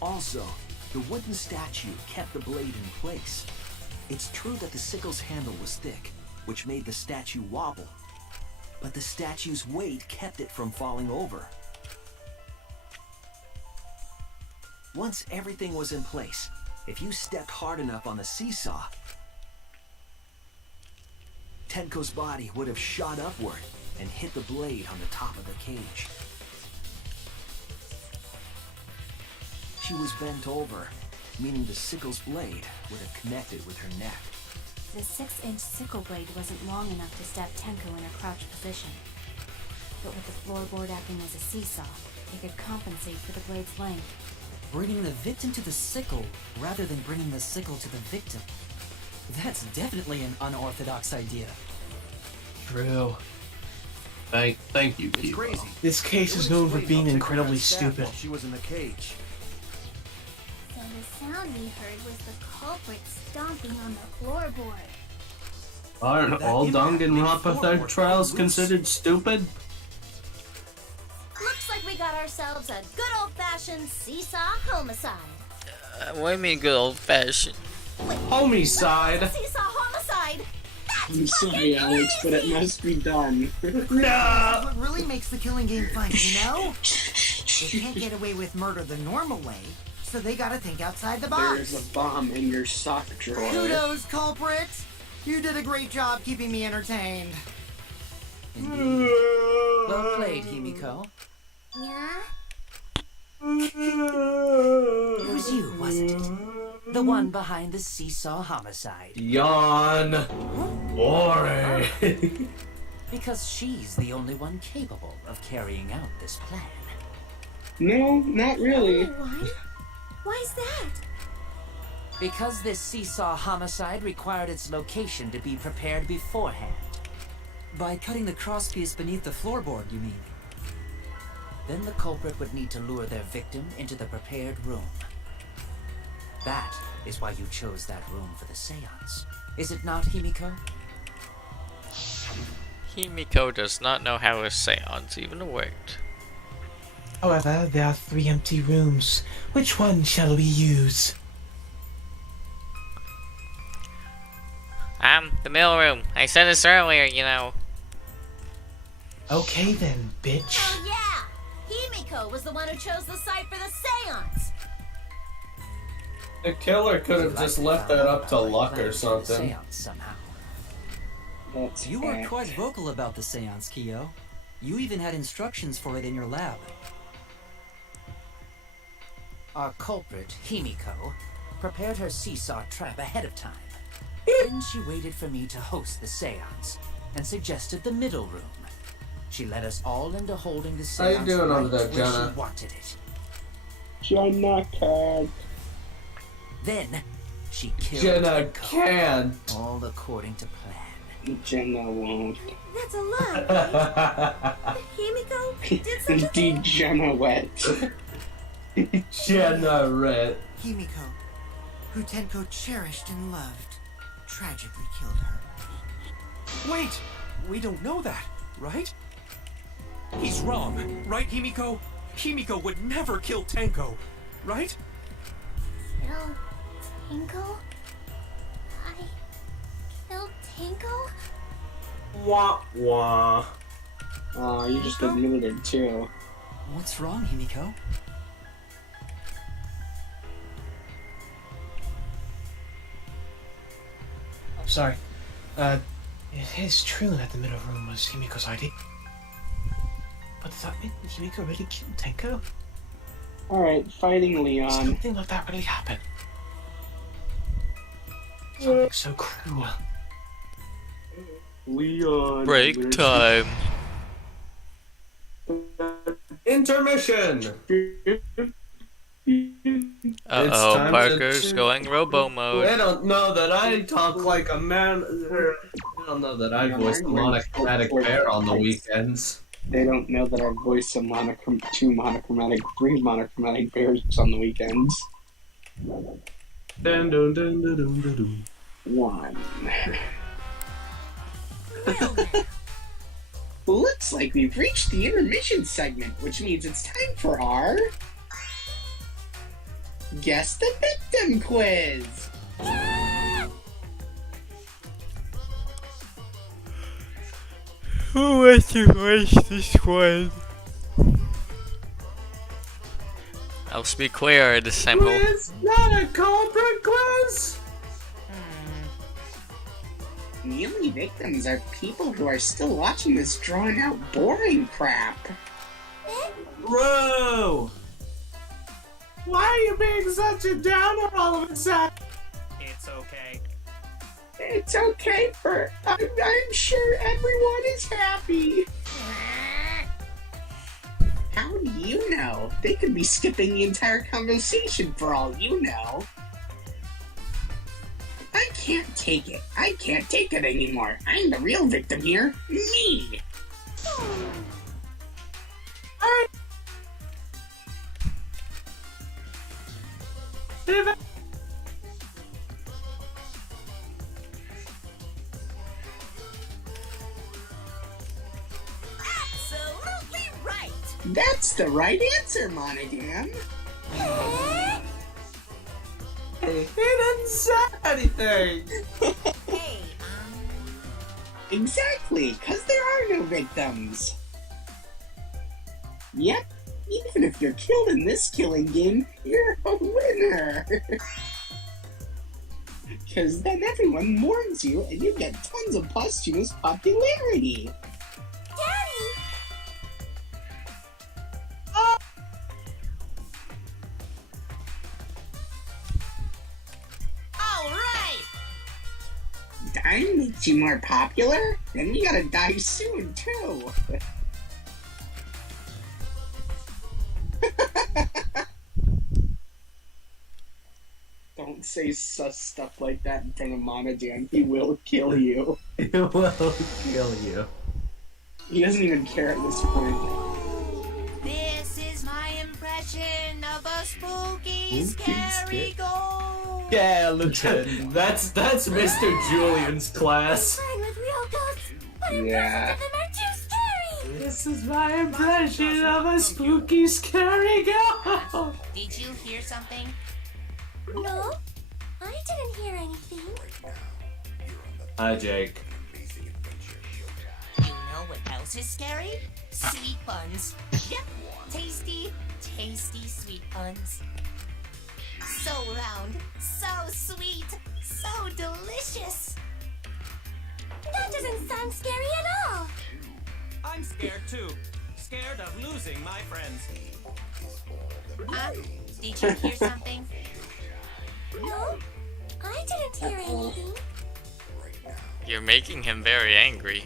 Also, the wooden statue kept the blade in place. It's true that the sickle's handle was thick, which made the statue wobble, but the statue's weight kept it from falling over. Once everything was in place, if you stepped hard enough on the seesaw, Tenko's body would have shot upward and hit the blade on the top of the cage. She was bent over, meaning the sickle's blade would have connected with her neck. The 6-inch sickle blade wasn't long enough to stab Tenko in her crouched position. But with the floorboard acting as a seesaw, it could compensate for the blade's length. Bringing the victim to the sickle rather than bringing the sickle to the victim. That's definitely an unorthodox idea. True. Thank you, It's Kibo. crazy. This case is known for being incredibly stupid. She was in the cage. So the sound we heard was the culprit stomping on the floorboard. Aren't That all impact made Danganronpa floorboard third trials loose. considered stupid? Looks like we got ourselves a good old-fashioned seesaw homicide. What do you mean good old fashioned? Homicide. Seesaw homicide. I'm sorry, Alex, but it must be done. That's what really makes the killing game fun, you know? They can't get away with murder the normal way, so they gotta think outside the There's box. a bomb in your sock drawer. Kudos, culprit! You did a great job keeping me entertained. Indeed. Well played, Himiko. Yeah? It was you, wasn't it? The one behind the seesaw homicide. Yawn. Boring. Because she's the only one capable of carrying out this plan. No, not really. Why? Why's that? Because this seesaw homicide required its location to be prepared beforehand. By cutting the crosspiece beneath the floorboard, you mean? Then the culprit would need to lure their victim into the prepared room. That is why you chose that room for the seance. Is it not, Himiko? Himiko does not know how a seance even worked. However, there are 3 empty rooms. Which one shall we use? The middle room. I said this earlier, you know. Okay then, bitch. Oh yeah! Himiko was the one who chose the site for the seance! The killer could have just left that up to luck or something. Seance somehow. That's You were fact. quite vocal about the seance, Kiyo. You even had instructions for it in your lab. Our culprit, Himiko, prepared her seesaw trap ahead of time. Then she waited for me to host the seance and suggested the middle room. She led us all into holding the How you seance doing over right there, where Jenna? she wanted it. Jenna can't. Then she killed Jenna Tenko, can't. all according to plan. Jenna won't. That's a lie, right? Himiko did such a thing? Degenerate. Jenna Red. Himiko, who Tenko cherished and loved, tragically killed her. Wait! We don't know that, right? He's wrong, right, Himiko? Himiko would never kill Tenko, right? Kill Tenko? I killed Tenko? Wah wah. Oh, you just admitted it too. What's wrong, Himiko? I'm sorry. It is true that the middle room was Himiko's idea. But does that mean Himiko really killed Tenko? Alright, fighting Leon. Something like that really happened. Something so cruel. Leon. Break time. Intermission. Uh-oh, Parker's going robo mode. They don't know that I talk like a man. They don't know that I voice the monochromatic bear on the weekends. They don't know that I voice some three monochromatic bears on the weekends. Dun, dun, dun, dun, dun, dun, dun. One. Looks like we've reached the intermission segment, which means it's time for our Guess the Victim quiz. Who wants to watch this one? I'll speak clear this time. Quiz, not a culprit quiz. The only victims are people who are still watching this drawn out boring crap. Bro! Why are you being such a downer all of a sudden? It's okay. It's okay for... I'm sure everyone is happy. How do you know? They could be skipping the entire conversation for all you know. I can't take it. I can't take it anymore. I'm the real victim here. Me! Alright. Absolutely right! That's the right answer, Monodom. He didn't say anything. Hey, Exactly, because there are no victims. Yep, even if you're killed in this killing game, you're a winner. Because then everyone mourns you and you get tons of posthumous popularity. time makes you more popular? Then you gotta die soon, too. Don't say sus stuff like that in front of Monodom. He will kill you. He will kill you. He doesn't even care at this point. This is my impression of a spooky, scary ghost. Yeah, Lieutenant. That's Mr. Julian's class. Fine with real ghosts, but Yeah. impressions of them are too scary. This is my impression of a spooky, scary ghost. Did you hear something? No, I didn't hear anything. Hi, Jake. You know what else is scary? Sweet buns. Yep, tasty, tasty sweet buns. So round, so sweet, so delicious. That doesn't sound scary at all. I'm scared too. Scared of losing my friends. Did you hear something? No, I didn't hear anything. You're making him very angry.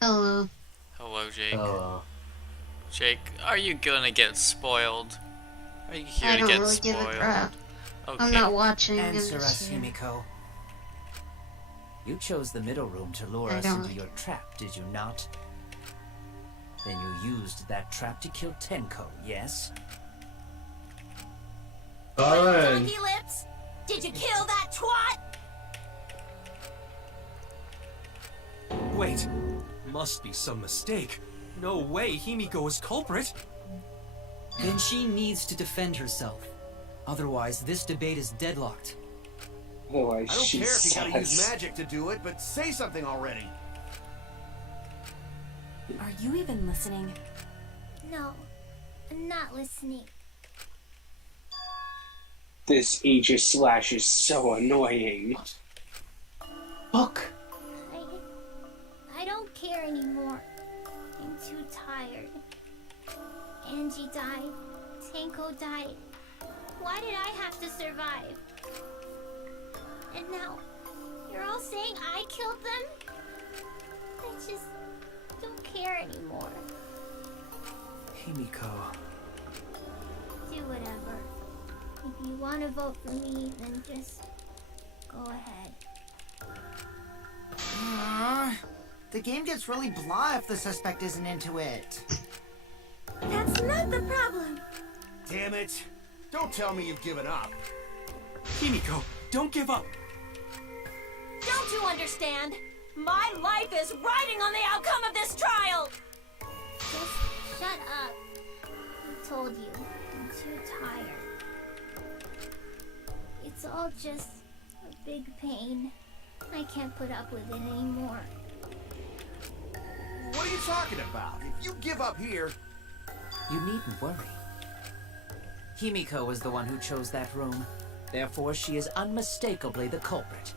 Hello. Hello, Jake. Hello. Jake, are you gonna get spoiled? Are you here I to don't get really give spoiled? a crap. Okay. I'm not watching. I'm Answer just us, here. Himiko. You chose the middle room to lure I us don't into like your trap, did you not? Then you used that trap to kill Tenko, yes? Alright. Monkey lips? Did you kill that twat? Wait, must be some mistake. No way Himiko is culprit. Then she needs to defend herself. Otherwise, this debate is deadlocked. Boy, I don't she care if you gotta use sus. magic to do it, but say something already. Are you even listening? No, I'm not listening. This Aegis Slash is so annoying. Fuck. I don't care anymore. I'm too tired. Angie died. Tenko died. Why did I have to survive? And now, you're all saying I killed them? I just don't care anymore. Himiko. Do whatever. If you want to vote for me, then just go ahead. The game gets really blah if the suspect isn't into it. That's not the problem. Damn it. Don't tell me you've given up. Himiko, don't give up. Don't you understand? My life is riding on the outcome of this trial! Just shut up. I told you, I'm too tired. It's all just a big pain. I can't put up with it anymore. What are you talking about? If you give up here... You needn't worry. Himiko was the one who chose that room. Therefore, she is unmistakably the culprit.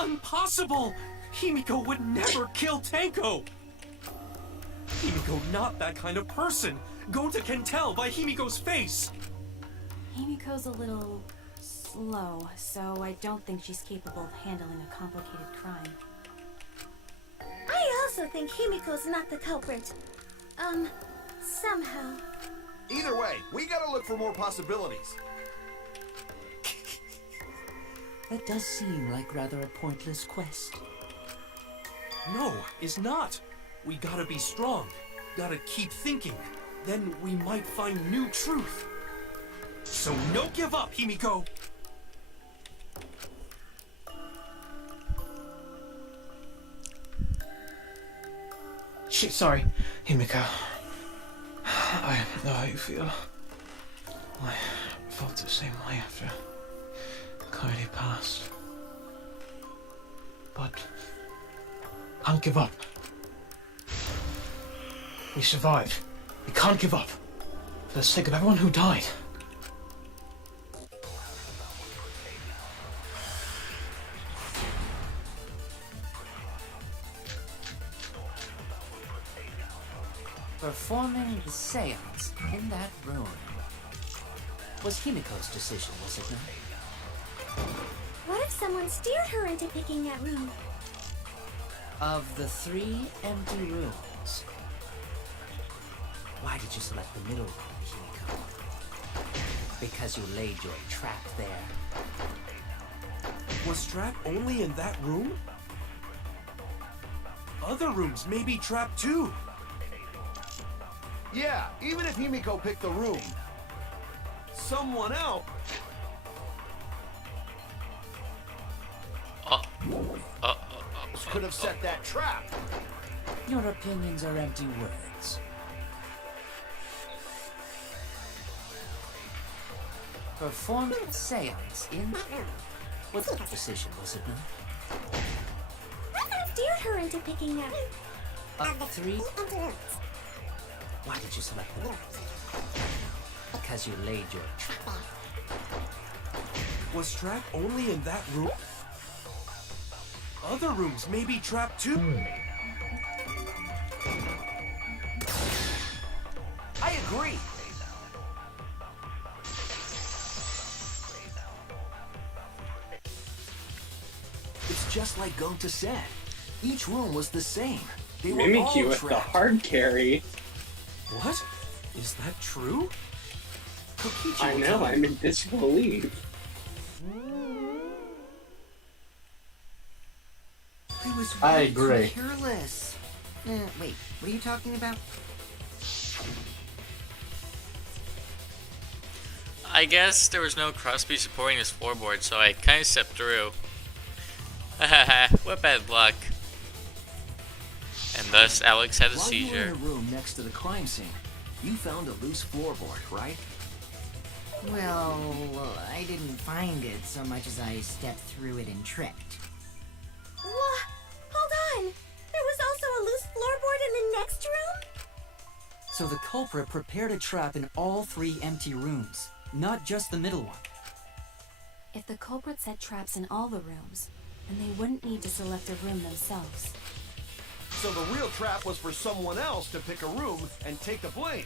Impossible! Himiko would never kill Tenko! Himiko not that kind of person. Gonta can tell by Himiko's face. Himiko's a little slow, so I don't think she's capable of handling a complicated crime. I also think Himiko's not the culprit. Somehow. Either way, we gotta look for more possibilities. That does seem like rather a pointless quest. No, it's not. We gotta be strong. Gotta keep thinking. Then we might find new truth. So no give up, Himiko! Shit, sorry, Himiko. I know how you feel. I felt the same way after Kaede passed. But can't give up. We survived. We can't give up. For the sake of everyone who died. Performing the seance in that room. was Himiko's decision, was it not? What if someone steered her into picking that room? Of the 3 empty rooms, why did you select the middle room, Himiko? Because you laid your trap there. Was trap only in that room? Other rooms may be trapped too. Yeah, even if Himiko picked the room, someone else. Could have set that trap. Your opinions are empty words. Performed seance in... What's the decision, was it not? What steered her into picking that room? Of the 3 empty rooms, why did you select them? Because you laid your trap there. Was trap only in that room? Other rooms may be trapped too. I agree. It's just like Gonta said. Each room was the same. They were Mimikyu all with the trapped. hard carry. What? Is that true? Kokichi I will know, tell I'm you. in disbelief. I was I way agree. too careless. Wait, what are you talking about? I guess there was no Crosby supporting this floorboard, so I kind of stepped through. Hahaha, what bad luck. And thus, Alex had a While you were in seizure. the room next to the crime scene, you found a loose floorboard, right? Well, I didn't find it so much as I stepped through it and tripped. What? Hold on! There was also a loose floorboard in the next room? So the culprit prepared a trap in all 3 empty rooms, not just the middle one. If the culprit set traps in all the rooms, then they wouldn't need to select a room themselves. So the real trap was for someone else to pick a room and take the blame.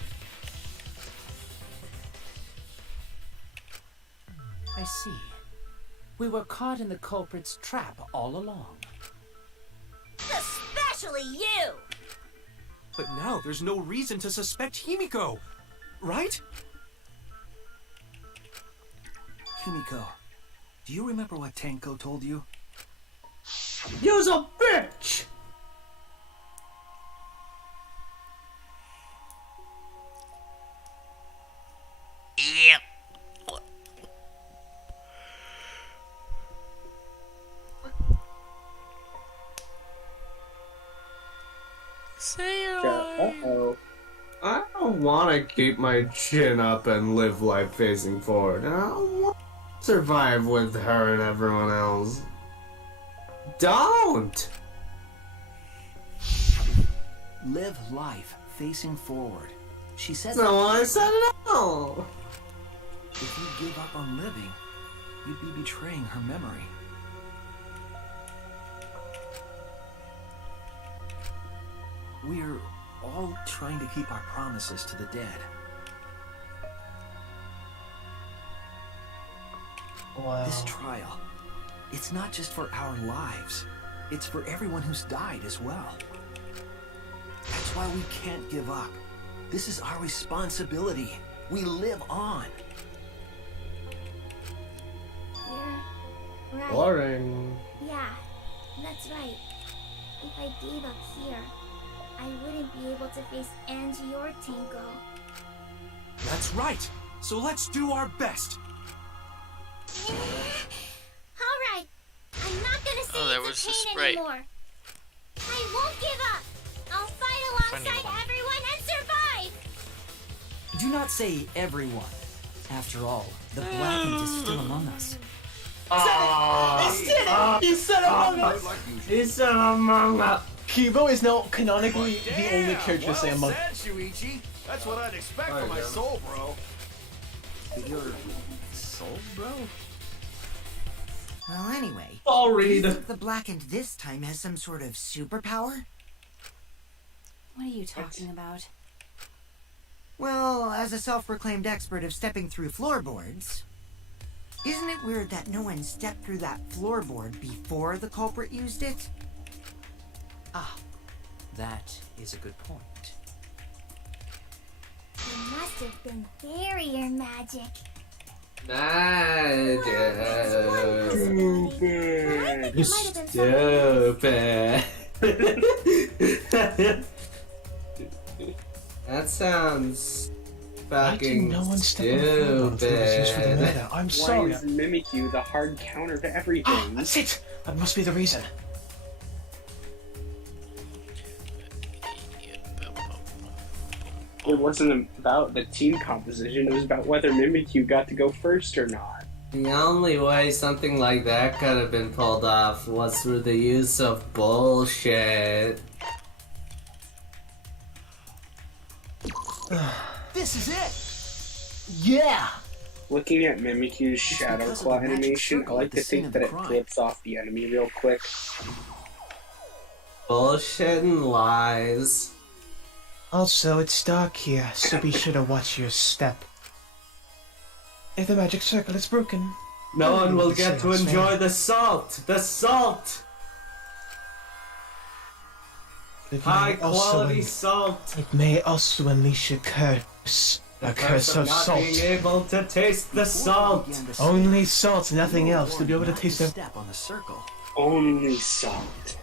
I see. We were caught in the culprit's trap all along. Especially you! But now there's no reason to suspect Himiko, right? Himiko, do you remember what Tenko told you? You's a bitch! Yep. Say it. Uh-oh. I don't want to keep my chin up and live life facing forward. I don't want to survive with her and everyone else. Don't! Live life facing forward. She said No, that. I said it all. If you give up on living, you'd be betraying her memory. We're all trying to keep our promises to the dead. Wow. This trial, it's not just for our lives. It's for everyone who's died as well. That's why we can't give up. This is our responsibility. We live on. You're right. Boring. Yeah, that's right. If I gave up here, I wouldn't be able to face Angie or Tenko. That's right. So let's do our best. Alright, I'm not gonna say there it's was a the pain sprite. anymore. I won't give up. I'll fight Funny alongside one. everyone and survive. Do not say everyone. After all, the blackened is still among us. He said Among Us! He said Among Us. Kibo is now canonically the only Damn, character to say well Among said, Suichi. That's what I'd expect Alright, from my man. soul, bro. Your soul, bro? Well, anyway, I'll do you read. think the Blackened this time has some sort of superpower? What are you talking about? Well, as a self-proclaimed expert of stepping through floorboards, isn't it weird that no one stepped through that floorboard before the culprit used it? Ah, that is a good point. It must have been barrier magic. Magic. You stupid. That sounds fucking no one stupid. I'm sorry. Why is Mimikyu the hard counter to everything? Ah, that's it! That must be the reason. It wasn't about the team composition, it was about whether Mimikyu got to go first or not. The only way something like that could have been pulled off was through the use of bullshit. This is it! Yeah! Looking at Mimikyu's Shadow because of Claw the magic animation, I circle like at the to scene think of that the it crime. flips off the enemy real quick. Bullshit and lies. Also, it's dark here, so be sure to watch your step. If the magic circle is broken, No one will the get to seance enjoy may- the salt! The salt! It High may also quality un- salt! It may also unleash a curse. A curse of not salt. being able to taste the salt! Only salt, nothing else, to be able to taste it. Step on the circle. Only salt.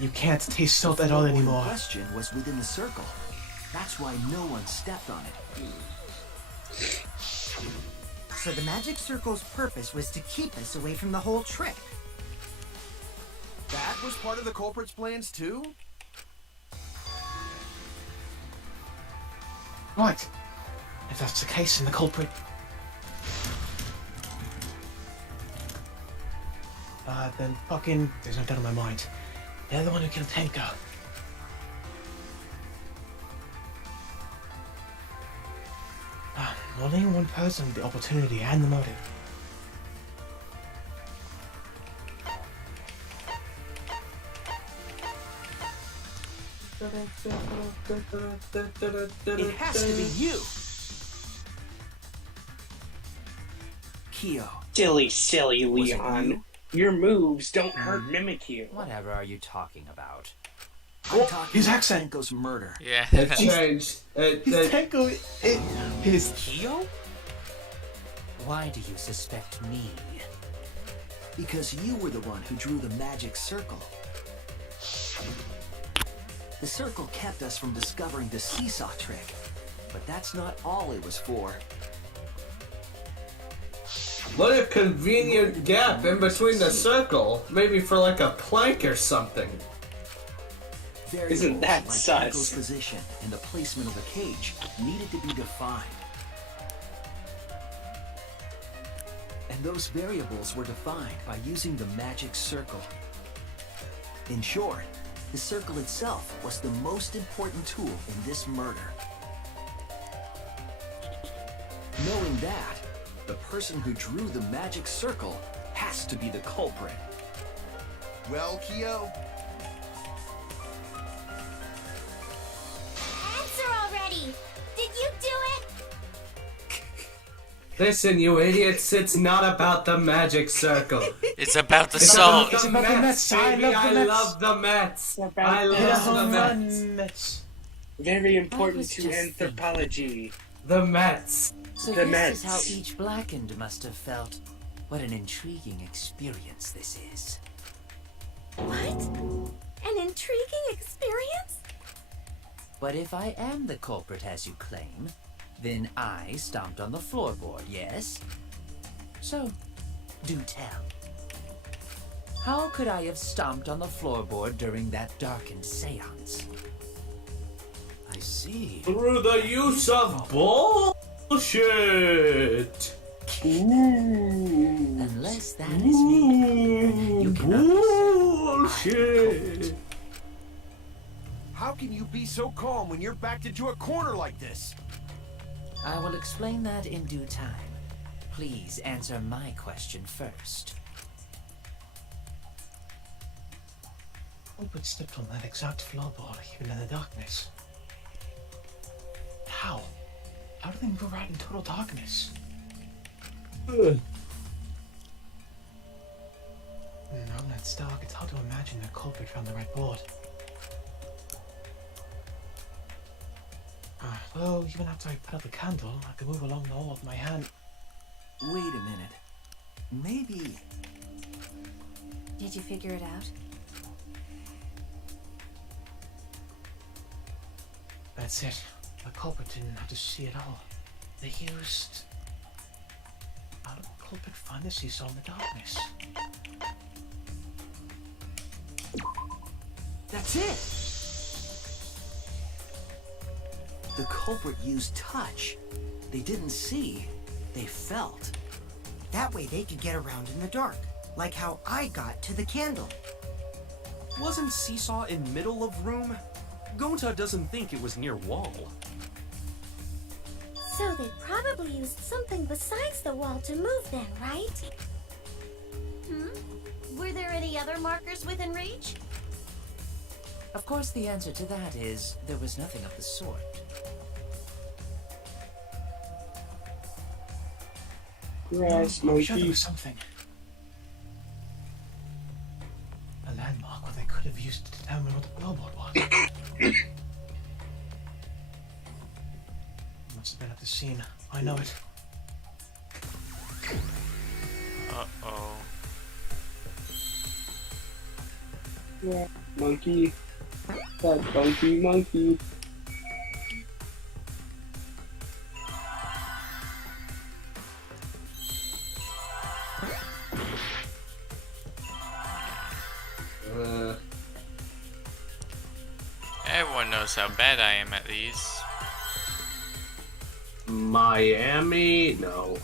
You can't taste salt at all anymore. The question was within the circle. That's why no one stepped on it. So the magic circle's purpose was to keep us away from the whole trick. That was part of the culprit's plans too? Right. If that's the case, then the culprit... then fucking... There's no doubt in my mind. They're the one who killed Tenko. Only one person with the opportunity and the motive. It has to be you! Kyo. Silly Leon. Your moves don't hurt Mimikyu. Whatever are you talking about? I'm talking his about accent. Tenko's murder. Yeah. It changed. His Tenko... His... Kyo? Why do you suspect me? Because you were the one who drew the magic circle. The circle kept us from discovering the seesaw trick, but that's not all it was for. What a convenient gap in between the circle. Maybe for like a plank or something. Isn't that Variables sus? like Tenko's position and the placement of the cage needed to be defined. And those variables were defined by using the magic circle. In short, the circle itself was the most important tool in this murder. Knowing that, the person who drew the magic circle has to be the culprit. Well, Kyo, Answer already! Did you do it? Listen, you idiots, it's not about the magic circle. It's about the It's salt. about the Mets, baby. I love the Mets. I love the Mets. Very important was to just anthropology. The Mets. So The this Mets. is how each Blackened must have felt. What an intriguing experience this is. What? An intriguing experience? But if I am the culprit as you claim, then I stomped on the floorboard, yes? So, do tell. How could I have stomped on the floorboard during that darkened seance? I see. Through the use of bullshit. Unless that is me, you cannot Bullshit. how can you be so calm when you're backed into a corner like this? I will explain that in due time. Please answer my question first. Culprit stepped on that exact floorboard, even in the darkness. How? How do they move around in total darkness? Now that it's dark, it's hard to imagine the culprit found the right board. Well, even after I put out the candle, I could move along the wall with my hand. Wait a minute. Maybe... Did you figure it out? That's it. The culprit didn't have to see it all. They used... How did the culprit find the seesaw in the darkness? That's it! The culprit used touch. They didn't see, they felt. That way they could get around in the dark, like how I got to the candle. Wasn't seesaw in middle of room? Gonta doesn't think it was near wall. So they probably used something besides the wall to move then, right? Were there any other markers within reach? Of course, the answer to that is there was nothing of the sort. Grass I'm sure there monkey. was something. A landmark where they could have used to determine what the billboard was. Must have been at the scene. I know it. Uh-oh. Yeah, monkey. That funky monkey. Everyone knows how bad I am at these. Miami? No.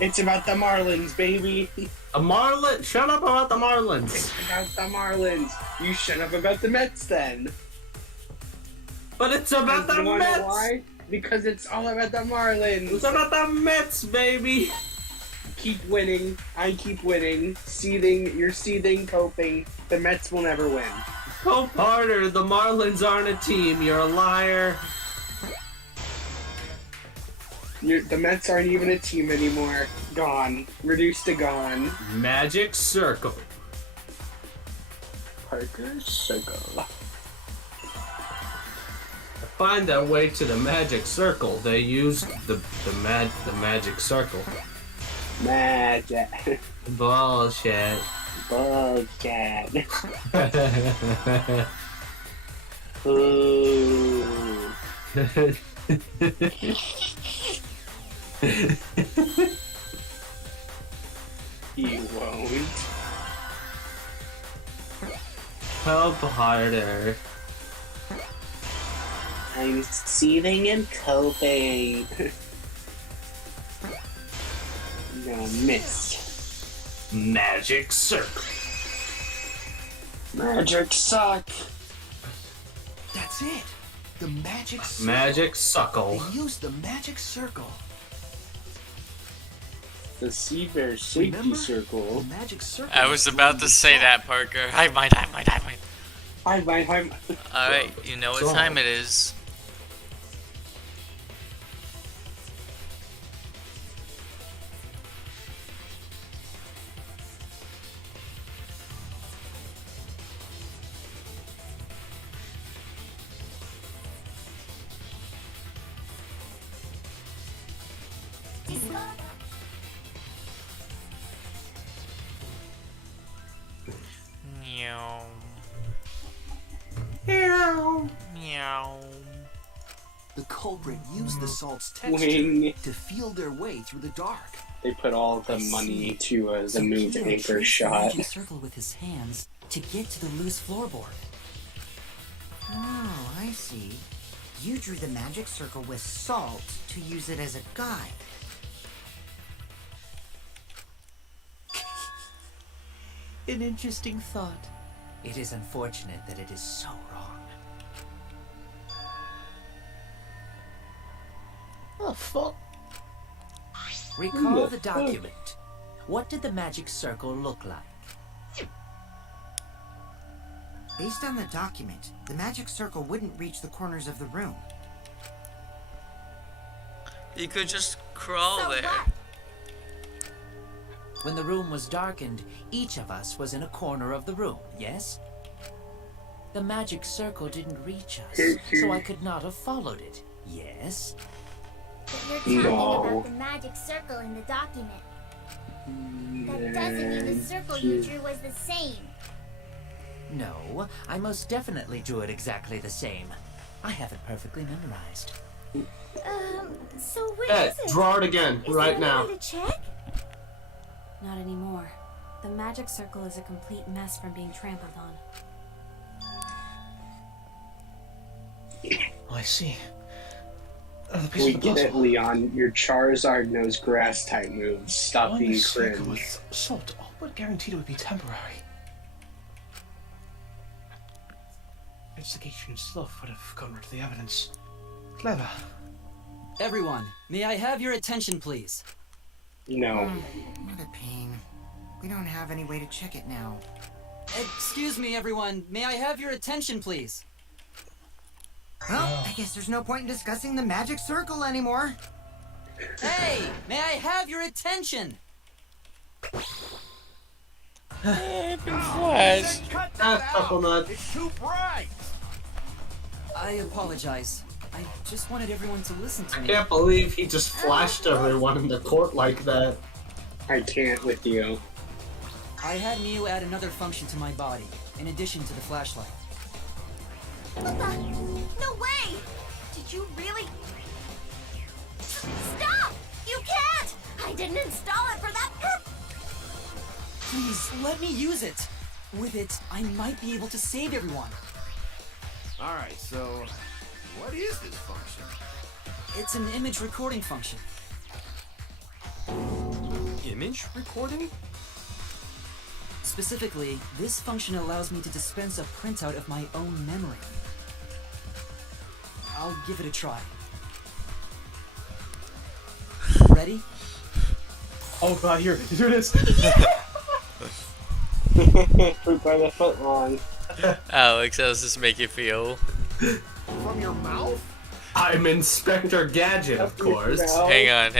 It's about the Marlins, baby. A Marlin? Shut up about the Marlins. It's about the Marlins. You shut up about the Mets then. But it's about the You wanna know Mets. why? Because it's all about the Marlins. It's about the Mets, baby. Keep winning. I keep winning. Seething. You're seething, coping. The Mets will never win. Hope harder. The Marlins aren't a team. You're a liar. The Mets aren't even a team anymore. Gone. Reduced to gone. Magic Circle. Parker Circle. To find their way to the Magic Circle, they used the Magic Circle. Magic. Bullshit. Bullshit. Ooh. He won't. Help harder. I'm seething and coping. No, missed. Magic Circle. Magic suck. That's it! The magic circle. Magic Suckle. They used the magic circle. The sea bear safety circle. The magic circle. I was about to say that, Parker. I might. Alright, you know what time it is. Meow. Meow. Meow. The culprit used the salt's Wing. texture to feel their way through the dark. They put all the money to the So move Kyo anchor traced shot. the magic circle with his hands to get to the loose floorboard. Oh, I see. You drew the magic circle with salt to use it as a guide. An interesting thought. It is unfortunate that it is so wrong. Oh, fuck. Recall the document. What did the magic circle look like? Based on the document, the magic circle wouldn't reach the corners of the room. You could just crawl there. When the room was darkened, each of us was in a corner of the room, yes? The magic circle didn't reach us, so I could not have followed it, yes? But you're talking about the magic circle in the document. That doesn't mean the circle you drew was the same. No, I most definitely drew it exactly the same. I have it perfectly memorized. So which Hey, is it? draw it again, Is right there now. any way to check? Not anymore. The magic circle is a complete mess from being trampled on. I see. We get it, Leon. Your Charizard knows grass type moves. Stop being circle cringe. with salt, all but guaranteed it would be temporary. Investigation itself would have gotten rid of the evidence. Clever. Everyone, may I have your attention, please? No. What a pain. We don't have any way to check it now. Excuse me, everyone. May I have your attention, please? Well, I guess there's no point in discussing the magic circle anymore. Hey, may I have your attention? Flash. It's too bright. I apologize. I just wanted everyone to listen to I me. can't believe he just flashed everyone in the court like that. I can't with you. I had Miu add another function to my body, in addition to the flashlight. No way! Did you really? Stop! You can't! I didn't install it for that purpose! Please, let me use it! With it, I might be able to save everyone. Alright, so what is this function? It's an image recording function. Image recording? Specifically, this function allows me to dispense a printout of my own memory. I'll give it a try. Ready? Oh god, here it is! Fruit by the foot long. Alex, how does this make you feel? From your mouth? I'm Inspector Gadget, of course. Hang on.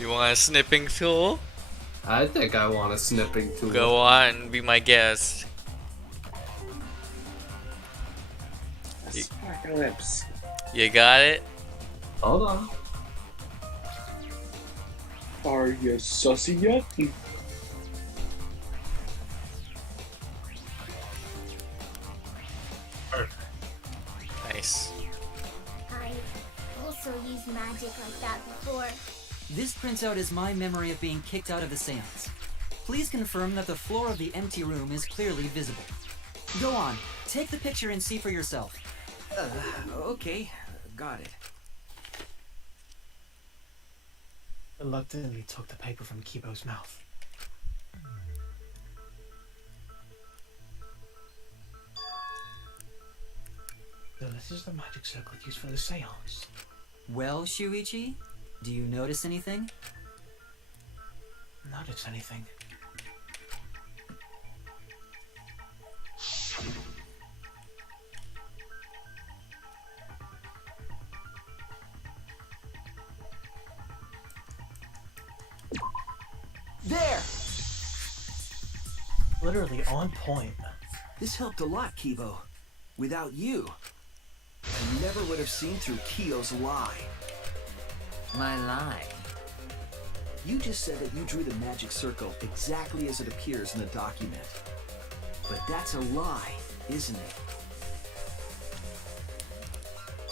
You want a snipping tool? I think I want a snipping tool. Go on, be my guest. Lips. You got it? Hold on. Are you sussy yet? Nice. I also used magic like that before. This printout is my memory of being kicked out of the seance. Please confirm that the floor of the empty room is clearly visible. Go on, take the picture and see for yourself. Okay, got it. Reluctantly took the paper from Kibo's mouth. So this is the magic circle used for the seance. Well, Shuichi, do you notice anything? Notice anything? There! Literally on point. This helped a lot, Kibo. Without you, I never would have seen through Kiyo's lie. My lie? You just said that you drew the magic circle exactly as it appears in the document. But that's a lie, isn't it?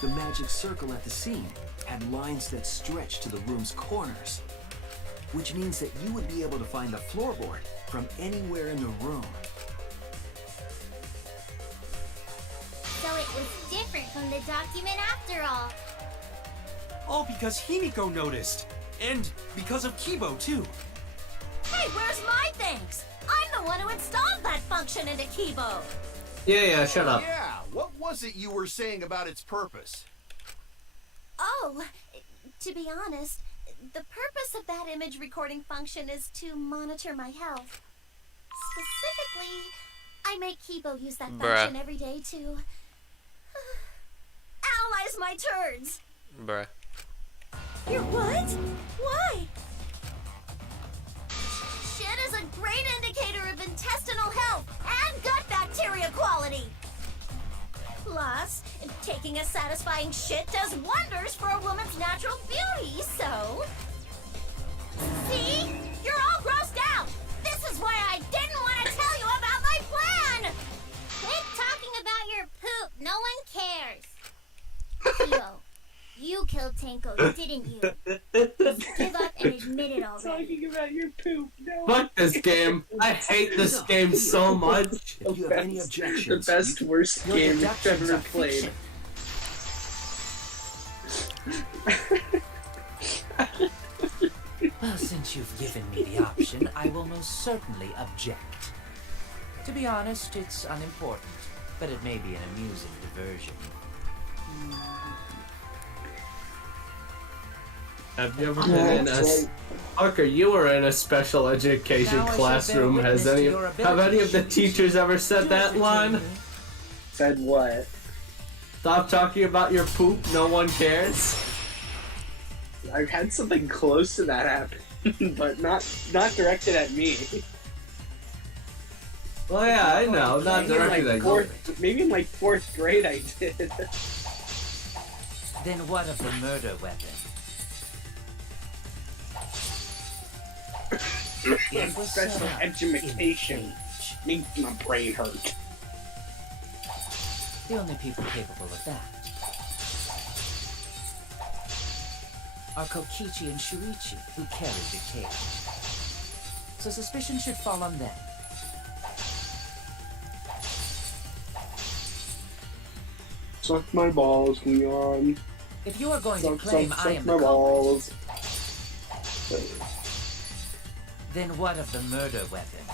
The magic circle at the scene had lines that stretched to the room's corners, which means that you would be able to find the floorboard from anywhere in the room. So it was different from the document after all. All because Himiko noticed. And because of Kibo, too. Hey, where's my thanks? I'm the one who installed that function into Kibo. Yeah, shut up. Yeah, what was it you were saying about its purpose? Oh, to be honest, the purpose of that image recording function is to monitor my health. Specifically, I make Kibo use that Bruh. function every day to... Ow, my analyze my turds. Bruh. Your what? Why? Shit is a great indicator of intestinal health and gut bacteria quality. Plus, taking a satisfying shit does wonders for a woman's natural beauty, so... See? You're all grossed out! This is why I didn't want to tell you about my plan! Quit talking about your poop. No one cares. Kyo, you killed Tenko, didn't you? Just give up and admit it already. Talking about your poop. No. Fuck this game. I hate this game so much. If you have any objections, The best, worst Your game you've deductions ever are played. Well, since you've given me the option, I will most certainly object. To be honest, it's unimportant, but it may be an amusing diversion. Have you ever been in a... Parker, you were in a special education Now I shall classroom. bear Have witness to any your of the ability. teachers ever said that line? Said what? Stop talking about your poop, no one cares. I've had something close to that happen, but not directed at me. Well, yeah, I know, not directed at you. Maybe in like 4th grade I did. Then what of the murder weapon? It was set Special up education. in Makes my brain hurt. The only people capable of that are Kokichi and Suichi, who carried the cage. So suspicion should fall on them. Suck my balls, Leon. If you are going to Suck, claim suck, I am suck the my culprit, balls. then what of the murder weapon?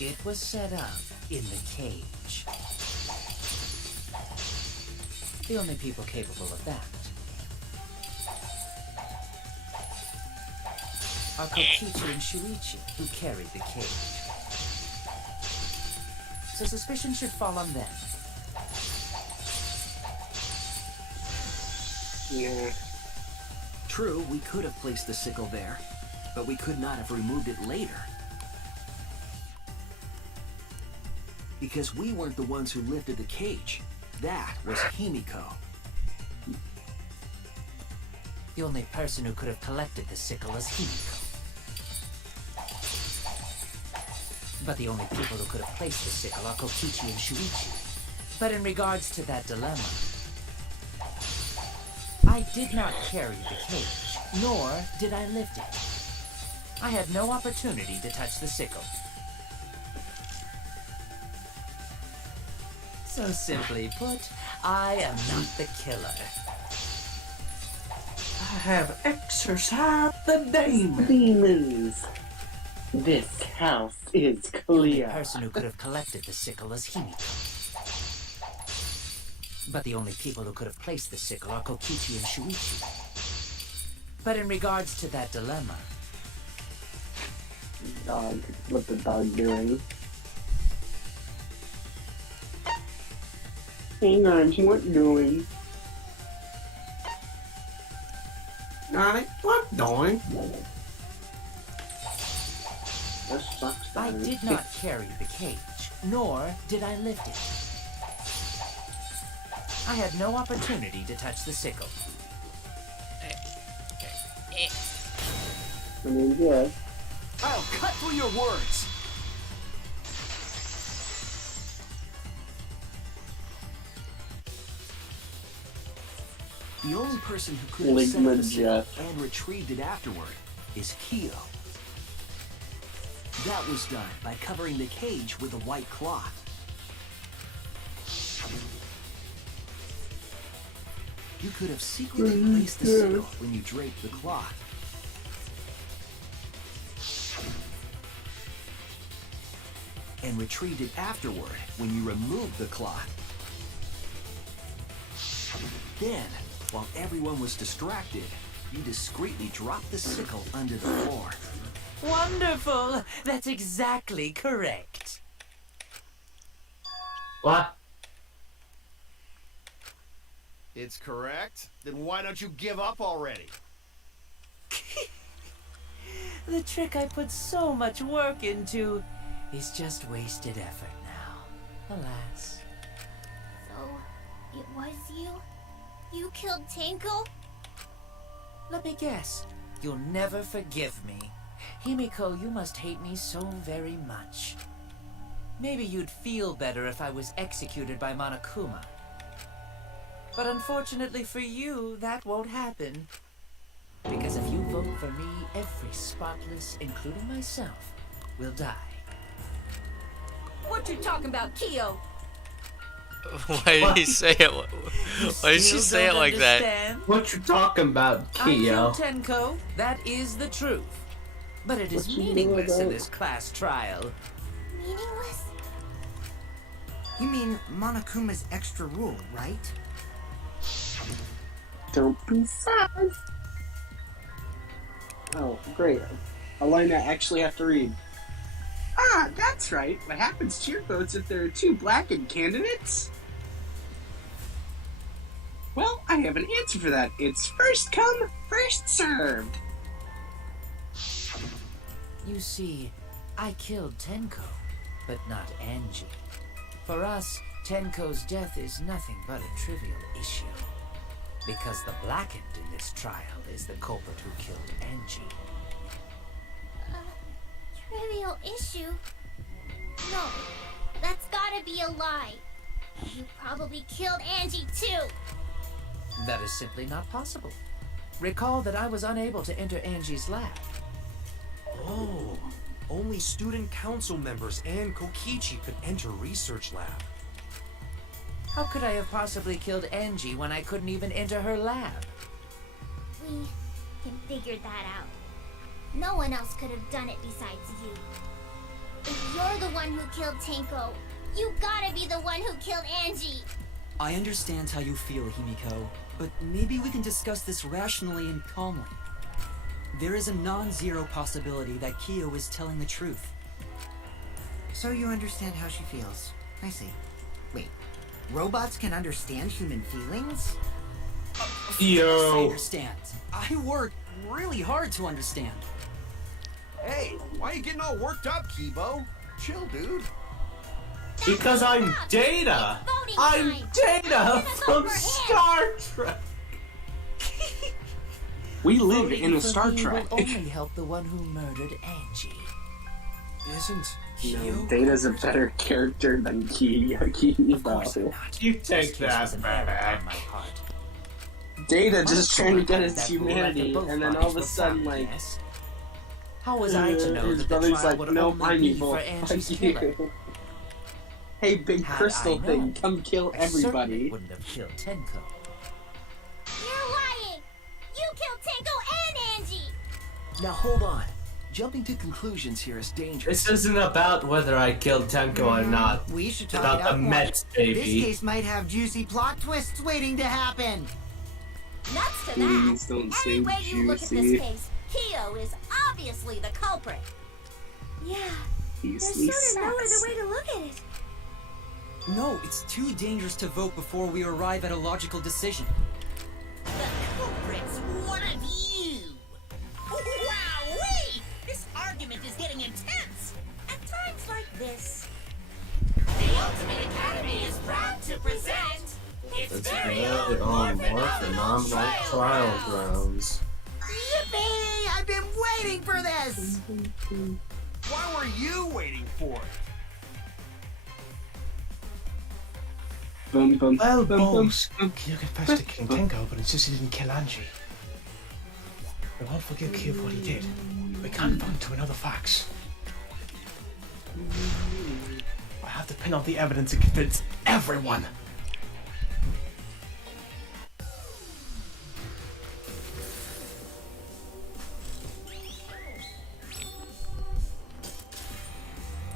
It was set up in the cage. The only people capable of that are Kokichi and Suichi, who carried the cage. So suspicion should fall on them. Yeah. True, we could have placed the sickle there, but we could not have removed it later. Because we weren't the ones who lifted the cage. That was Himiko. The only person who could have collected the sickle is Himiko. But the only people who could have placed the sickle are Kokichi and Suichi. But in regards to that dilemma, I did not carry the cage, nor did I lift it. I had no opportunity to touch the sickle. So simply put, I am not the killer. I have exorcised the demon. Demons. This house is The only clear. person who could have collected the sickle is Himiko. But the only people who could have placed the sickle are Kokichi and Suichi. But in regards to that dilemma, Dog. What the dog doing? Hang on, what doing? Nani, what doing? This sucks. I did not carry the cage, nor did I lift it. I had no opportunity to touch the sickle. I mean, yeah. I'll cut through your words. The only person who could have set Ligma the sickle Jeff. and retrieved it afterward is Kyo. That was done by covering the cage with a white cloth. You could have secretly placed the sickle when you draped the cloth. And retrieved it afterward when you removed the cloth. Then, while everyone was distracted, you discreetly dropped the sickle under the floor. Wonderful! That's exactly correct. What? It's correct. Then why don't you give up already? The trick I put so much work into is just wasted effort now. Alas. So, it was you? You killed Tenko? Let me guess. You'll never forgive me. Himiko, you must hate me so very much. Maybe you'd feel better if I was executed by Monokuma. But unfortunately for you, that won't happen. Because if you vote for me, every spotless, including myself, will die. What you talking about, Kyo? Why did he say it? Why did she say it like that? What you talking about, I Kyo? killed Tenko. That is the truth. But it is What you meaningless doing in about- this class trial. Meaningless? You mean Monokuma's extra rule, right? Don't be sad. Oh, great. A line I actually have to read. Ah, that's right. What happens to your votes if there are two blackened candidates? Well, I have an answer for that. It's first come, first served. You see, I killed Tenko, but not Angie. For us, Tenko's death is nothing but a trivial issue. Because the blackened in this trial is the culprit who killed Angie. Trivial issue? No, that's gotta be a lie. You probably killed Angie too. That is simply not possible. Recall that I was unable to enter Angie's lab. Oh, only student council members and Kokichi could enter research lab. How could I have possibly killed Angie when I couldn't even enter her lab? We can figure that out. No one else could have done it besides you. If you're the one who killed Tenko, you gotta be the one who killed Angie. I understand how you feel, Himiko, but maybe we can discuss this rationally and calmly. There is a non-zero possibility that Kyo is telling the truth. So you understand how she feels. I see. Wait, robots can understand human feelings? I understand. I worked really hard to understand. Hey, why are you getting all worked up, Kibo? Chill, dude. Because I'm Data! I'm Data from Star Trek! We live Voting in a for Star me Trek. will only help the one who murdered Angie. Isn't No, Data's a better character than Kibo. You take that back. Data just trying to get his humanity, and then all of a sudden, like, How was I to know his that the brother's trial like, would no, only I'm be evil. for Angie's Fuck killer? you. Hey, big Had crystal I thing, known, come kill I certainly everybody. wouldn't have killed Tenko. You're lying! You killed Tenko and Angie! Now hold on. Jumping to conclusions here is dangerous. This isn't about whether I killed Tenko or not. We should It's talk about it out the more. Mets, This baby. case might have juicy plot twists waiting to happen. Nuts to Please that! don't Any say way you look at juicy. this case, Kyo is obviously the culprit. Yeah, Beastly there's sort of no sex. other way to look at it. No, it's too dangerous to vote before we arrive at a logical decision. The culprit's one of you! Wowee! This argument is getting intense! At times like this, the Ultimate Academy is proud to present its It's very good own on more more phenomenal trial grounds. Yippee! I've been waiting for this! Why were you waiting for it? Boom, boom, Well, boom, boom, Bones, boom. Kyo confessed to killing Tenko, but insists he didn't kill Angie. We won't forgive Kyo for what he did. We can't point to another facts. I have to pin on the evidence and convince everyone.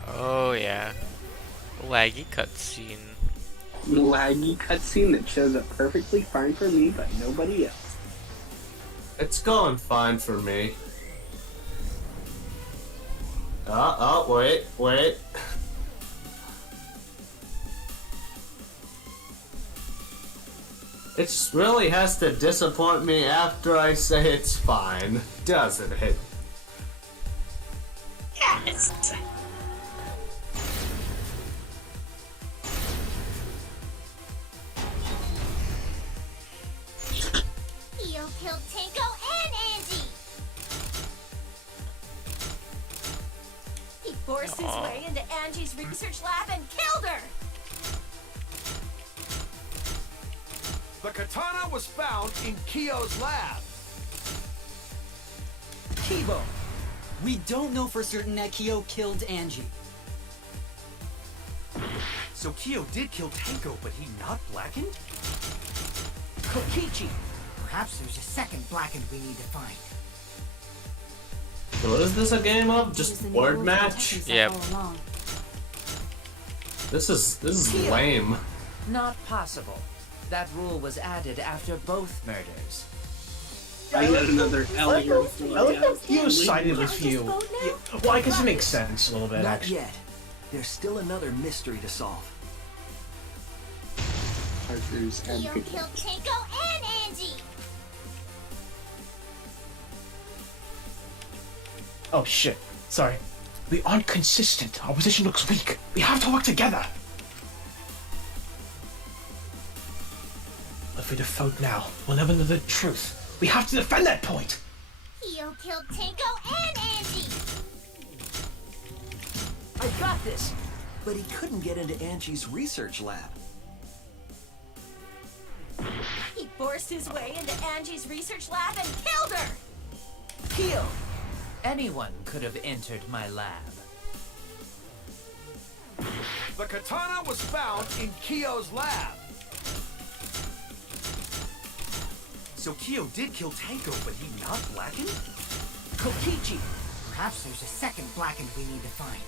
Oh yeah. Laggy cutscene. Laggy cutscene that shows up perfectly fine for me, but nobody else. It's going fine for me. Wait. It just really has to disappoint me after I say it's fine, doesn't it? Yes. Kyo killed Tenko and Angie. He forced his way into Angie's research lab and killed her. The katana was found in Kyo's lab. Kibo! We don't know for certain that Kyo killed Angie. So Kyo did kill Tenko, but he not blackened? Kokichi! Perhaps there's a second blackened we need to find. So is this a game of just word match? Yep. This is lame. Not possible. That rule was added after both murders. I got another alligator. I like how Kyo sided with you. Yeah, well, I guess it makes sense a little bit, Not actually. yet. There's still another mystery to solve. Archer's Kyo advocate. killed Tenko and Angie. Oh shit. Sorry. We aren't consistent. Our position looks weak. We have to work together. If we default now, we'll never know the truth. We have to defend that point. Kyo killed Tenko and Angie. I got this! But he couldn't get into Angie's research lab. He forced his way into Angie's research lab and killed her. Kyo! Anyone could have entered my lab. The katana was found in Kyo's lab. So Kyo did kill Tenko, but he not blackened? Kokichi! Perhaps there's a second blackened we need to find.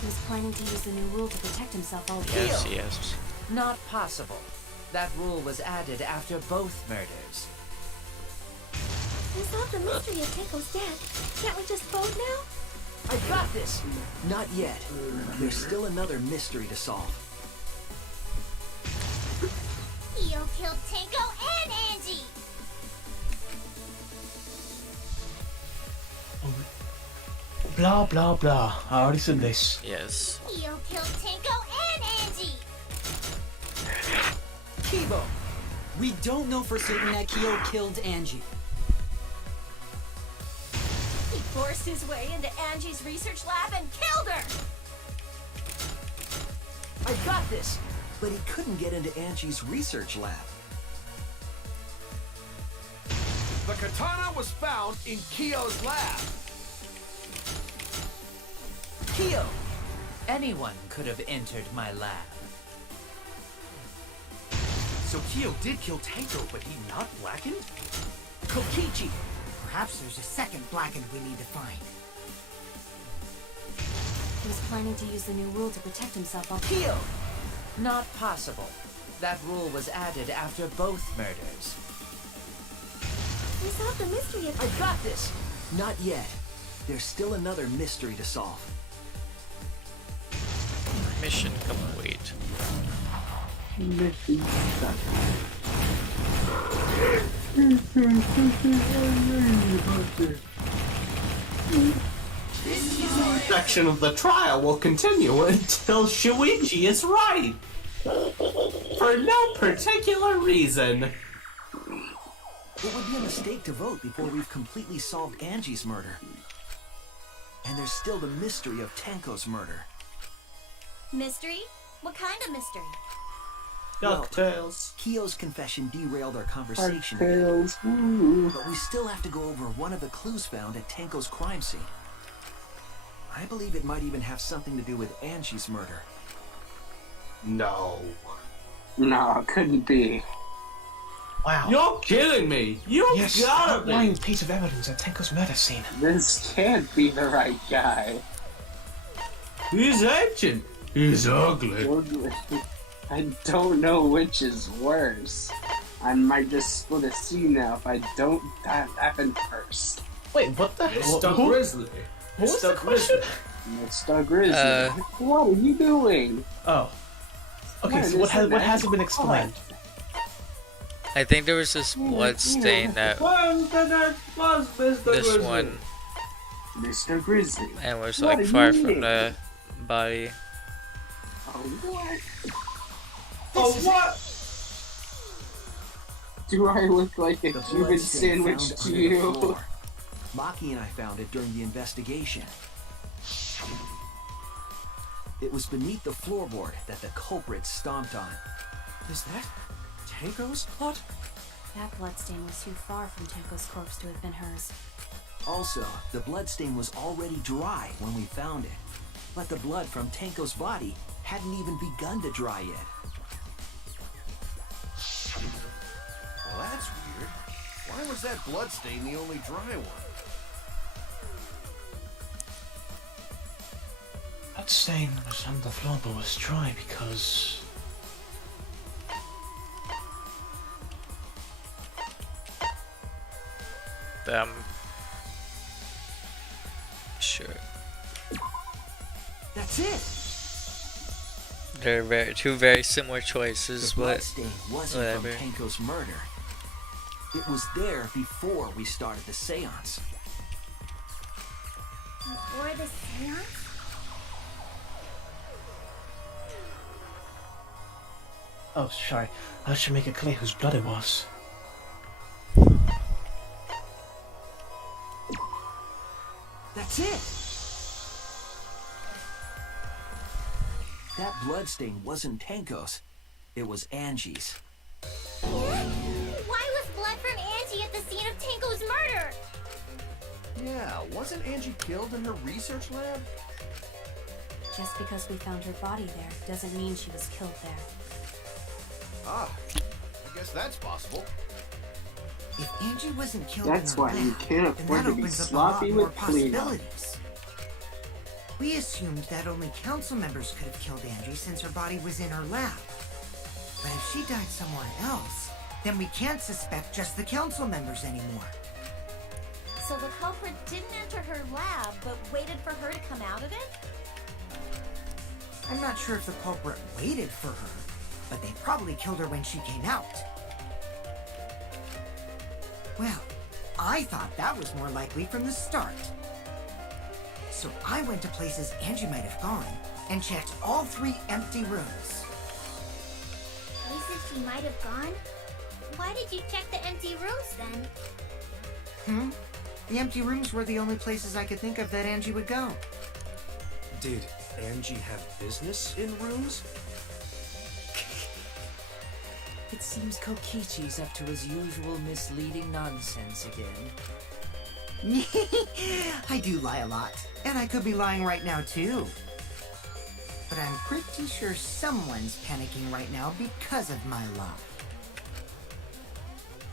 He was planning to use the new rule to protect himself all Yes, yes. Not possible. That rule was added after both murders. We solved the mystery of Tenko's death. Can't we just vote now? I got this! Not yet. There's still another mystery to solve. Kyo killed Tenko and Angie. Blah, blah, blah. I already said this. Yes. Kyo killed Tenko and Angie. Kibo! We don't know for certain that Kyo killed Angie. He forced his way into Angie's research lab and killed her. I got this! But he couldn't get into Angie's research lab. The katana was found in Kyo's lab. Kyo! Anyone could have entered my lab. So Kyo did kill Tenko, but he not blackened? Kokichi! Perhaps there's a second blackened we need to find. He was planning to use the new rule to protect himself all Kyo! Not possible. That rule was added after both murders. We solved the mystery of... I got this! Not yet. There's still another mystery to solve. Mission complete. This section of the trial will continue until Suichi is right. For no particular reason. It would be a mistake to vote before we've completely solved Angie's murder. And there's still the mystery of Tenko's murder. Mystery? What kind of mystery? DuckTales. Kyo's confession derailed our conversation. DuckTales. But we still have to go over one of the clues found at Tenko's crime scene. I believe it might even have something to do with Angie's murder. No. No, couldn't be. Wow. You're kidding me! You Yes, gotta outlying be! piece of evidence at Tenko's murder scene. This can't be the right guy. He's ancient. He's ugly. I don't know which is worse. I might just split a scene now if I don't happen first. Wait, what the hell? Mr. Grizzly. What was the question? Mr. Grizzly. What are you doing? Oh. Okay, so what hasn't been explained? I think there was this blood stain that this one Mr. Grizzly. and was What like do far you from need? the body. Oh, what? Do I look like a The Cuban bloodstain sandwich found to under the you? floor. Maki and I found it during the investigation. It was beneath the floorboard that the culprit stomped on. Is that Tenko's blood? That bloodstain was too far from Tenko's corpse to have been hers. Also, the bloodstain was already dry when we found it. But the blood from Tenko's body hadn't even begun to dry yet. Well, that's weird. Why was that bloodstain the only dry one? That stain was on the floor but was dry because... Sure. That's it! They're two very similar choices, The but bloodstain wasn't whatever. from Tenko's murder. It was there before we started the seance. Before the seance? Oh, sorry. I should make it clear whose blood it was. That's it! That bloodstain wasn't Tenko's. It was Angie's. Why was blood from Angie at the scene of Tenko's murder? Yeah, wasn't Angie killed in her research lab? Just because we found her body there doesn't mean she was killed there. Ah, I guess that's possible. If Angie wasn't killed That's in her why you lab, can't then afford that to be opens up a sloppy lot more with cleanup. possibilities. We assumed that only council members could have killed Angie since her body was in her lab. But if she died somewhere else, then we can't suspect just the council members anymore. So the culprit didn't enter her lab, but waited for her to come out of it? I'm not sure if the culprit waited for her, but they probably killed her when she came out. Well, I thought that was more likely from the start. So I went to places Angie might have gone and checked all 3 empty rooms. Places she might have gone? Why did you check the empty rooms then? The empty rooms were the only places I could think of that Angie would go. Did Angie have business in rooms? It seems Kokichi's up to his usual misleading nonsense again. I do lie a lot, and I could be lying right now too. But I'm pretty sure someone's panicking right now because of my lie.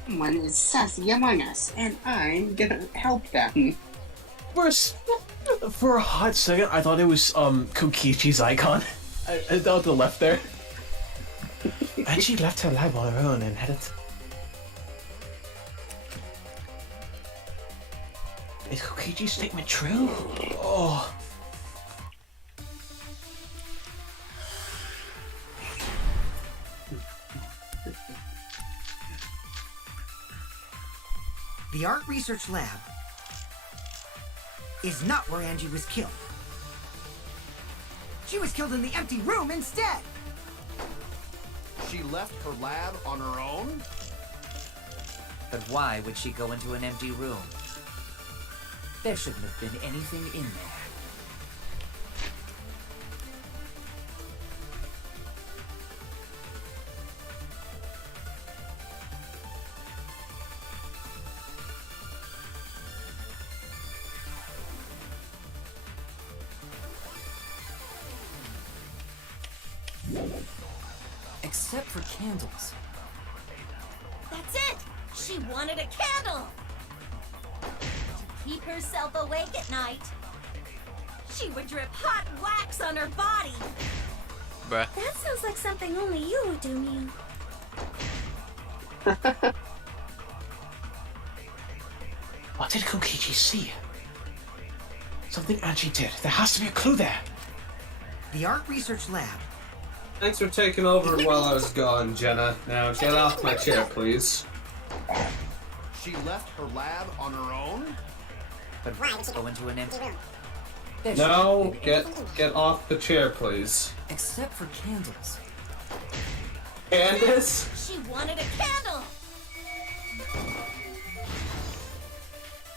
Someone is sassy among us, and I'm gonna help them. For a hot second, I thought it was Kokichi's icon. I thought the left there. And she left her lab on her own and headed. Is Kokichi's statement true? Oh. The art research lab is not where Angie was killed. She was killed in the empty room instead. She left her lab on her own? But why would she go into an empty room? There shouldn't have been anything in there. Except for candles. That's it! She wanted a candle! To keep herself awake at night. She would drip hot wax on her body. Bruh. That sounds like something only you would do, Mew. What did Kokichi see? Something Angie did. There has to be a clue there. The art research lab Thanks for taking over while I was gone, Jenna. Now get off my chair, please. She left her lab on her own? But go into an empty room. No, get off the chair, please. Except for candles. Candace? She wanted a candle!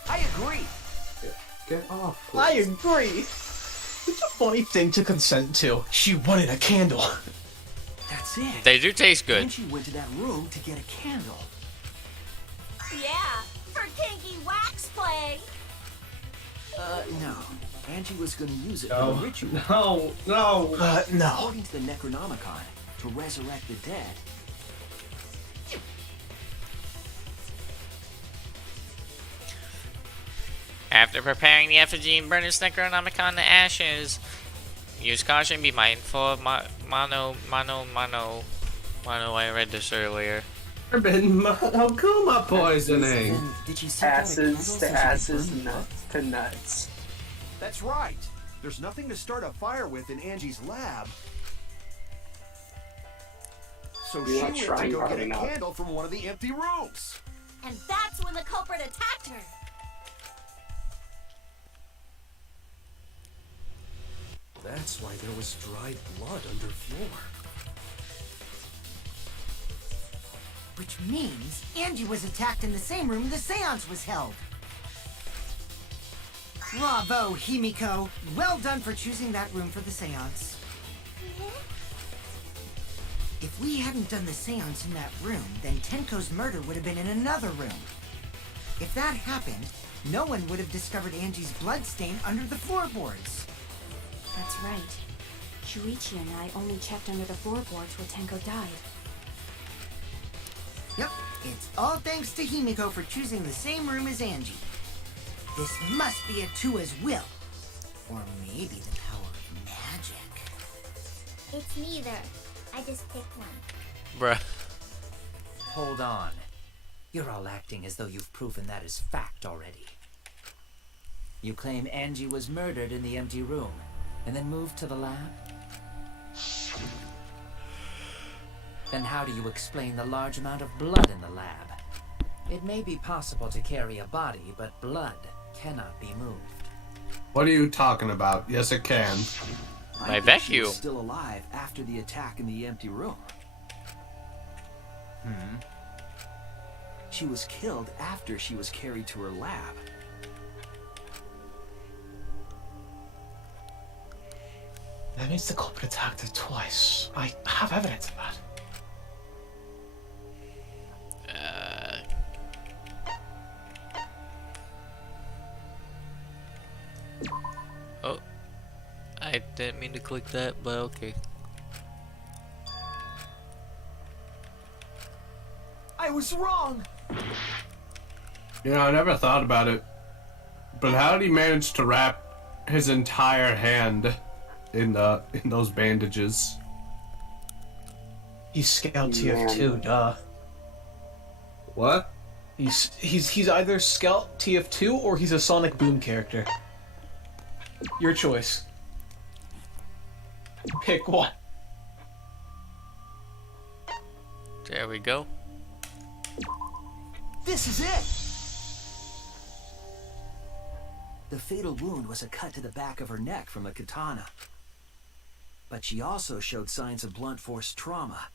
I agree. Get off, please. I agree. It's a funny thing to consent to. She wanted a candle. That's it. They do taste good. Angie went to that room to get a candle. Yeah, for kinky wax play. No. Angie was gonna use it No. for a ritual. No. No. According to the Necronomicon, to resurrect the dead. After preparing the effigy and burn its Necronomicon to ashes, use caution, be mindful of mono. I read this earlier. Monokuma poisoning. Did she set Asses to asses, nuts to nuts. That's right. There's nothing to start a fire with in Angie's lab. So You're she not went to trying go hard get a enough. candle from one of the empty rooms. And that's when the culprit attacked her. That's why there was dried blood under floor. Which means Angie was attacked in the same room the seance was held. Bravo, Himiko. Well done for choosing that room for the seance. If we hadn't done the seance in that room, then Tenko's murder would have been in another room. If that happened, no one would have discovered Angie's bloodstain under the floorboards. That's right. Suichi and I only checked under the floorboards where Tenko died. Yep, it's all thanks to Himiko for choosing the same room as Angie. This must be a Tua's will. Or maybe the power of magic. It's neither. I just picked one. Bruh. Hold on. You're all acting as though you've proven that as fact already. You claim Angie was murdered in the empty room, and then moved to the lab? Then how do you explain the large amount of blood in the lab? It may be possible to carry a body, but blood cannot be moved. What are you talking about? Yes, it can. My I think she vacuum. was still alive after the attack in the empty room. She was killed after she was carried to her lab. That means the culprit attacked her twice. I have evidence of that. Oh, I didn't mean to click that, but okay. I was wrong. You know, I never thought about it. But how did he manage to wrap his entire hand in those bandages? He's Scout TF2, duh. What? He's either Scout TF2 or he's a Sonic Boom character. Your choice. Pick one. There we go. This is it. The fatal wound was a cut to the back of her neck from a katana. But she also showed signs of blunt force trauma,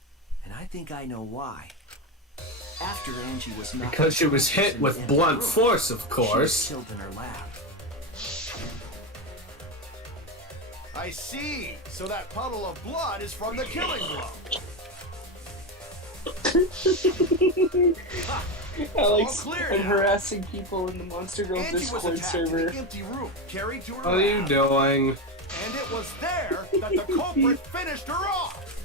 and I think I know why. After Angie was knocked Because she was hit in with the blunt room, force, of she was course. killed in her lab. I see. So that puddle of blood is from the killing blow. I like All clear I'm now. harassing people in the Monster Girl Angie was Discord attacked server. in the empty room, carried to her What are you lab, doing? and it was there that the culprit finished her off.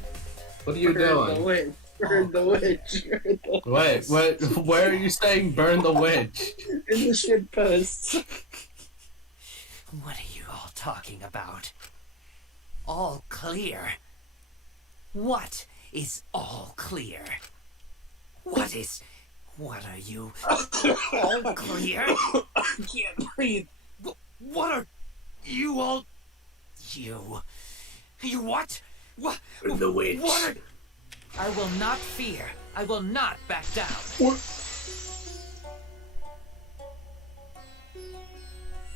What are you Burn the doing? witch. Burn the witch. Burn the Wait, where are you saying burn the witch? In the shit posts. What are you all talking about? All clear? What is all clear? What are you? All clear? I can't breathe. What are you all? You what? What? The witch. What? I will not fear. I will not back down.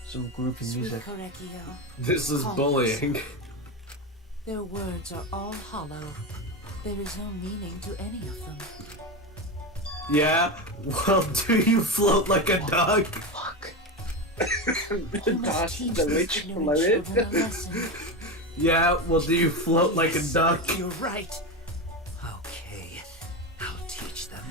Some groupie Sweet music. Korekiyo, This is calm bullying. yourself. Their words are all hollow. There is no meaning to any of them. Yeah? Well, do you float like a dog? Does the witch Ignorant floated? children a lesson. Yeah, well, do you float like a duck? You're right. Okay, I'll teach them.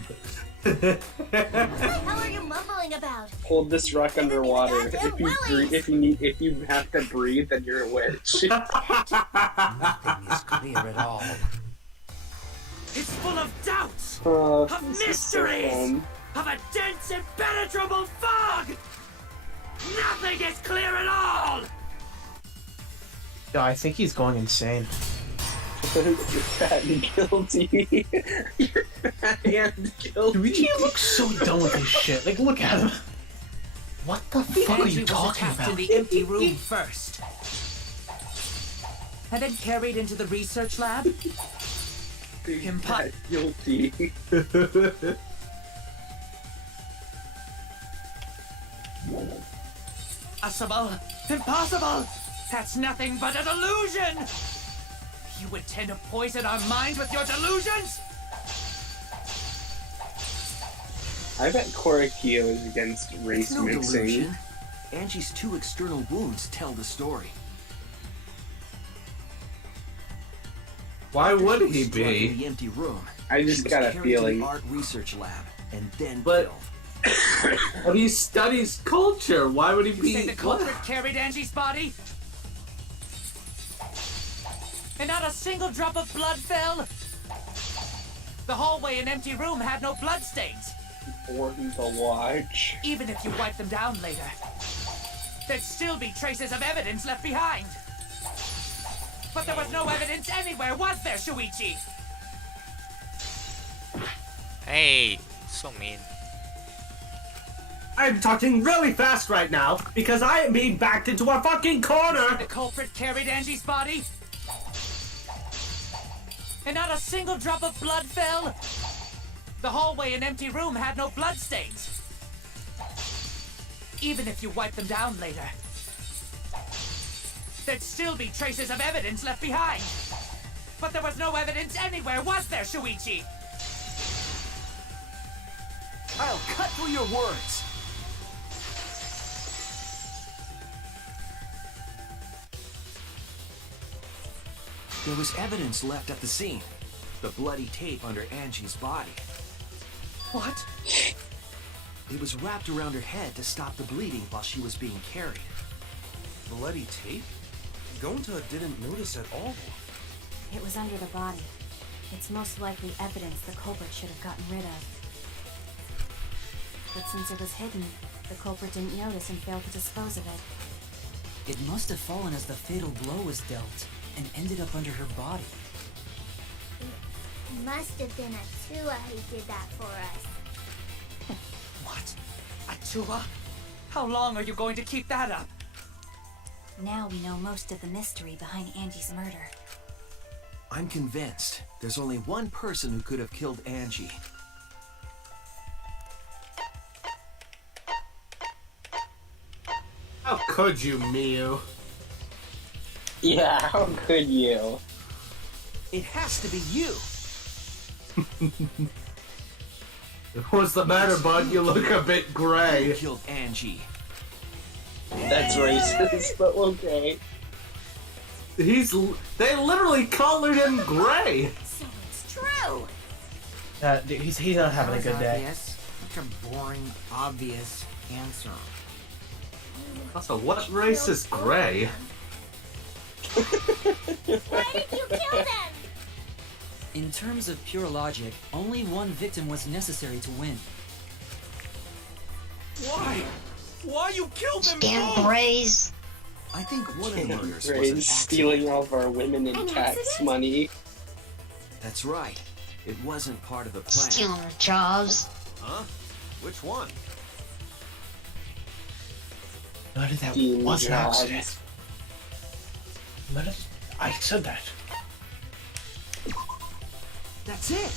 What the hell are you mumbling about? Hold this rock underwater. goddamn If you willies. if you have to breathe, then you're a witch. Nothing is clear at all. It's full of doubts, This of is so mysteries, fun. of a dense, impenetrable fog. Nothing is clear at all. Yeah, I think he's going insane. You're fat and guilty. You're fat and guilty. Luigi looks so done with his shit. Like, look at him. What the fuck are Angie you was talking attacked about? in the empty room first, and then carried into the research lab. You're fat guilty. Impossible! Impossible! That's nothing but a delusion! You intend to poison our minds with your delusions? I bet Korekiyo is against race It's no mixing. delusion. Angie's 2 external wounds tell the story. Why would After she he was struck in be? the empty room, I she just was got a carried to feeling. the art research lab and then But- killed. But he studies culture. Why would he You be? say the culprit carried Angie's body? And not a single drop of blood fell? The hallway and empty room had no bloodstains. Important to watch. Even if you wipe them down later, there'd still be traces of evidence left behind. But there was no evidence anywhere, was there, Suichi? Hey, so mean. I'm talking really fast right now because I am being backed into a fucking corner. The culprit carried Angie's body? And not a single drop of blood fell? The hallway and empty room had no bloodstains. Even if you wipe them down later, there'd still be traces of evidence left behind. But there was no evidence anywhere, was there, Suichi? I'll cut through your words. There was evidence left at the scene. The bloody tape under Angie's body. What? It was wrapped around her head to stop the bleeding while she was being carried. Bloody tape? Gonta didn't notice at all. It was under the body. It's most likely evidence the culprit should have gotten rid of. But since it was hidden, the culprit didn't notice and failed to dispose of it. It must have fallen as the fatal blow was dealt and ended up under her body. Must have been Atua who did that for us. What? Atua? How long are you going to keep that up? Now we know most of the mystery behind Angie's murder. I'm convinced there's only one person who could have killed Angie. How could you, Miyu? Yeah, how could you? It has to be you. What's the matter, bud? You look a bit Who gray. killed Angie? That's racist, but okay. They literally colored him gray. So it's true. Dude, he's not having a good day. Obvious. Such a boring, obvious answer. Also, what race is gray? Why did you kill them? In terms of pure logic, only one victim was necessary to win. Why? Why you killed them Damn both? Grays. I think one of the murders was an Ray's accident. stealing all of our women and An tax accident? money. That's right. It wasn't part of the plan. Stealing our jobs. Huh? Which one? None of that Stealing was an jobs. accident. I said that. That's it!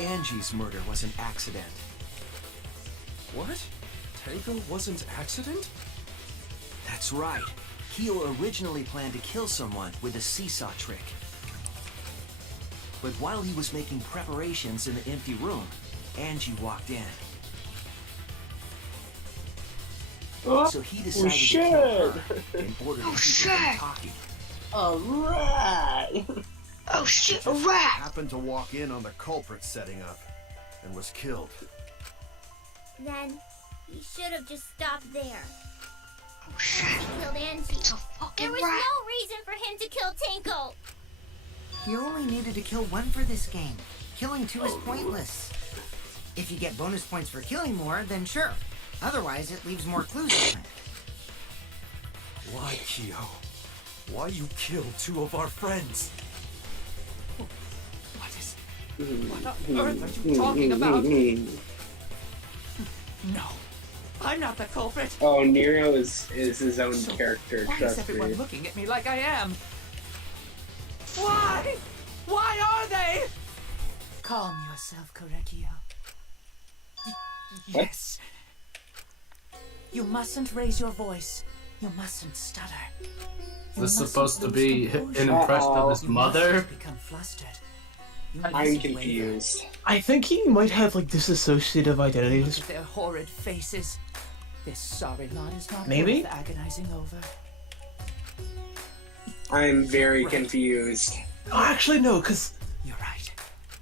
Angie's murder was an accident. What? Tenko was an accident? That's right. Kyo originally planned to kill someone with a seesaw trick. But while he was making preparations in the empty room, Angie walked in. So he decided to kill her in order to keep her from talking. Alright! Oh shit, a rat! Happened to walk in on the culprit setting up and was killed. Then he should have just stopped there. Oh shit! He killed Angie. It's a fucking There was rat! no reason for him to kill Tenko. He only needed to kill one for this game. Killing two is pointless. If you get bonus points for killing more, then sure. Otherwise, it leaves more clues open. Why, Kyo? Why you killed two of our friends? What on earth are you talking about? No, I'm not the culprit. Oh, Nero is his own character, Why is trust everyone me. looking at me like I am? Why? Why are they? Calm yourself, Korekiyo. Yes. You mustn't raise your voice. You mustn't stutter. Is this supposed to be an impression of his mother? Become flustered. I'm confused. I think he might have like dissociative identity Look at their horrid faces. This sorry lot is not Maybe? worth agonizing over. I'm very confused. Oh, actually, no, because you're right.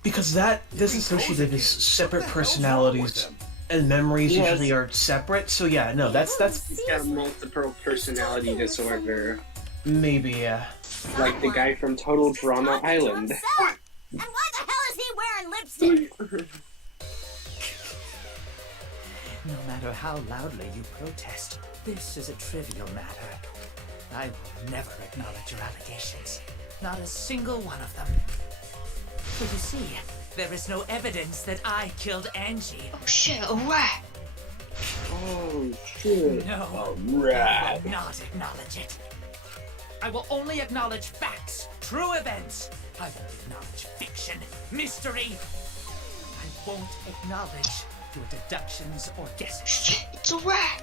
Because that disassociative is separate personalities, and memories Yes. usually are separate. So yeah, no, that's He's got multiple personality disorder, maybe yeah. like the guy from Total Drama Island. And why the hell is he wearing lipstick? No matter how loudly you protest, this is a trivial matter. I will never acknowledge your allegations. Not a single one of them. For you see, there is no evidence that I killed Angie. Oh shit, a rat! Oh shit. No, rat. I will not acknowledge it. I will only acknowledge facts, true events. I won't acknowledge fiction, mystery. I won't acknowledge your deductions or guesses. Shit, it's a rat!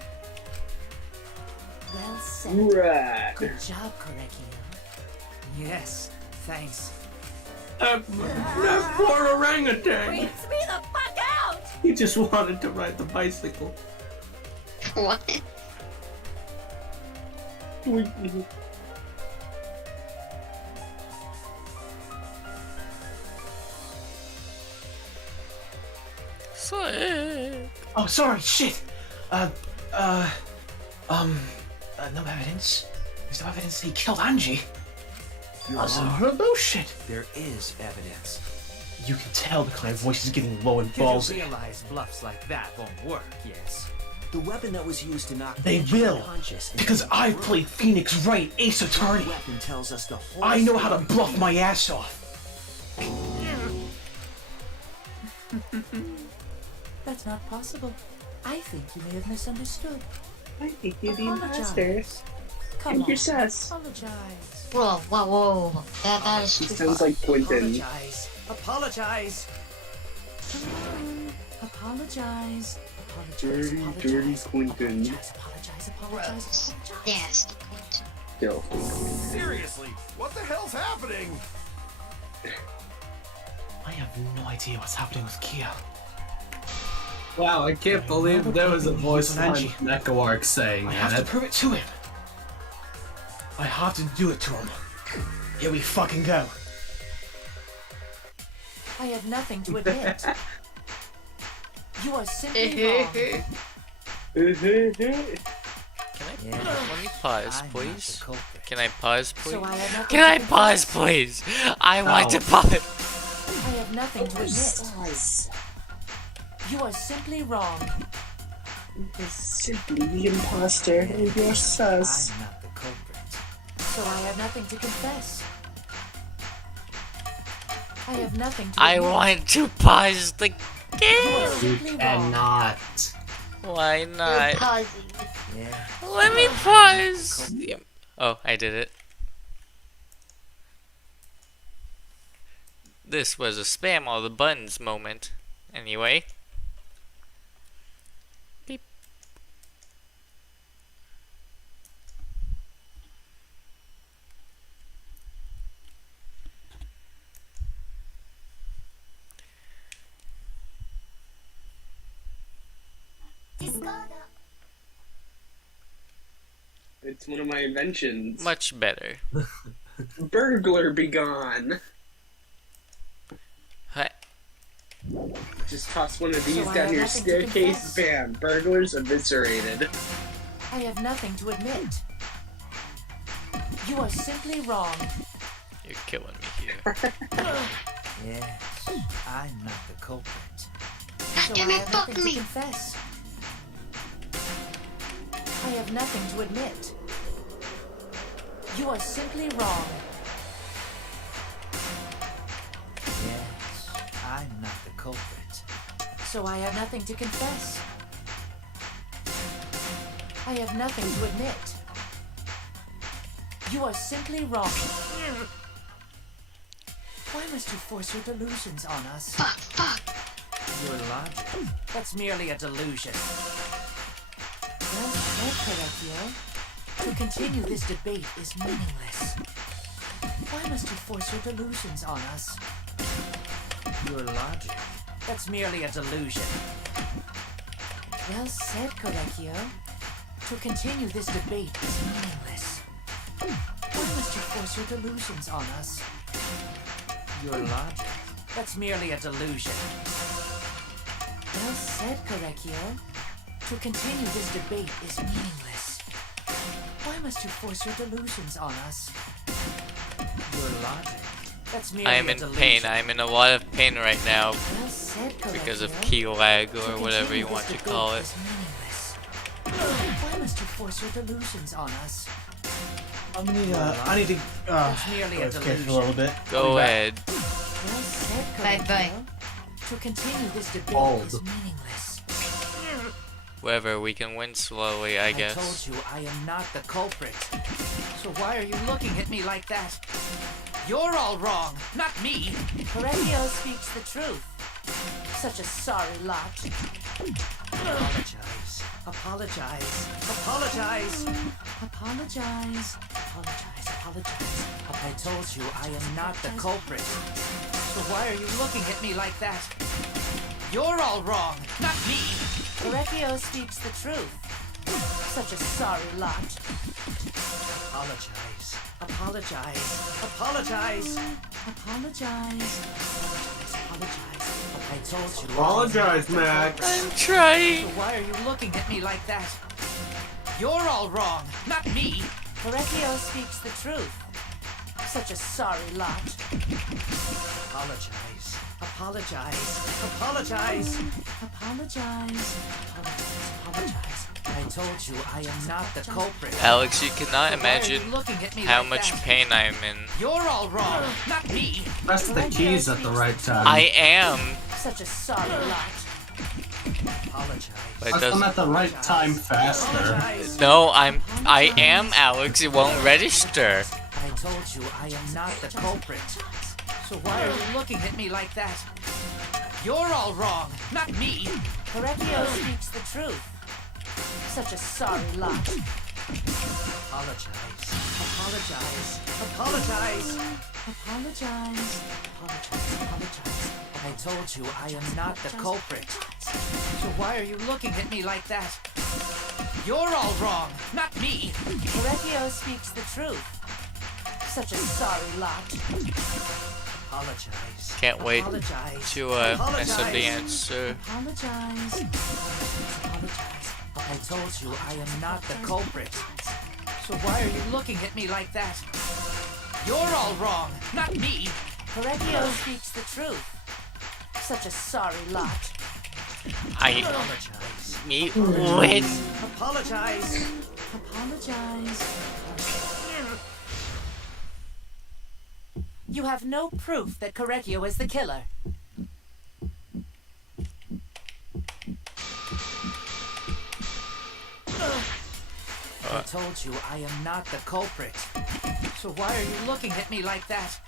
Well said. Rat. Good job, Korekiyo. Yes, thanks. That poor orangutan! Freaks me the fuck out! He just wanted to ride the bicycle. What? Oh, sorry, shit. No evidence. There's no evidence he killed Angie. You're Oh, bullshit. There is evidence. You can tell the kind of voice is getting low and You ballsy. realize bluffs like that won't work, yes? The weapon that was used to knock They Angie will, unconscious in because the I've room. played Phoenix Wright Ace The Attorney. weapon tells us the whole I know how to story. bluff my ass off. That's not possible. I think you may have misunderstood. I think you'd be Apologize. master. Come Think on. you're sus. Apologize. Whoa, whoa, whoa. That is He too sounds far. like Quentin. Apologize. Apologize. Come on. Apologize. Apologize. Dirty, apologize. dirty Quentin. Apologize. Apologize. Nasty. Still. Seriously, what the hell's happening? I have no idea what's happening with Kia. Wow, I can't believe there was a voice on Angie. Nekoark saying I have to that. prove it to him. I have to do it to him. Here we fucking go. I have nothing to admit. You are simply wrong. Let me pause, I'm not please. the culprit. Can I pause, please? So I have nothing Can I to pause, confess. please? I want to pause. I have nothing to admit. You are simply wrong. You're simply the imposter, and you're sus. I'm not the culprit. So I have nothing to confess. I have nothing to I admit. want to pause the You are game. simply wrong. Cannot. Why You're not? pausing. Yeah. Let me pause. Oh, I did it. this was a spam all the buttons moment. Anyway. Beep. It's one of my inventions. Much better. Burglar be gone. Hi. Just toss one of these down your staircase, bam. Burglars eviscerated. I have nothing to admit. You are simply wrong. You're killing me here. Yes, I'm not the culprit. So I have nothing to confess. I have nothing to admit. You are simply wrong. Yes, I'm not the culprit. So I have nothing to confess. I have nothing to admit. You are simply wrong. Why must you force your delusions on us? Your logic. That's merely a delusion. Well said, Korekiyo. To continue this debate is meaningless. Why must you force your delusions on us? Your logic. That's merely a delusion. Well said, Korekiyo. To continue this debate is meaningless. Why must you force your delusions on us? Your logic. That's merely a delusion. Well said, Korekiyo. To continue this debate is meaningless. Why must you force your delusions on us? Your logic. That's merely I am in pain. I am in a lot of pain right now Well said, because of Korekiyo. key lag To or whatever continue you want this to call debate it. is meaningless. Why must you force your delusions on us? I need to That's merely a clarification a little bit. Go ahead. Well said, Bye bye. Korekiyo. To continue this debate Bald. is meaningless. Whatever, we can win slowly, I I guess. told you I am not the culprit. So why are you looking at me like that? You're all wrong, not me. Korekiyo speaks the truth. Such a sorry lot. Apologize. Apologize. Apologize. Apologize. Apologize. Apologize. I told you I am not the culprit. So why are you looking at me like that? You're all wrong, not me. Korekiyo speaks the truth. Such a sorry lot. Apologize. Apologize. Apologize. Apologize. Apologize. I told you. Apologize, Max. I'm trying. So why are you looking at me like that? You're all wrong, not me. Korekiyo speaks the truth. Such a sorry lot. Apologize. Apologize. Apologize. Apologize. Apologize. Apologize. I told you I am not the culprit. Alex, you cannot So why are imagine you looking at me how like much that? pain I'm in. You're all wrong, not me. Press the keys at the right time. I am. Such a sorry lot. Apologize. But it Press them doesn't. at the right time faster. No, I am Alex. It won't register. I told you I am not the culprit. So why are you looking at me like that? You're all wrong, not me. Korekiyo speaks the truth. Such a sorry lot. Apologize. Apologize. Apologize. Apologize. Apologize. Apologize. I told you I am not the culprit. So why are you looking at me like that? You're all wrong, not me. Korekiyo speaks the truth. Such a sorry lot. Apologize. Can't wait Apologize. to mess up the answer. Apologize. Apologize. I told you I am not the culprit. So why are you looking at me like that? You're all wrong, not me. Korekiyo speaks the truth. Such a sorry lot. Apologize. Me Apologize. win. Apologize. Apologize. You have no proof that Korekiyo is the killer. I told you I am not the culprit. So why are you looking at me like that?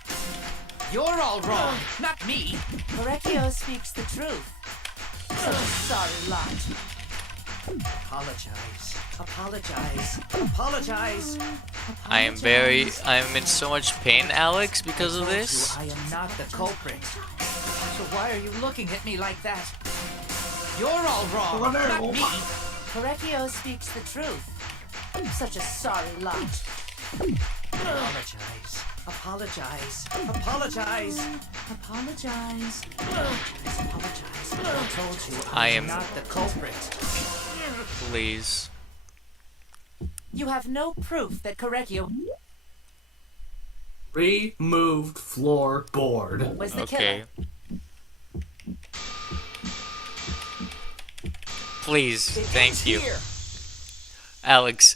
You're all wrong, not me. Korekiyo speaks the truth. Such a sorry lot. Apologize. Apologize. Apologize. I am in so much pain, Alex, because of this. I am not the culprit. So why are you looking at me like that? You're all wrong, not me. Korekiyo speaks the truth. Such a sorry lot. Apologize. Apologize. Apologize. Apologize. Apologize. I told you I I am- am not the culprit. Please. You have no proof that Korekiyo Removed floorboard. was the Okay. killer. Please, thank you. Alex,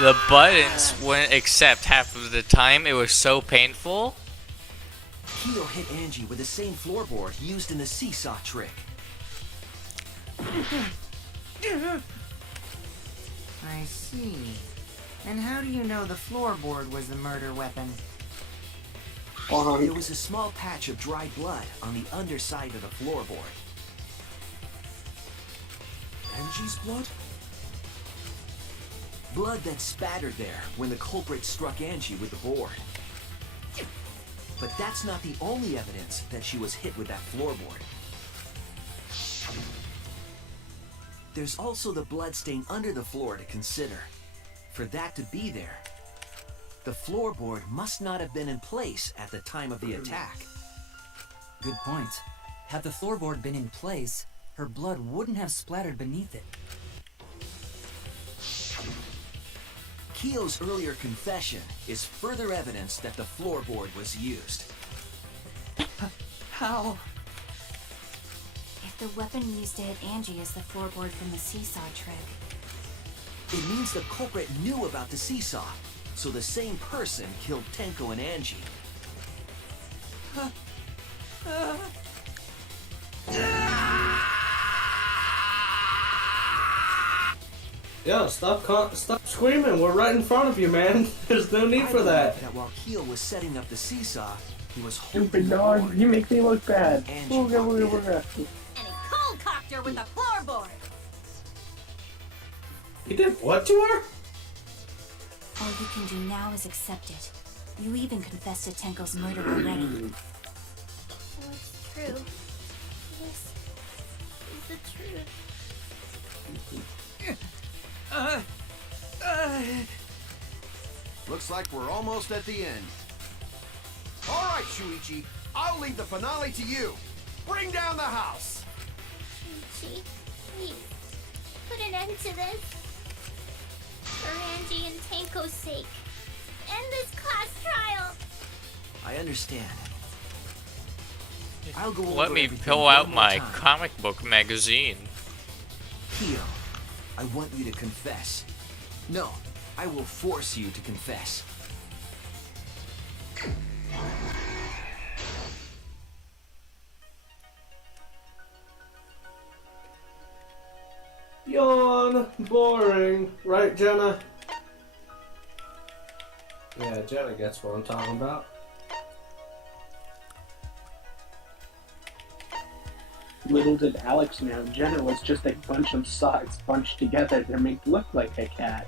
the buttons wouldn't accept half of the time. It was so painful. Kyo hit Angie with the same floorboard used in the seesaw trick. I see. And how do you know the floorboard was the murder weapon? There was a small patch of dry blood on the underside of the floorboard. Angie's blood? Blood that spattered there when the culprit struck Angie with the board. But that's not the only evidence that she was hit with that floorboard. There's also the blood stain under the floor to consider. For that to be there, the floorboard must not have been in place at the time of the attack. Good point. Had the floorboard been in place, her blood wouldn't have splattered beneath it. Kyo's earlier confession is further evidence that the floorboard was used. How? If the weapon used to hit Angie is the floorboard from the seesaw trick, It means the culprit knew about the seesaw, so the same person killed Tenko and Angie. Yo, stop screaming. We're right in front of you, man. There's no need for that. That while Kyo was setting up the seesaw, he was Stupid holding the dog, board. you make me look bad. Angie Ooga, walked ooga, in. ooga. And he cold cocked her with a floorboard. He did what to her? all you can do now is accept it. You even confessed to Tenko's murder already. So it's true. This is the truth. Looks like we're almost at the end. All right, Suichi, I'll leave the finale to you. Bring down the house. Suichi, please, put an end to this. For Angie and Tenko's sake. End this class trial. I understand. I'll go over Let me everything pull one out more my time. comic book magazine. Kyo, I want you to confess. No, I will force you to confess. Yawn. Boring. Right, Jenna? Yeah, Jenna gets what I'm talking about. Little did Alex know, Jenna was just a bunch of socks bunched together to make look like a cat,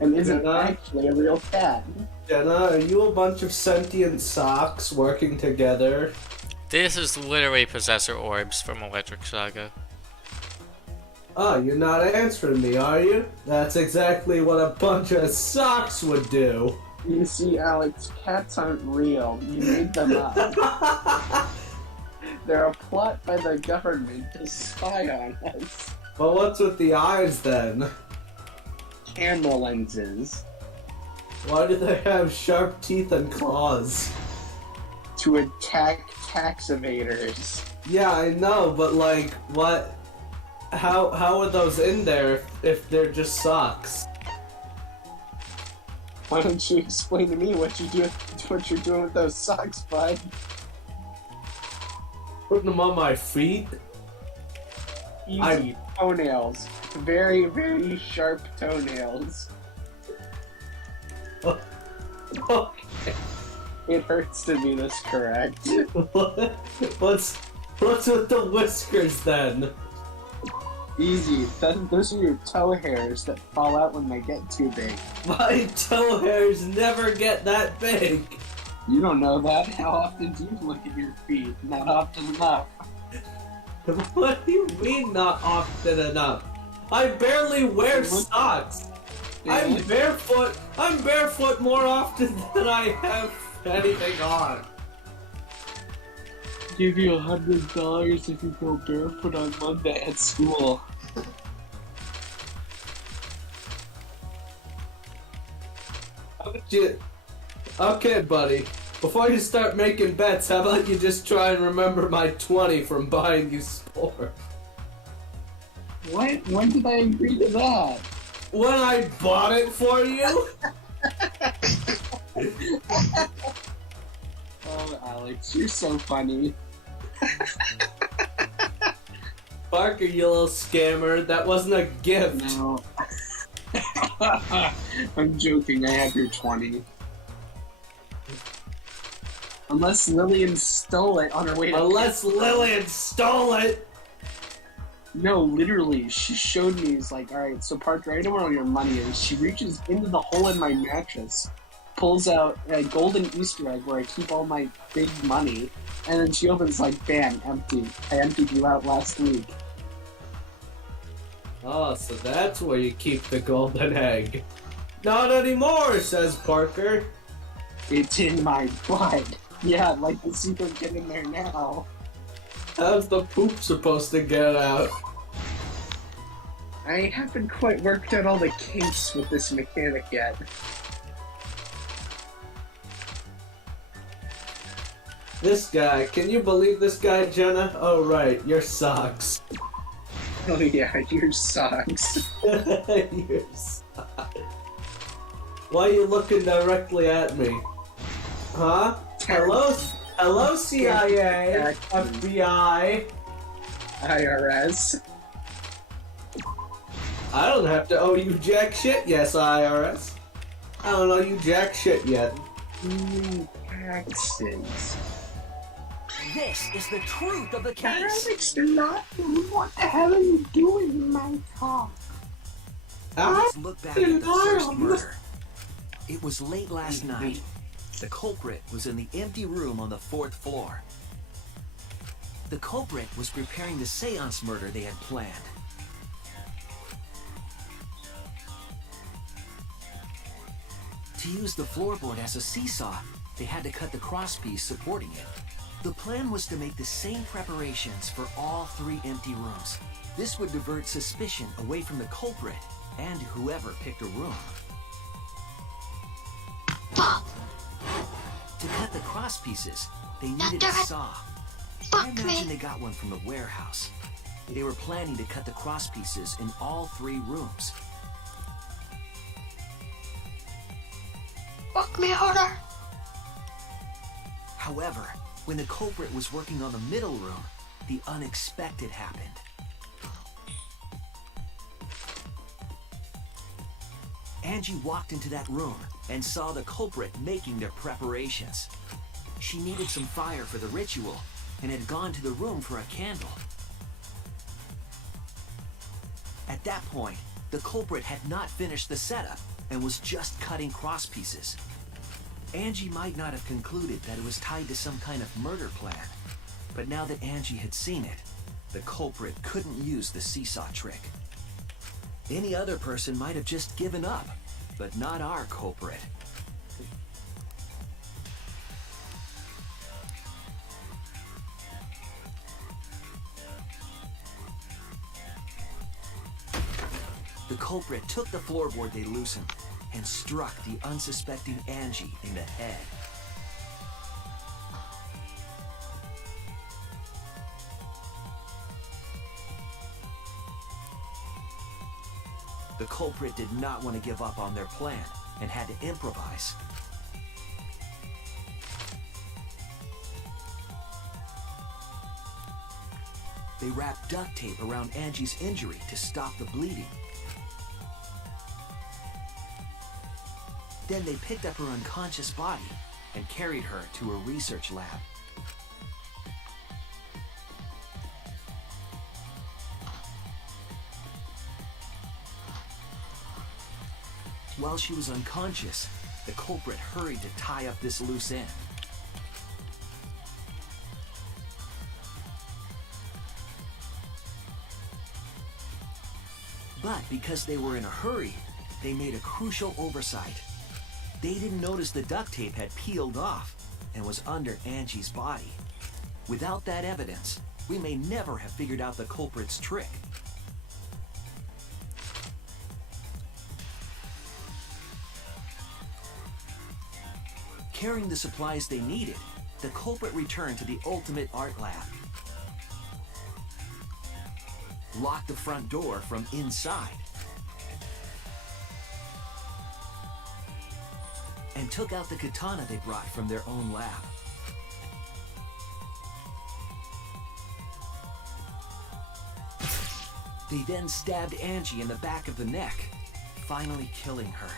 and isn't Jenna? actually a real cat. Jenna, are you a bunch of sentient socks working together? This is literally Possessor Orbs from Electric Saga. Oh, you're not answering me, are you? That's exactly what a bunch of socks would do. You see, Alex, cats aren't real. You made them up. They're a plot by the government to spy on us. But what's with the eyes then? Camera lenses. Why do they have sharp teeth and claws? To attack tax evaders. Yeah, I know, but like, what? How are those in there if they're just socks? Why don't you explain to me what you're doing with those socks, bud? Putting them on my feet? Easy. Toenails. Very, very sharp toenails. Okay. It hurts to be this correct. What's with the whiskers then? Easy. Those are your toe hairs that fall out when they get too big. My toe hairs never get that big. You don't know that. How often do you look at your feet? Not often enough. What do you mean not often enough? I barely wear socks. I'm barefoot more often than I have anything on. Give you $100 if you go barefoot on Monday at school. How about you? Okay, buddy. Before you start making bets, how about you just try and remember my 20 from buying you Spore? What? When did I agree to that? When I bought it for you? Oh, Alex, you're so funny. Parker, you little scammer. That wasn't a gift. No. I'm joking. I have your 20. Unless Lillian stole it on her way to... Unless Lillian stole it! No, literally. She showed me, he's like, alright, so Parker, I know where all your money is. She reaches into the hole in my mattress, pulls out a golden Easter egg where I keep all my big money, and then she opens like, bam, empty. I emptied you out last week. Oh, so that's where you keep the golden egg. Not anymore, says Parker. It's in my butt. Yeah, I'd like to see her get in there now. How's the poop supposed to get out? I haven't quite worked out all the kinks with this mechanic yet. This guy, can you believe this guy, Jenna? Oh right, your socks. Oh yeah, your socks. Your socks. Why are you looking directly at me? Huh? Hello CIA, FBI, IRS. I don't have to owe you jack shit, yes, IRS. I don't owe you jack shit yet. Taxes. This is the truth of the case. Alex, they're not. What the hell are you doing in my car? Let's look back at the first murder. It was late last night. The culprit was in the empty room on the 4th floor. The culprit was preparing the seance murder they had planned. To use the floorboard as a seesaw, they had to cut the crosspiece supporting it. The plan was to make the same preparations for all 3 empty rooms. This would divert suspicion away from the culprit and whoever picked a room. To cut the cross pieces, they needed a saw. I imagine they got one from the warehouse. They were planning to cut the cross pieces in all 3 rooms. Fuck me harder. However, when the culprit was working on the middle room, the unexpected happened. Angie walked into that room and saw the culprit making their preparations. She needed some fire for the ritual and had gone to the room for a candle. At that point, the culprit had not finished the setup and was just cutting cross pieces. Angie might not have concluded that it was tied to some kind of murder plan, but now that Angie had seen it, the culprit couldn't use the seesaw trick. Any other person might have just given up, but not our culprit. The culprit took the floorboard they loosened and struck the unsuspecting Angie in the head. The culprit did not want to give up on their plan and had to improvise. They wrapped duct tape around Angie's injury to stop the bleeding. Then they picked up her unconscious body and carried her to a research lab. While she was unconscious, the culprit hurried to tie up this loose end. But because they were in a hurry, they made a crucial oversight. They didn't notice the duct tape had peeled off and was under Angie's body. Without that evidence, we may never have figured out the culprit's trick. Carrying the supplies they needed, the culprit returned to the ultimate art lab. Locked the front door from inside, and took out the katana they brought from their own lab. They then stabbed Angie in the back of the neck, finally killing her.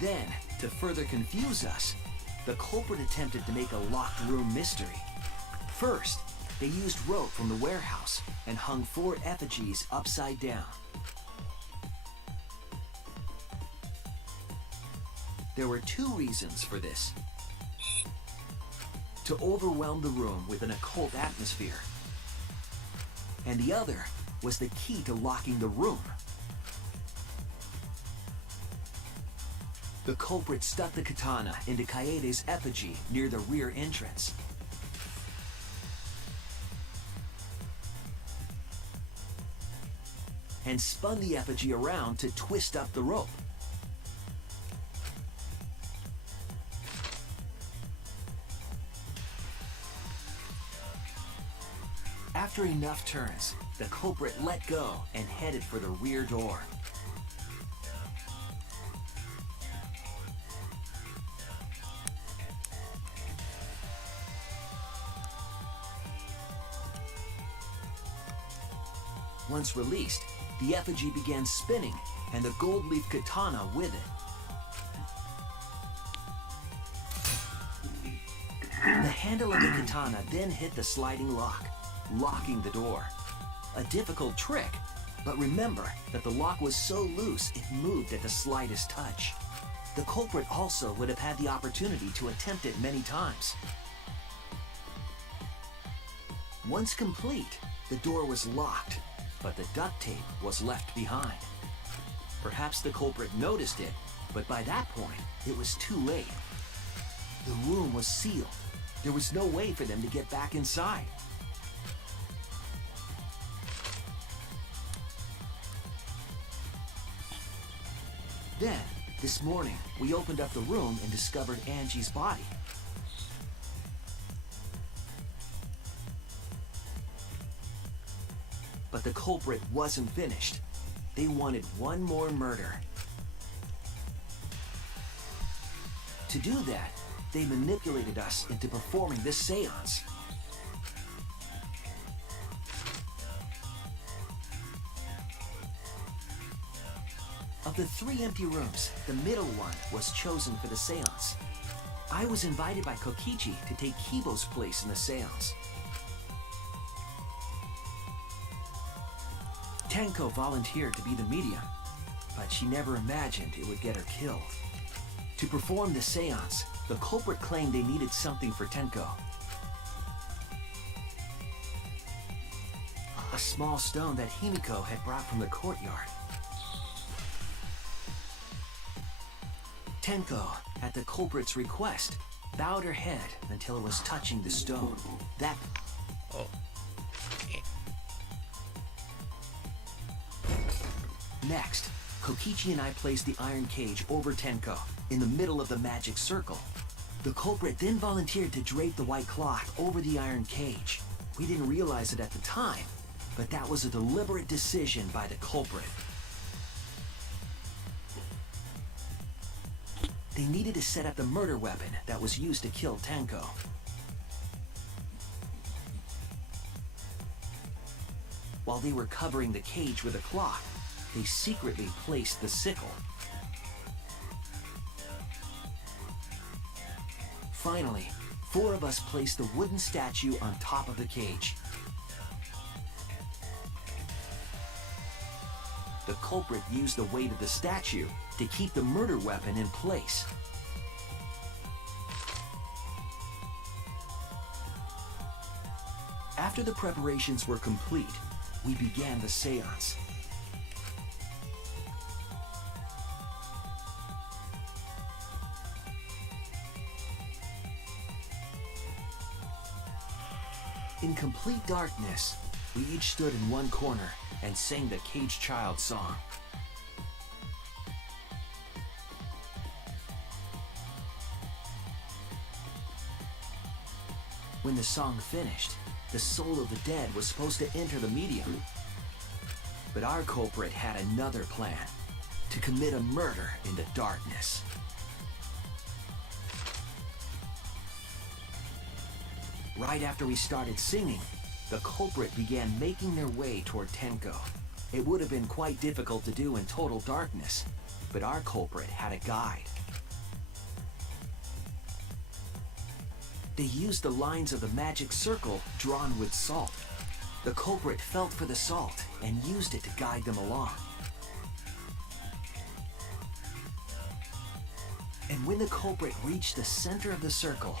Then, to further confuse us, the culprit attempted to make a locked room mystery. First, they used rope from the warehouse and hung 4 effigies upside down. There were 2 reasons for this. To overwhelm the room with an occult atmosphere. And the other was the key to locking the room. The culprit stuck the katana into Kaede's effigy near the rear entrance. And spun the effigy around to twist up the rope. After enough turns, the culprit let go and headed for the rear door. Once released, the effigy began spinning, and the gold leaf katana with it. The handle of the katana then hit the sliding lock, locking the door. A difficult trick, but remember that the lock was so loose it moved at the slightest touch. The culprit also would have had the opportunity to attempt it many times. Once complete, the door was locked, but the duct tape was left behind. Perhaps the culprit noticed it, but by that point, it was too late. The room was sealed. There was no way for them to get back inside. Then, this morning, we opened up the room and discovered Angie's body. But the culprit wasn't finished. They wanted one more murder. To do that, they manipulated us into performing this seance. Of the 3 empty rooms, the middle one was chosen for the seance. I was invited by Kokichi to take Kibo's place in the seance. Tenko volunteered to be the medium, but she never imagined it would get her killed. To perform the seance, the culprit claimed they needed something for Tenko. A small stone that Himiko had brought from the courtyard. Tenko, at the culprit's request, bowed her head until it was touching the stone. That... Oh. Next, Kokichi and I placed the iron cage over Tenko, in the middle of the magic circle. The culprit then volunteered to drape the white cloth over the iron cage. We didn't realize it at the time, but that was a deliberate decision by the culprit. They needed to set up the murder weapon that was used to kill Tenko. While they were covering the cage with a cloth, they secretly placed the sickle. Finally, 4 of us placed the wooden statue on top of the cage. The culprit used the weight of the statue to keep the murder weapon in place. After the preparations were complete, we began the seance. In complete darkness, we each stood in one corner and sang the Caged Child song. When the song finished, the soul of the dead was supposed to enter the medium. But our culprit had another plan, to commit a murder in the darkness. Right after we started singing, the culprit began making their way toward Tenko. It would have been quite difficult to do in total darkness, but our culprit had a guide. They used the lines of the magic circle drawn with salt. The culprit felt for the salt and used it to guide them along. And when the culprit reached the center of the circle,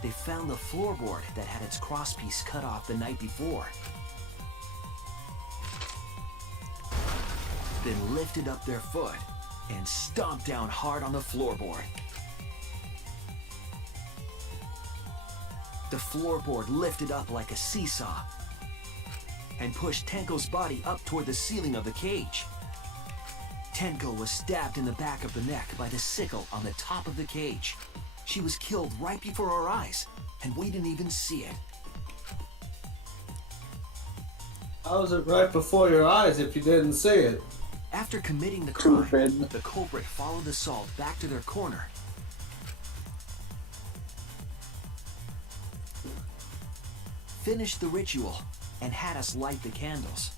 they found the floorboard that had its crosspiece cut off the night before. Then lifted up their foot and stomped down hard on the floorboard. The floorboard lifted up like a seesaw and pushed Tenko's body up toward the ceiling of the cage. Tenko was stabbed in the back of the neck by the sickle on the top of the cage. She was killed right before our eyes, and we didn't even see it. How was it right before your eyes if you didn't see it? After committing the crime, the culprit followed the salt back to their corner. Finished the ritual and had us light the candles.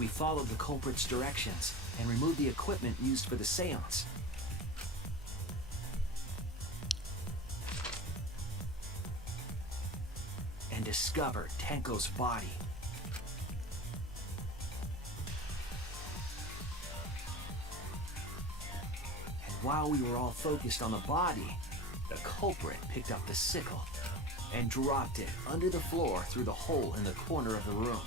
We followed the culprit's directions and removed the equipment used for the seance. And discovered Tenko's body. And while we were all focused on the body, the culprit picked up the sickle and dropped it under the floor through the hole in the corner of the room.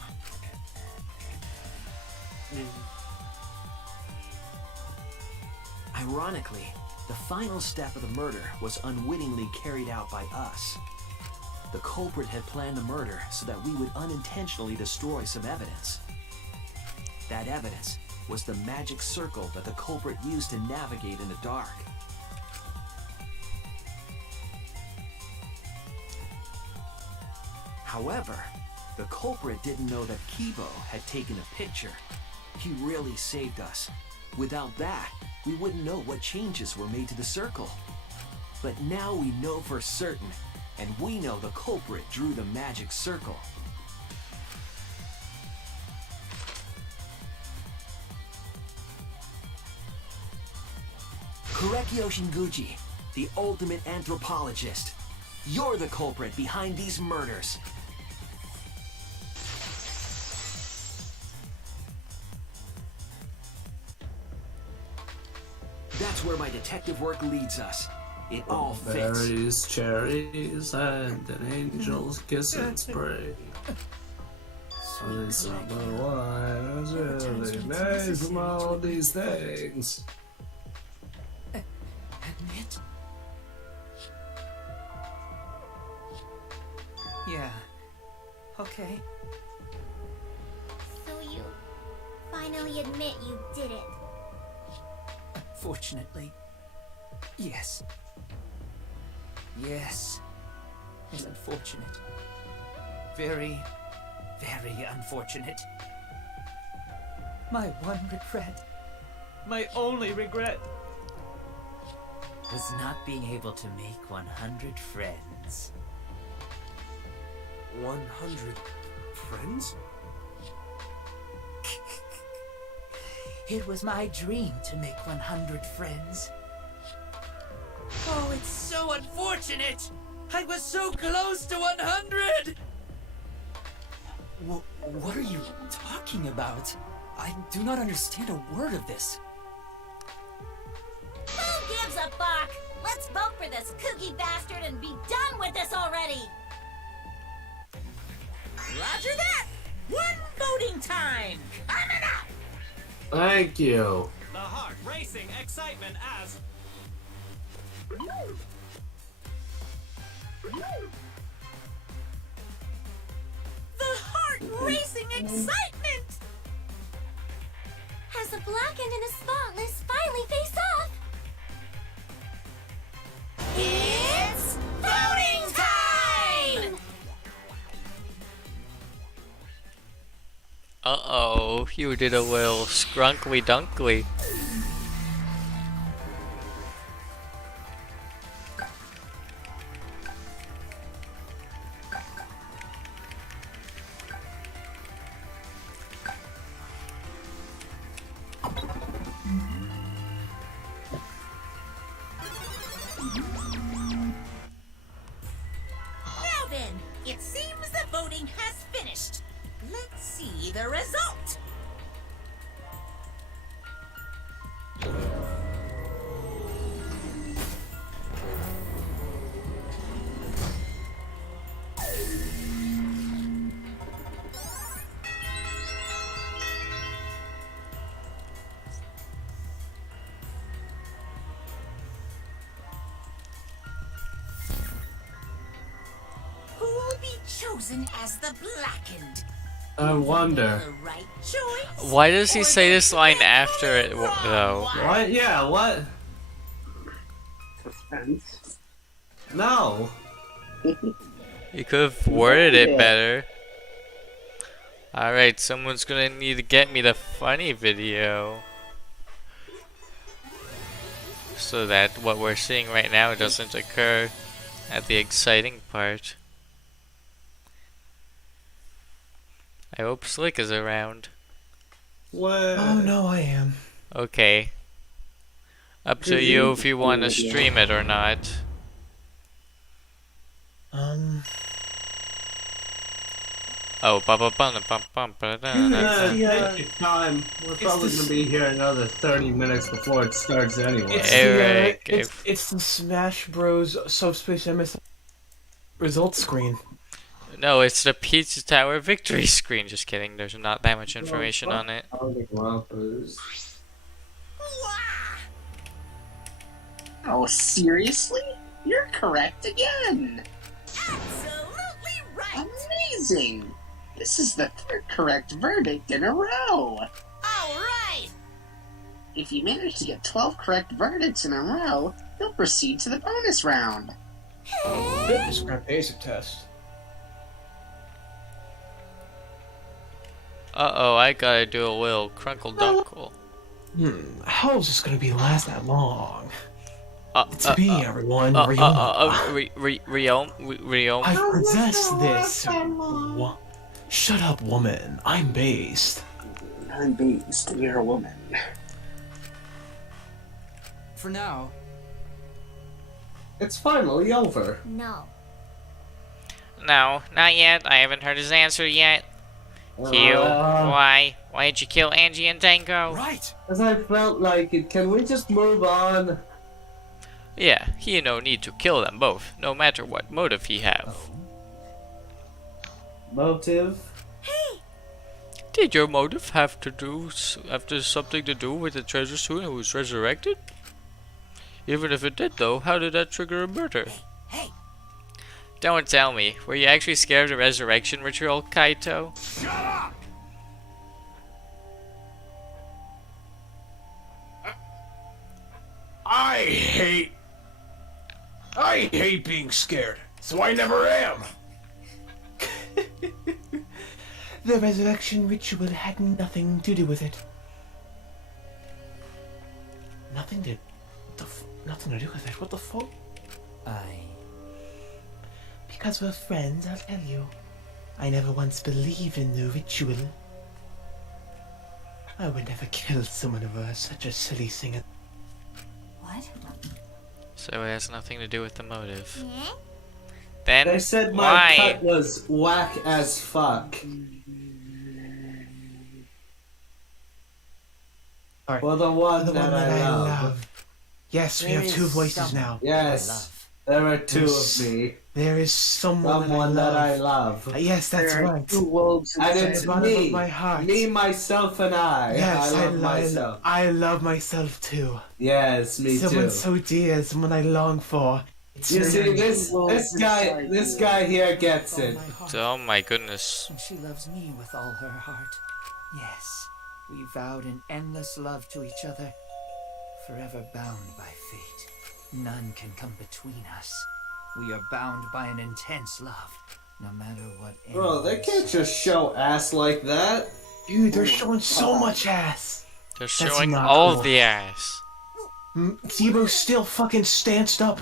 Ironically, the final step of the murder was unwittingly carried out by us. The culprit had planned the murder so that we would unintentionally destroy some evidence. That evidence was the magic circle that the culprit used to navigate in the dark. However, the culprit didn't know that Kibo had taken a picture. He really saved us. Without that, we wouldn't know what changes were made to the circle. But now we know for certain, and we know the culprit drew the magic circle. Korekiyo Shinguji, the ultimate anthropologist. You're the culprit behind these murders. That's where my detective work leads us. It all fits. Berries, cherries, and an angel's kiss and spray. Sweet summer wine is really made from all these things. Admit? Yeah. Okay. So you finally admit you did it. Fortunately, yes. Yes. It's unfortunate. Very, very unfortunate. My one regret, my only regret, was not being able to make 100 friends. 100 friends? It was my dream to make 100 friends. Oh, it's so unfortunate! I was so close to 100! What are you talking about? I do not understand a word of this. Who gives a fuck? Let's vote for this kooky bastard and be done with this already! Roger that! One voting time! Coming up! Thank you. The heart racing excitement as The heart-racing excitement! As the blackened and the spotless finally face off! It's voting time! Uh-oh, you did a little scrunkly dunkly. Now then, it seems the voting has finished. Let's see the result. Who will be chosen as the blackened? I wonder. The right choice? Why does he say this line after it, though? What? Yeah, what? Suspense. No. You could have worded it better. Alright, someone's gonna need to get me the funny video. So that what we're seeing right now doesn't occur at the exciting part. I hope Slick is around. What? Oh no, I am. Okay. Up to you if you want to stream it or not. Oh, ba ba ba ba ba ba da Take your time. We're probably gonna be here another 30 minutes before it starts anyway. It's the Smash Bros. Subspace MS results screen. No, it's the Pizza Tower victory screen. Just kidding. There's not that much information on it. Oh, seriously? You're correct again! Absolutely right! Amazing! This is the third correct verdict in a row! Alright! If you manage to get 12 correct verdicts in a row, you'll proceed to the bonus round. Fitness grab basic test. Uh-oh, I gotta do a little crunkle dunkle. How is this gonna last that long? It's me, everyone, Ryoma. I possess this. Shut up, woman. I'm based. I'm based, and you're a woman. For now. It's finally over. No. No, not yet. I haven't heard his answer yet. Q, why? Why did you kill Angie and Tenko? Right. Because I felt like it. Can we just move on? Yeah, he no need to kill them both, no matter what motive he have. Motive? Did your motive have something to do with the treasure student who was resurrected? Even if it did though, how did that trigger a murder? Hey! Don't tell me, were you actually scared of the resurrection ritual, Kaito? Shut up! I hate being scared, so I never am. The resurrection ritual had nothing to do with it. Nothing to do with it. What the fuck? Because we're friends, I'll tell you. I never once believed in the ritual. I would never kill someone over such a silly thing. What? So it has nothing to do with the motive. Then They said my why? cut was whack as fuck. For the one that I love. Yes, we There have two is voices someone now. Yes, there are two There's- of me. There is someone that I love. Yes, that's There are right. two wolves And inside it's of bottom of me. my heart. Me, myself, and I. Yes, I love myself. I love myself too. Yes, me Someone too. so dear, someone I long for. You see, this guy here gets it. Oh my goodness. And she loves me with all her heart. Yes, we vowed an endless love to each other, forever bound by fate. None can come between us. We are bound by an intense love, no matter what. Bro, they can't just show ass like that. Dude, they're showing so much ass. They're That's showing not all cool. of the ass. Zebo still fucking stanced up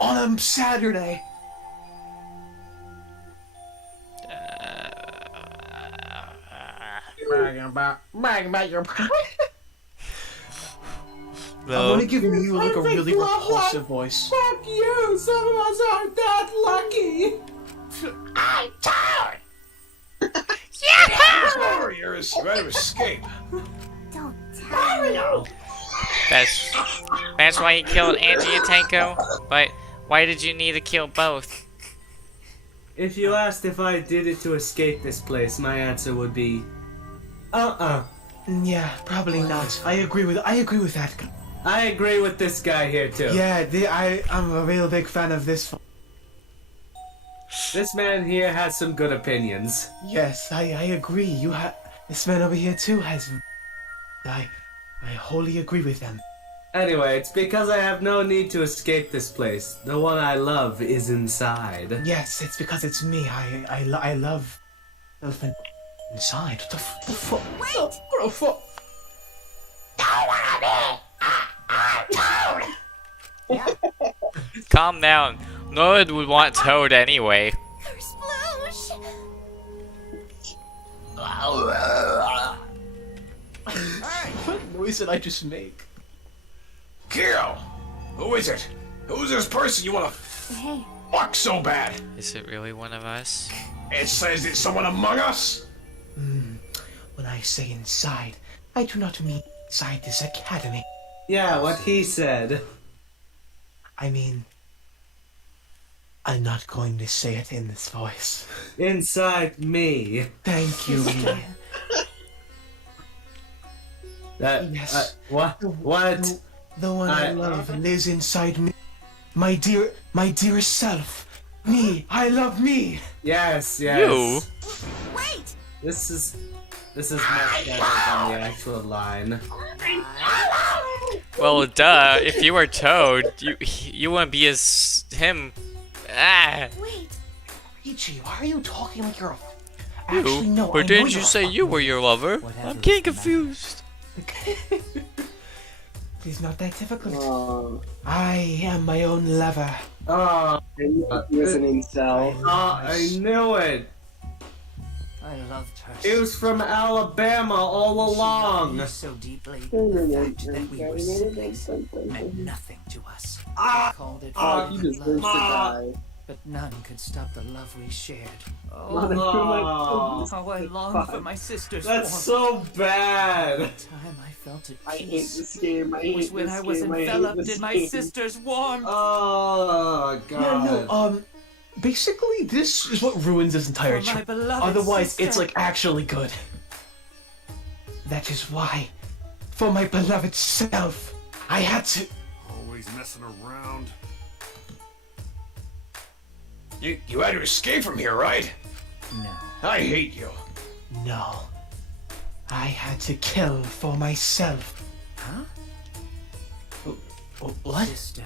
on a Saturday. I'm gonna give you like a really repulsive voice. Fuck you! Some of us aren't that lucky! I'm tired! Warriors, you better escape. Don't Mario! That's why he killed Angie and Tenko. But why did you need to kill both? If you asked if I did it to escape this place, my answer would be... Yeah, probably not. I agree with that. I agree with this guy here too. Yeah, I'm a real big fan of this. This man here has some good opinions. Yes, I agree. This man over here too has. I wholly agree with them. Anyway, it's because I have no need to escape this place. The one I love is inside. Yes, it's because it's me. I love elephant inside. What the fuck? Wait! What the fuck? Calm down. No one would want Toad anyway. Sploosh! What noise did I just make? Kiro! Who is it? Who's this person you wanna Hey. fuck so bad? Is it really one of us? It says it's someone among us? When I say inside, I do not mean inside this academy. Yeah, what he said. I mean, I'm not going to say it in this voice. Inside me. Thank you. That, Yes. what? What? The one I love lives inside me. My dearest self. Me. I love me. Yes, yes. You? Wait! This is much better than the actual line. Well, duh. If you were Toad, you wouldn't be as him. Ah. Wait! Ichi, why are you talking like you're a... You? Actually, no, I But know didn't you're you a say fucking- you were your lover? I'm getting confused. It's not that difficult. Oh, I am my own lover. Oh, he was an incel. I knew it. I loved her. It was from Alabama all along. Me so deeply. The fact that we were siblings meant nothing to us. I called it Oh, he forbidden deserves to love, die. but none could stop the love we shared. Oh, How I long for my sister's that's warmth. so bad. The time I felt at I hate peace this game. I hate was when this I was game. I hate enveloped this in my game. sister's warmth. Oh god. Yeah, no, basically this is what ruins this entire For my show. beloved Otherwise, sister. it's like actually good. That is why, for my beloved self, I had to... Always messing around. You had to escape from here, right? No. I hate you. No. I had to kill for myself. Huh? What? Sister.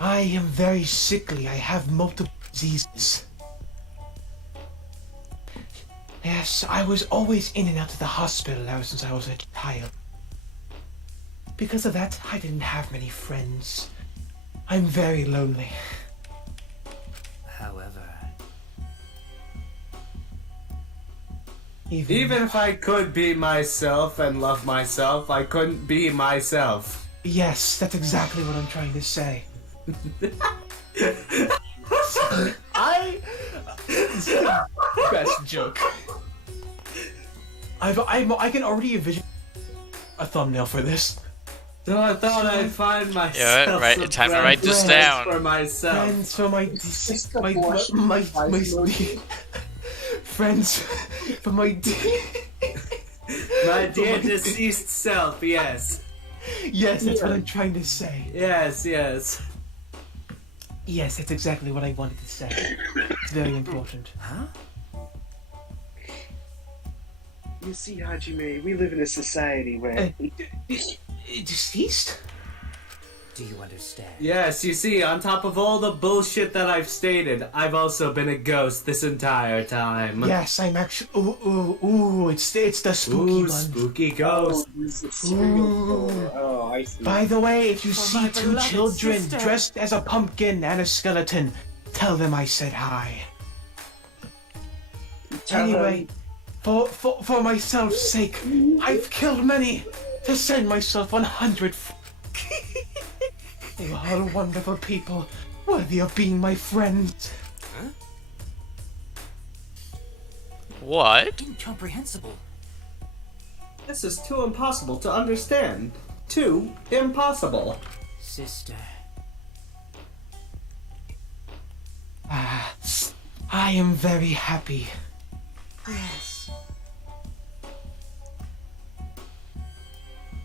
I am very sickly. I have multiple diseases. Yes, I was always in and out of the hospital ever since I was a child. Because of that, I didn't have many friends. I'm very lonely. However, Even if I could be myself and love myself, I couldn't be myself. Yes, that's exactly what I'm trying to say. Best joke. I can already envision a thumbnail for this. So I thought I'd find myself. Yeah, right. Time to write this down. For myself. Friends for my friends for my my dear deceased self. Yes. Yes, that's what I'm trying to say. Yes, yes. Yes, that's exactly what I wanted to say. It's very important. Huh? You see, Hajime, we live in a society where... Deceased? Do you understand? Yes, you see, on top of all the bullshit that I've stated, I've also been a ghost this entire time. Yes, I'm actually. Ooh! It's the spooky one. Spooky ghost. Oh, I see. By the way, if you For see my two beloved children sister. dressed as a pumpkin and a skeleton, tell them I said hi. Anyway, for myself's sake, I've killed many to send myself 100. They were all wonderful people, worthy of being my friends. Huh? What? Incomprehensible. This is too impossible to understand. Too impossible. Sister. I am very happy. Yes.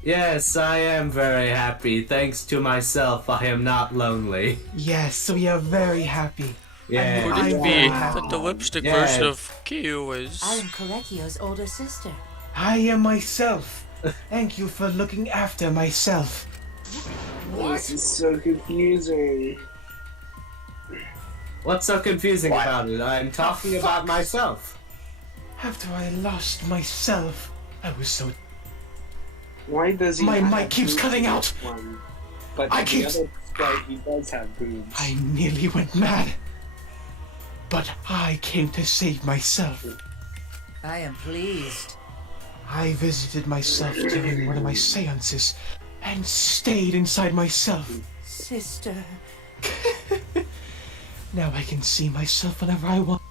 Yes, I am very happy. Thanks to myself, I am not lonely. Yes, we are very happy. Yeah. Could it be that the lipstick Yes. version of Kyu is... I am Korekiyo's older sister. I am myself. Thank you for looking after myself. This is so confusing. What's so confusing about it? I'm talking about myself. After I lost myself, I was so... Why does he My have mic keeps boobs cutting in out. this one? But I in keep- the other sprite, he does have boobs. I nearly went mad. But I came to save myself. I am pleased. I visited myself during one of my seances and stayed inside myself. Sister. Now I can see myself whenever I want.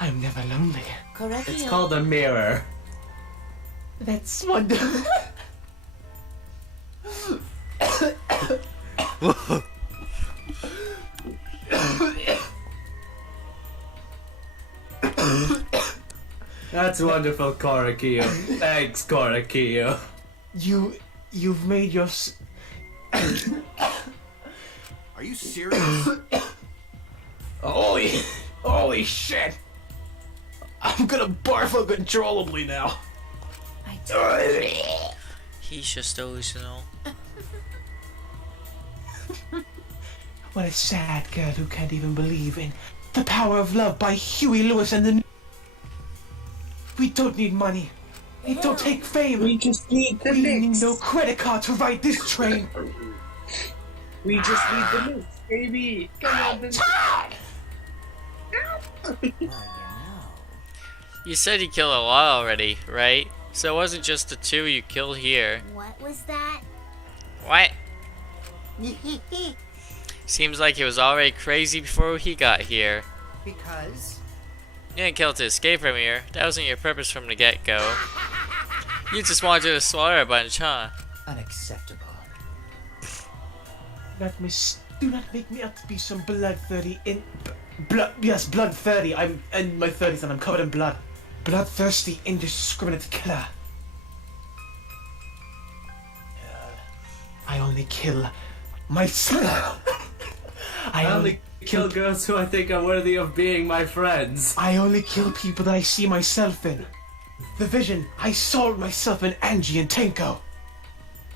I'm never lonely. Korekiyo. It's called a mirror. That's wonderful. That's wonderful, Korekiyo. Thanks, Korekiyo. You've made your... Are you serious? Holy shit! I'm gonna barf uncontrollably now. He's just delusional. What a sad girl who can't even believe in The Power of Love by Huey Lewis and the... We don't need money. We don't take fame. We just need the We need mix. no credit card to ride this train. We just need the mix, baby. Come on, the You said you killed a lot already, right? So it wasn't just the two you killed here. What was that? What? Seems like he was already crazy before he got here. Because? You didn't kill to escape from here. That wasn't your purpose from the get-go. You just wanted to slaughter a bunch, huh? Unacceptable. Do not make me out to be some bloodthirsty bloodthirsty. I'm in my 30s and I'm covered in blood. Bloodthirsty, indiscriminate killer. I only kill myself. I only kill girls who I think are worthy of being my friends. I only kill people that I see myself in. The Vision, I saw myself in Angie and Tenko.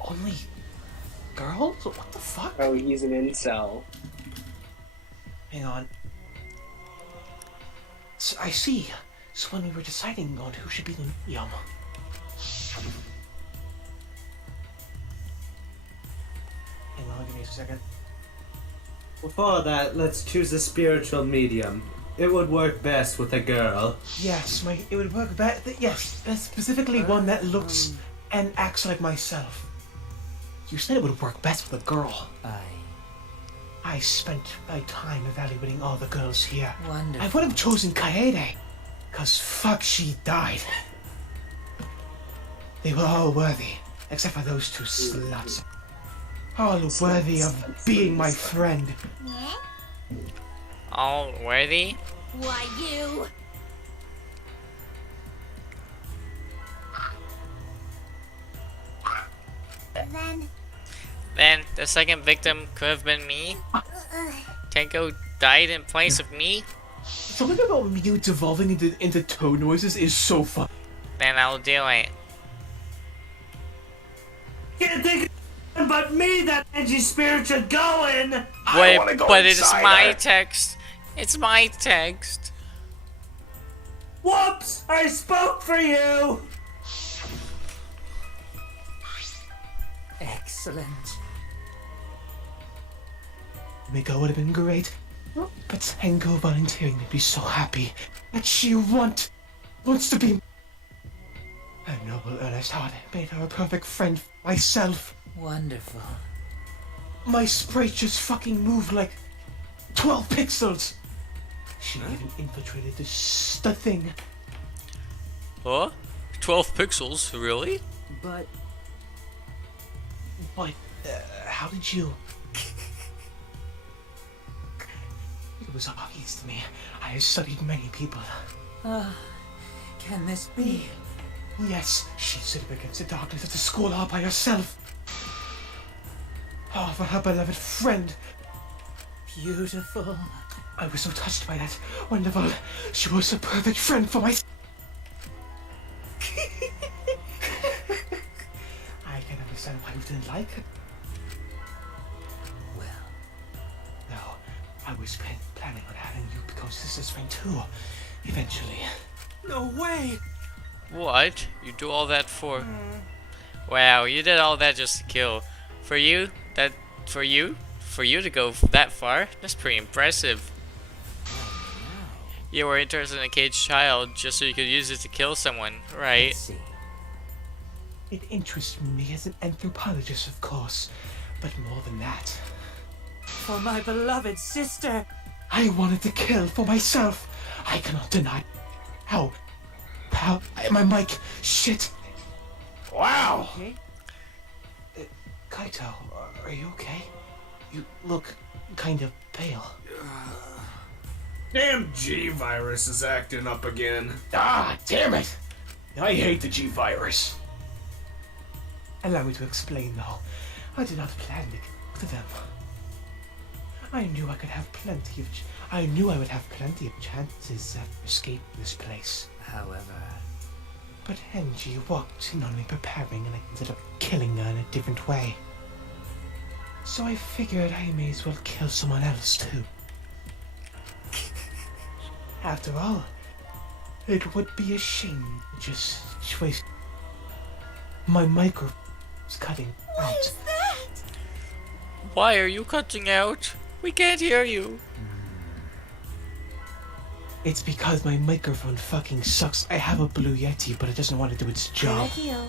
Only girls? What the fuck? Oh, he's an incel. Hang on. So I see. So when we were deciding on who should be the medium. Hang on, give me a second. Before that, let's choose a spiritual medium. it would work best with a girl. Yes, it would work better. Yes, specifically one that looks and acts like myself. You said it would work best with a girl. I spent my time evaluating all the girls here. Wonderful. I would have chosen Kaede, cause fuck, she died. They were all worthy, except for those two sluts. All worthy of being my friend. All worthy? Why, you... Then the second victim could have been me? Tenko died in place of me? Something about you devolving into toe noises is so fun. Then I'll do it. Can't think of but me that Angie spiritual going! Wait, but it's my text. It's my text. Whoops! I spoke for you! Excellent. Himiko would have been great, but Tenko volunteering would be so happy that she wants to be a noble, earnest heart made her a perfect friend for myself. Wonderful. My sprite just fucking moved like 12 pixels. She even infiltrated the thing. Huh? 12 pixels? Really? But how did you? It was obvious to me. I have studied many people. Can this be? Yes, she stood up against the darkness of the school all by herself. Oh, for her beloved friend. Beautiful. I was so touched by that. Wonderful. She was a perfect friend for my... I can understand why you didn't like her. Well. No, I was planning on having you become sister's friend too, eventually. No way! What? You do all that for? Wow, you did all that just to kill. For you to go that far? That's pretty impressive. You were interested in a caged child just so you could use it to kill someone, right? It interested me as an anthropologist, of course, but more than that. For my beloved sister! I wanted to kill for myself. I cannot deny. How? My mic. Shit. Wow. Okay? Kaito, are you okay? You look kind of pale. Damn G-Virus is acting up again. Ah, damn it! I hate the G-Virus. Allow me to explain, though. I did not plan to kill them. I knew I would have plenty of chances of escaping this place. However... But Angie walked in on me preparing and I ended up killing her in a different way. So I figured I may as well kill someone else too. After all, it would be a shame to just waste... My microphone's cutting out. What is that? Why are you cutting out? We can't hear you. It's because my microphone fucking sucks. I have a Blue Yeti, but it doesn't want to do its job. Korekiyo.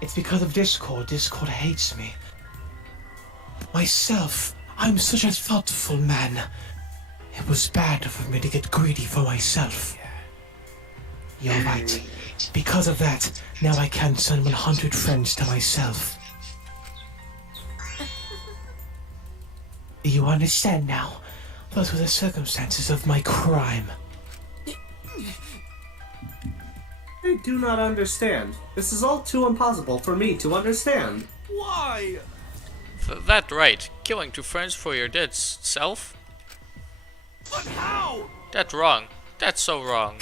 It's because of Discord. Discord hates me. Myself, I'm such a thoughtful man. It was bad for me to get greedy for myself. You're right. Because of that, now I can't send 100 friends to myself. Do you understand now? Those were the circumstances of my crime. I do not understand. This is all too impossible for me to understand. Why? That right. Killing two friends for your dead self? But how? That's wrong. That's so wrong.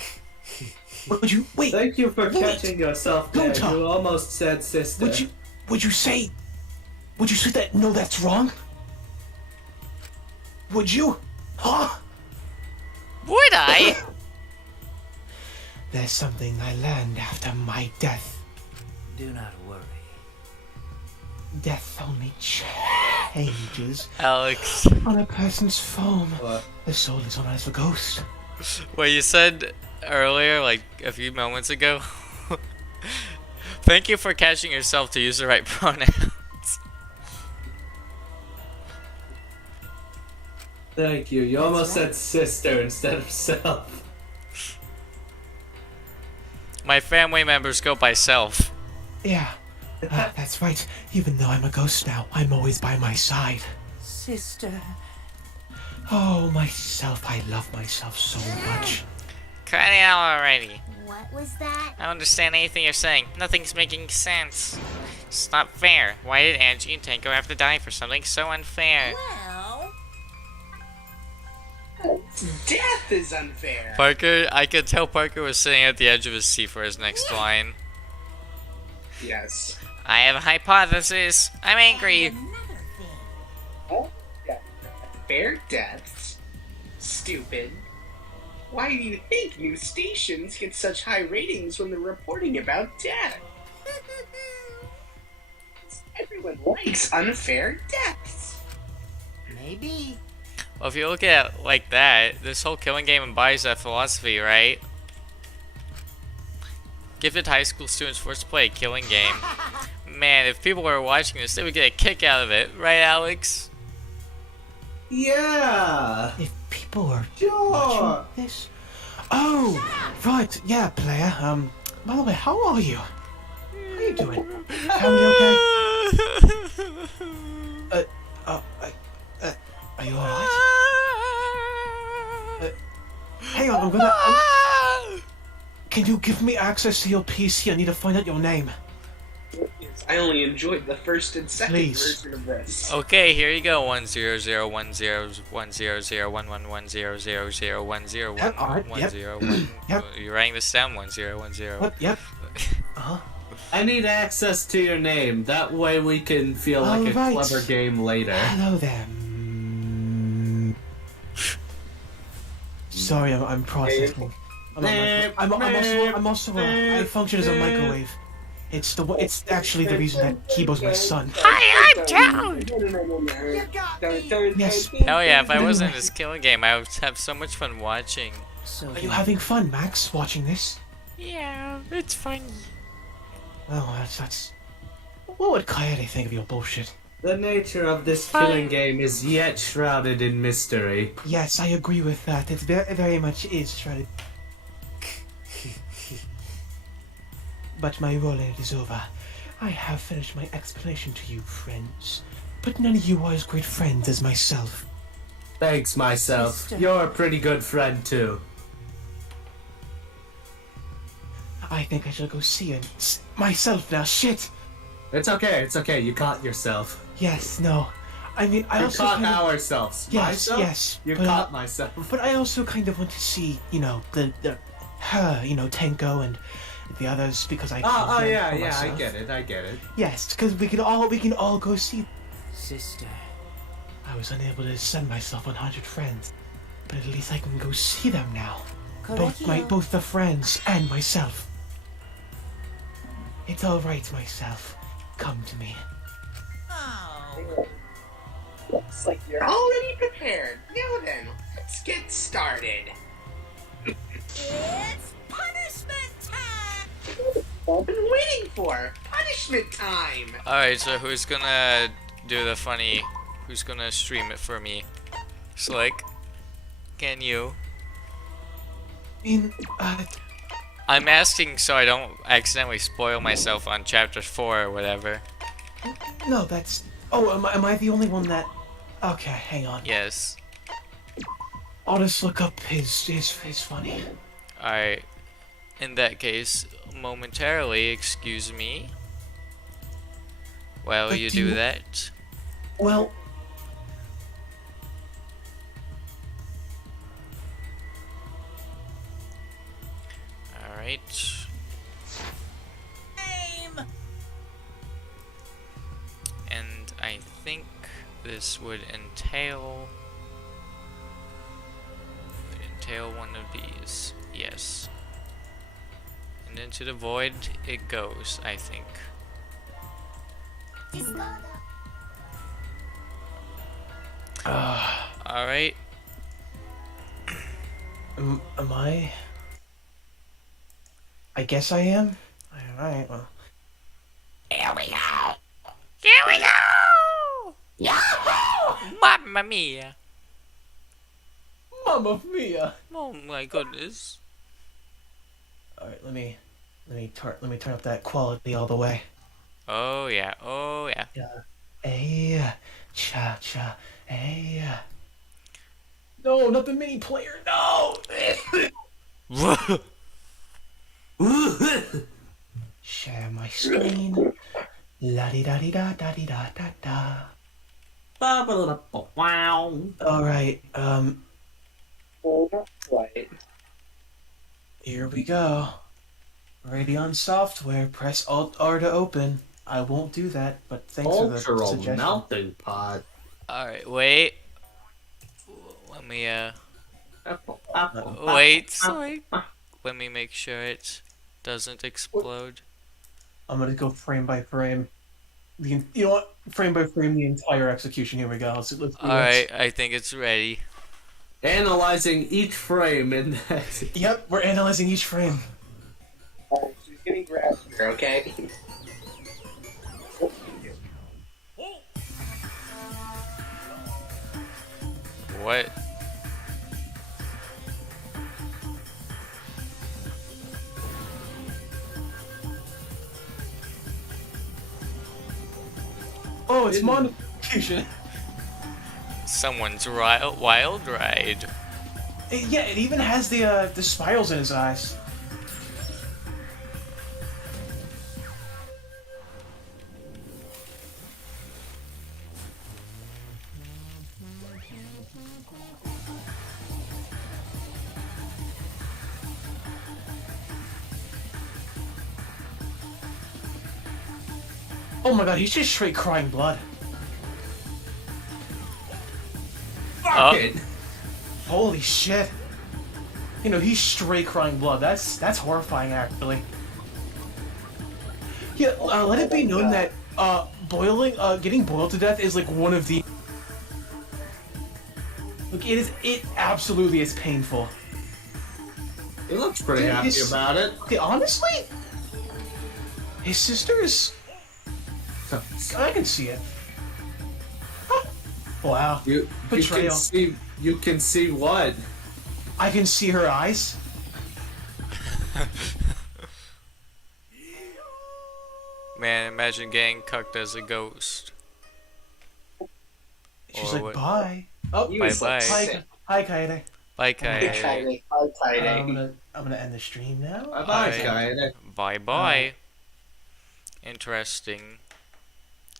Would you wait? Thank you for catching yourself there. Gonta. You almost said sister. Would you say that no, that's wrong? Would you? Huh? Would I? There's something I learned after my death. Do not worry. Death only changes. pages Alex. on a person's phone. The soul is on as a ghost. What you said earlier, like a few moments ago. Thank you for catching yourself to use the right pronouns. Thank you. You almost said sister instead of self. My family members go by self. Yeah, that's right. Even though I'm a ghost now, I'm always by my side. Sister. Oh, myself. I love myself so much. Cut it out already. What was that? I don't understand anything you're saying. Nothing's making sense. It's not fair. Why did Angie and Tenko have to die for something so unfair? Well, death is unfair. Parker, I could tell Parker was sitting at the edge of his seat for his next line. Yes. I have a hypothesis. I'm angry. Oh, yeah. Fair deaths. Stupid. Why do you think new stations get such high ratings when they're reporting about death? Everyone likes unfair deaths. Maybe. Well, if you look at it like that, this whole killing game embodies that philosophy, right? Gifted high school students forced to play a killing game. Man, if people were watching this, they would get a kick out of it, right, Alex? Yeah. If people are watching this. Oh, right. Yeah, player. By the way, how are you? How are you doing? Family okay? Are you alright? Hang on, I'm gonna. Can you give me access to your PC? I need to find out your name. I only enjoyed the first and second Please. version of this. Okay, here you go. 10010101100100010110101. Yep. You're writing this down. 1010. Yep. I need access to your name. That way we can feel like a Alright. clever game later. Hello there. Sorry, I'm processing. I'm also I function as a microwave. It's actually the reason that Kibo's my son. Hi, I'm Toad! Yes. Hell yeah, if I wasn't in this killing game, I would have so much fun watching. Are you having fun, Max, watching this? Yeah, it's funny. Oh, that's. What would Kaede think of your bullshit? The nature of this killing game is yet shrouded in mystery. Yes, I agree with that. It very much is shrouded. But my role in it is over. I have finished my explanation to you, friends. But none of you are as great friends as myself. Thanks, myself. You're a pretty good friend, too. I think I shall go see it myself now. Shit! It's okay. You caught yourself. Yes, no. I mean, I You also caught kind of- ourselves. Yes, Myself? yes. You but, caught myself. But I also kind of want to see, her, Tenko and the others because I. Oh, can't yeah, for I myself. get it. Yes, because we can all go see. Sister. I was unable to send myself 100 friends, but at least I can go see them now. Korekiyo. Both the friends and myself. It's all right, myself. Come to me. Looks like you're already prepared. Now then, let's get started. it's punishment time! I've been waiting for punishment time. Alright, so who's gonna do the funny? Who's gonna stream it for me? Slick, can you? I'm asking so I don't accidentally spoil myself on chapter 4 or whatever. No, that's. Oh, am I the only one that? Okay, hang on. Yes. I'll just look up his funny. Alright. In that case, momentarily, excuse me. While But you do do you- that. Well. Alright. Aim! And I think this would entail one of these. Yes. And into the void it goes, I think. Alright. Am I? I guess I am. Alright, well. Here we go. Here we go! Yahoo! Mamma mia! Mamma mia! Oh my goodness. Alright, let me turn up that quality all the way. Oh yeah, oh yeah. Hey, cha cha, hey. No, not the mini player, no! Share my screen. La di da di da da di da da da. Wow. Alright, Right. here we go. Radeon software, press Alt-R to open. I won't do that, but thanks for the Cultural suggestion. melting pot. Alright, wait. Let me, wait. Let me make sure it doesn't explode. I'm gonna go frame by frame. You know what? Frame by frame, the entire execution. Here we go. Let's do Alright, I think it's ready. Analyzing each frame in that. Yep, we're analyzing each frame. Oh, she's getting grabbed here, okay? What? Oh, it's Monosuke. Someone's wild ride. Yeah, it even has the spirals in his eyes. Oh my god, he's just straight crying blood. Fuck it! Holy shit. You know, he's straight crying blood. That's horrifying, actually. Yeah, let it be known that getting boiled to death is like one of the... Look, it absolutely is painful. He looks pretty happy about it. Okay, honestly, his sister is... I can see it. Wow. You Betrayal. You can see what? I can see her eyes. Man, imagine getting cucked as a ghost. She's Or like, what- bye. Oh, Bye-bye. Hi, Kaede. Bye, Kaede. I'm gonna end the stream now. Bye-bye, Kaede. Bye-bye. Interesting.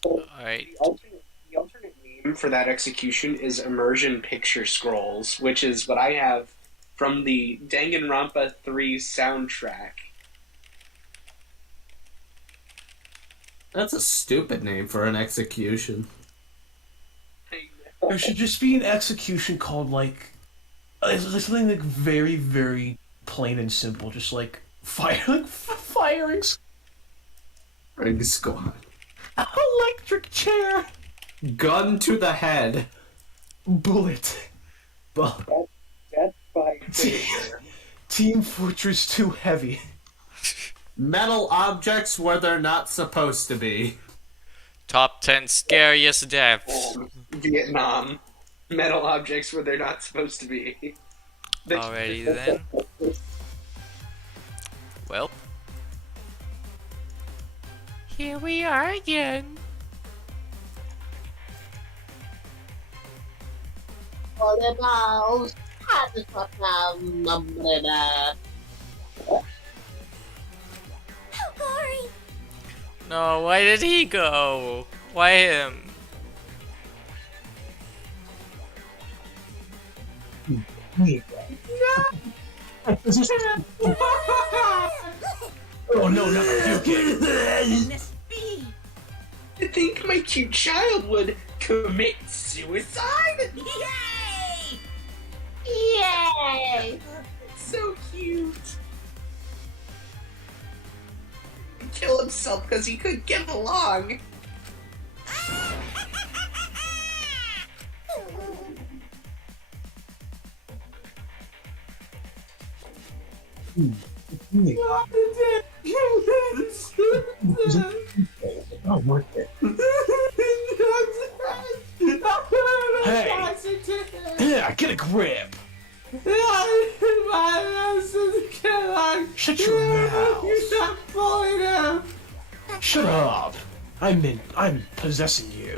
Alright. The alternate name for that execution is Immersion Picture Scrolls, which is what I have from the Danganronpa 3 soundtrack. That's a stupid name for an execution. There should just be an execution called like something like very, very plain and simple, just like firing squad. Electric chair. Gun to the head. Bullet. That's my favorite. Team Fortress 2 Heavy. Metal objects where they're not supposed to be. Top 10 scariest deaths. Vietnam. Metal objects where they're not supposed to be. Alrighty then. Well. Here we are again. Gory! No, why did he go? Why him? Oh no, not you kid. I think my cute child would commit suicide? Yay! Yay! So cute. He'd kill himself because he couldn't get along. Oh, worth it. Hey! Yeah, get a grip! Shut your mouth! Shut up! I'm possessing you.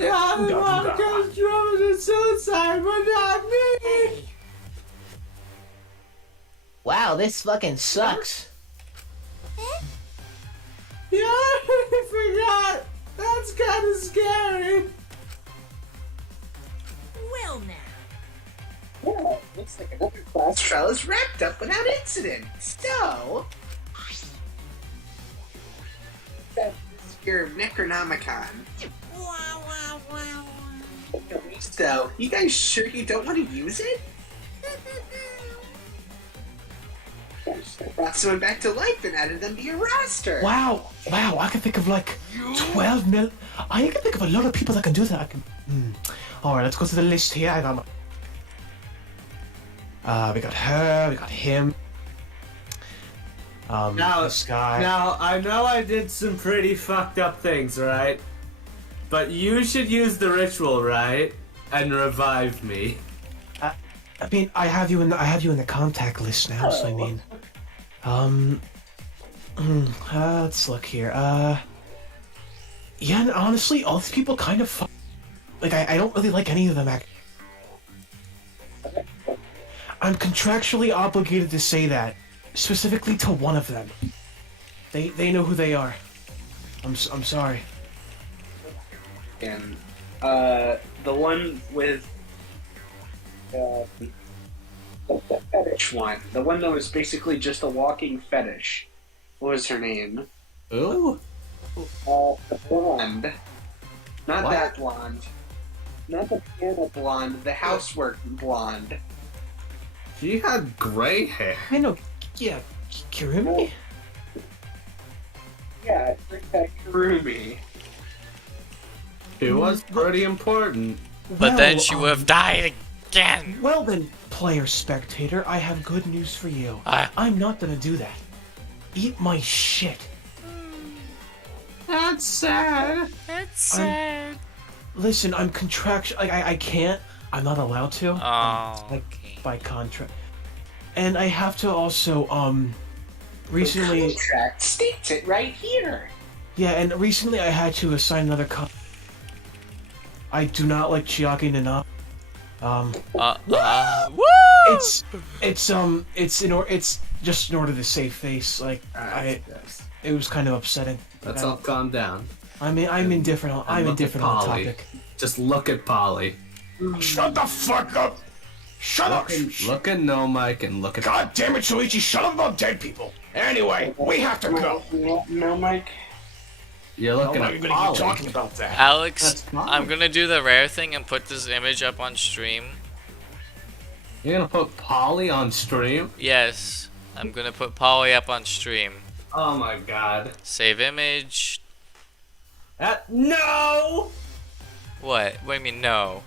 Suicide, but not me! Wow, this fucking sucks. Yeah, I forgot. That's kind of scary. Well now. Well, looks like another class trial is wrapped up without incident. So, that's your Necronomicon. So, you guys sure you don't want to use it? I brought someone back to life and added them to your roster. Wow, I can think of like 12 mil. I can think of a lot of people that can do that. Alright, let's go to the list here. I got we got her, we got him. This guy. Now, I know I did some pretty fucked up things, right? But you should use the ritual, right? And revive me. I mean, I have you in the contact list now, so I mean, let's look here. Yeah, and honestly, all these people kind of like I don't really like any of them. I'm contractually obligated to say that, specifically to one of them. They know who they are. I'm sorry. And the one with the fetish one, the one that was basically just a walking fetish. What was her name? Ooh. The blonde. Not What? that blonde. Not the piano blonde. The housework blonde. She had gray hair. I know. Yeah, Kirumi. Yeah, I think that Kirumi. It was pretty important. But then she would have died again. Well then, player spectator, I have good news for you. I'm not gonna do that. Eat my shit. That's sad. That's sad. Listen, I'm contractual. I can't. I'm not allowed to. Oh. Like by contract. And I have to also recently. The contract states it right here. Yeah, and recently I had to assign another I do not like Chiaki Nana. Woo! It's just in order to save face. Like it was kind of upsetting. Let's all calm down. I'm indifferent. I'm indifferent on the topic. Just look at Polly. Shut the fuck up! Shut up! Look at No Mike and look at. God damn it, Suichi! Shut up about dead people. Anyway, we have to go. No, Mike. You're looking How long at are you gonna Polly. keep talking about that? Alex, I'm gonna do the rare thing and put this image up on stream. You're gonna put Polly on stream? Yes, I'm gonna put Polly up on stream. Oh my god. Save image. No! What? What do you mean no?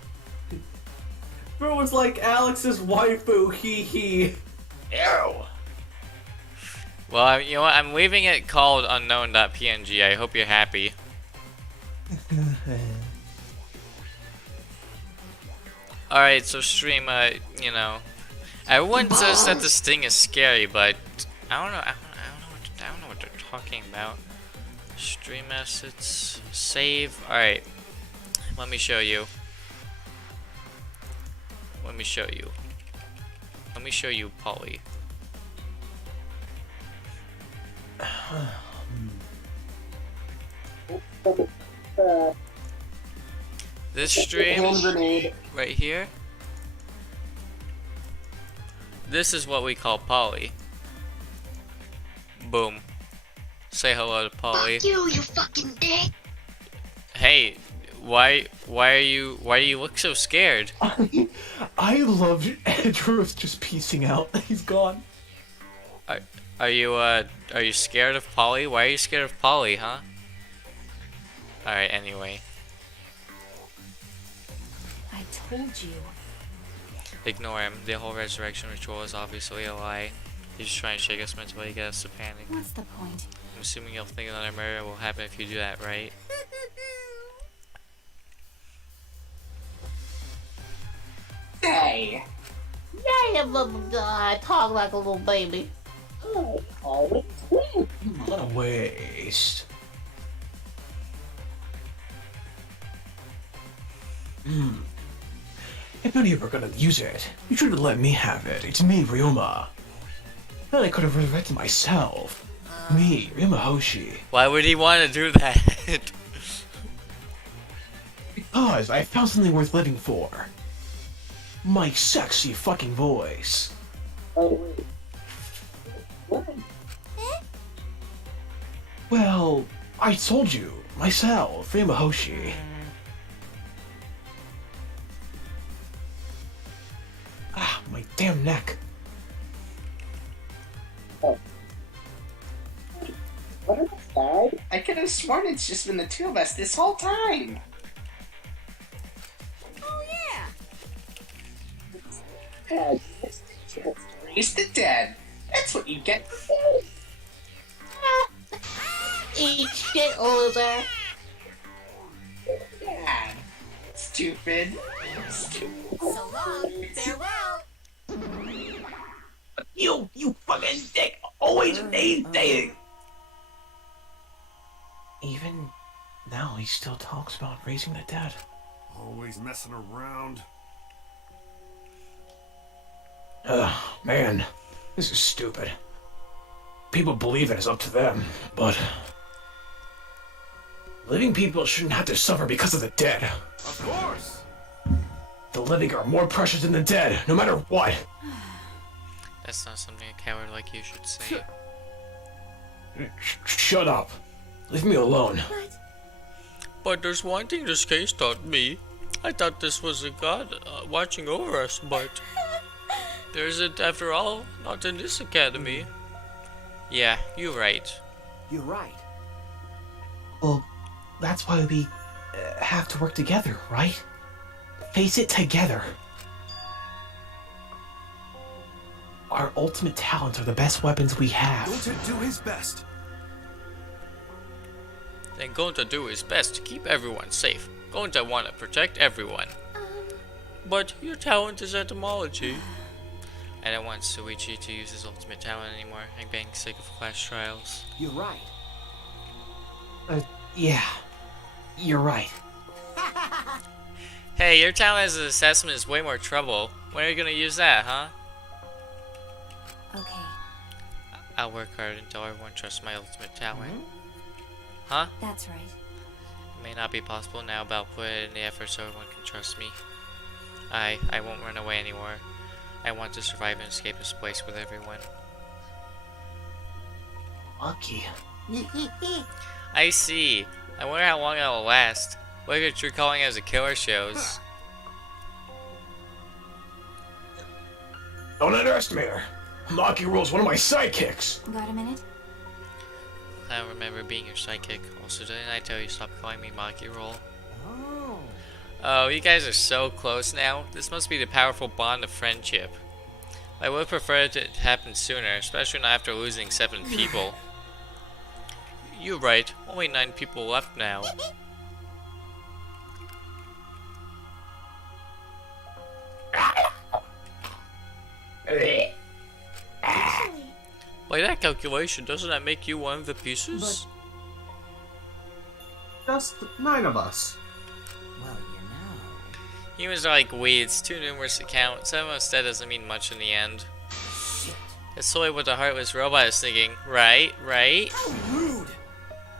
It was like Alex's waifu, hee. Ew. Well, you know what? I'm leaving it called unknown.png. I hope you're happy. Alright, so stream, you know, everyone says that this thing is scary, but I don't know what they're talking about. Stream assets, save. Alright, let me show you. Let me show you, Polly. This stream right here, this is what we call Polly. Boom. Say hello to Polly. Fuck you fucking dick. Hey, why do you look so scared? I love Andrew just piecing out. He's gone. Are you scared of Polly? Why are you scared of Polly, huh? Alright, anyway. I told you. Ignore him. The whole resurrection ritual is obviously a lie. He's just trying to shake us mentally, get us to panic. What's the point? I'm assuming you'll think another murder will happen if you do that, right? Hey! Yeah, blah, blah, blah. Talk like a little baby. Oh, What a waste. If any of you were gonna use it, you should have let me have it. It's me, Ryoma. Then I could have resurrected myself. Me, Ryoma Hoshi. Why would he want to do that? Because I found something worth living for. My sexy fucking voice. Well, I told you, myself, Ryoma Hoshi. Ah, my damn neck. I could have sworn it's just been the two of us this whole time. Oh, yeah. Raise the dead. That's what you get. eat shit, loser. Yeah. Stupid. So long. Farewell. You fucking dick! Always anything! Even now, he still talks about raising the dead. Always messing around. Ugh, man. This is stupid. People believe it is up to them, but... living people shouldn't have to suffer because of the dead. Of course! The living are more precious than the dead, no matter what. That's not something a coward like you should say. Shut up. Leave me alone. But there's one thing this case taught me. I thought this was a god watching over us, but there isn't after all, not in this academy. Yeah, you're right. You're right. Well, that's why we have to work together, right? Face it together. Our ultimate talents are the best weapons we have. Gonta do his best. Then Gonta do his best to keep everyone safe. Gonta wanna protect everyone. But your talent is etymology. I don't want Suichi to use his ultimate talent anymore. I'm getting sick of class trials. You're right. Yeah. You're right. Hey, your talent as an assessment is way more trouble. When are you gonna use that, huh? Okay. I'll work hard until everyone trusts my ultimate talent. Huh? That's right. It may not be possible now, but I'll put in the effort so everyone can trust me. I won't run away anymore. I want to survive and escape this place with everyone. Maki. I see. I wonder how long it'll last. Look at your calling as a killer shows. Don't underestimate her. Maki rules one of my sidekicks. Got a minute? I don't remember being your sidekick. Also, didn't I tell you stop calling me Maki Roll? Oh, you guys are so close now. This must be the powerful bond of friendship. I would prefer it to happen sooner, especially not after losing 7 people. You're right. Only 9 people left now. By that calculation, doesn't that make you one of the pieces? Just 9 of us. Well, you know. Humans are like weeds, too numerous to count. 7 instead doesn't mean much in the end. It's totally what the heartless robot is thinking. Right? Right?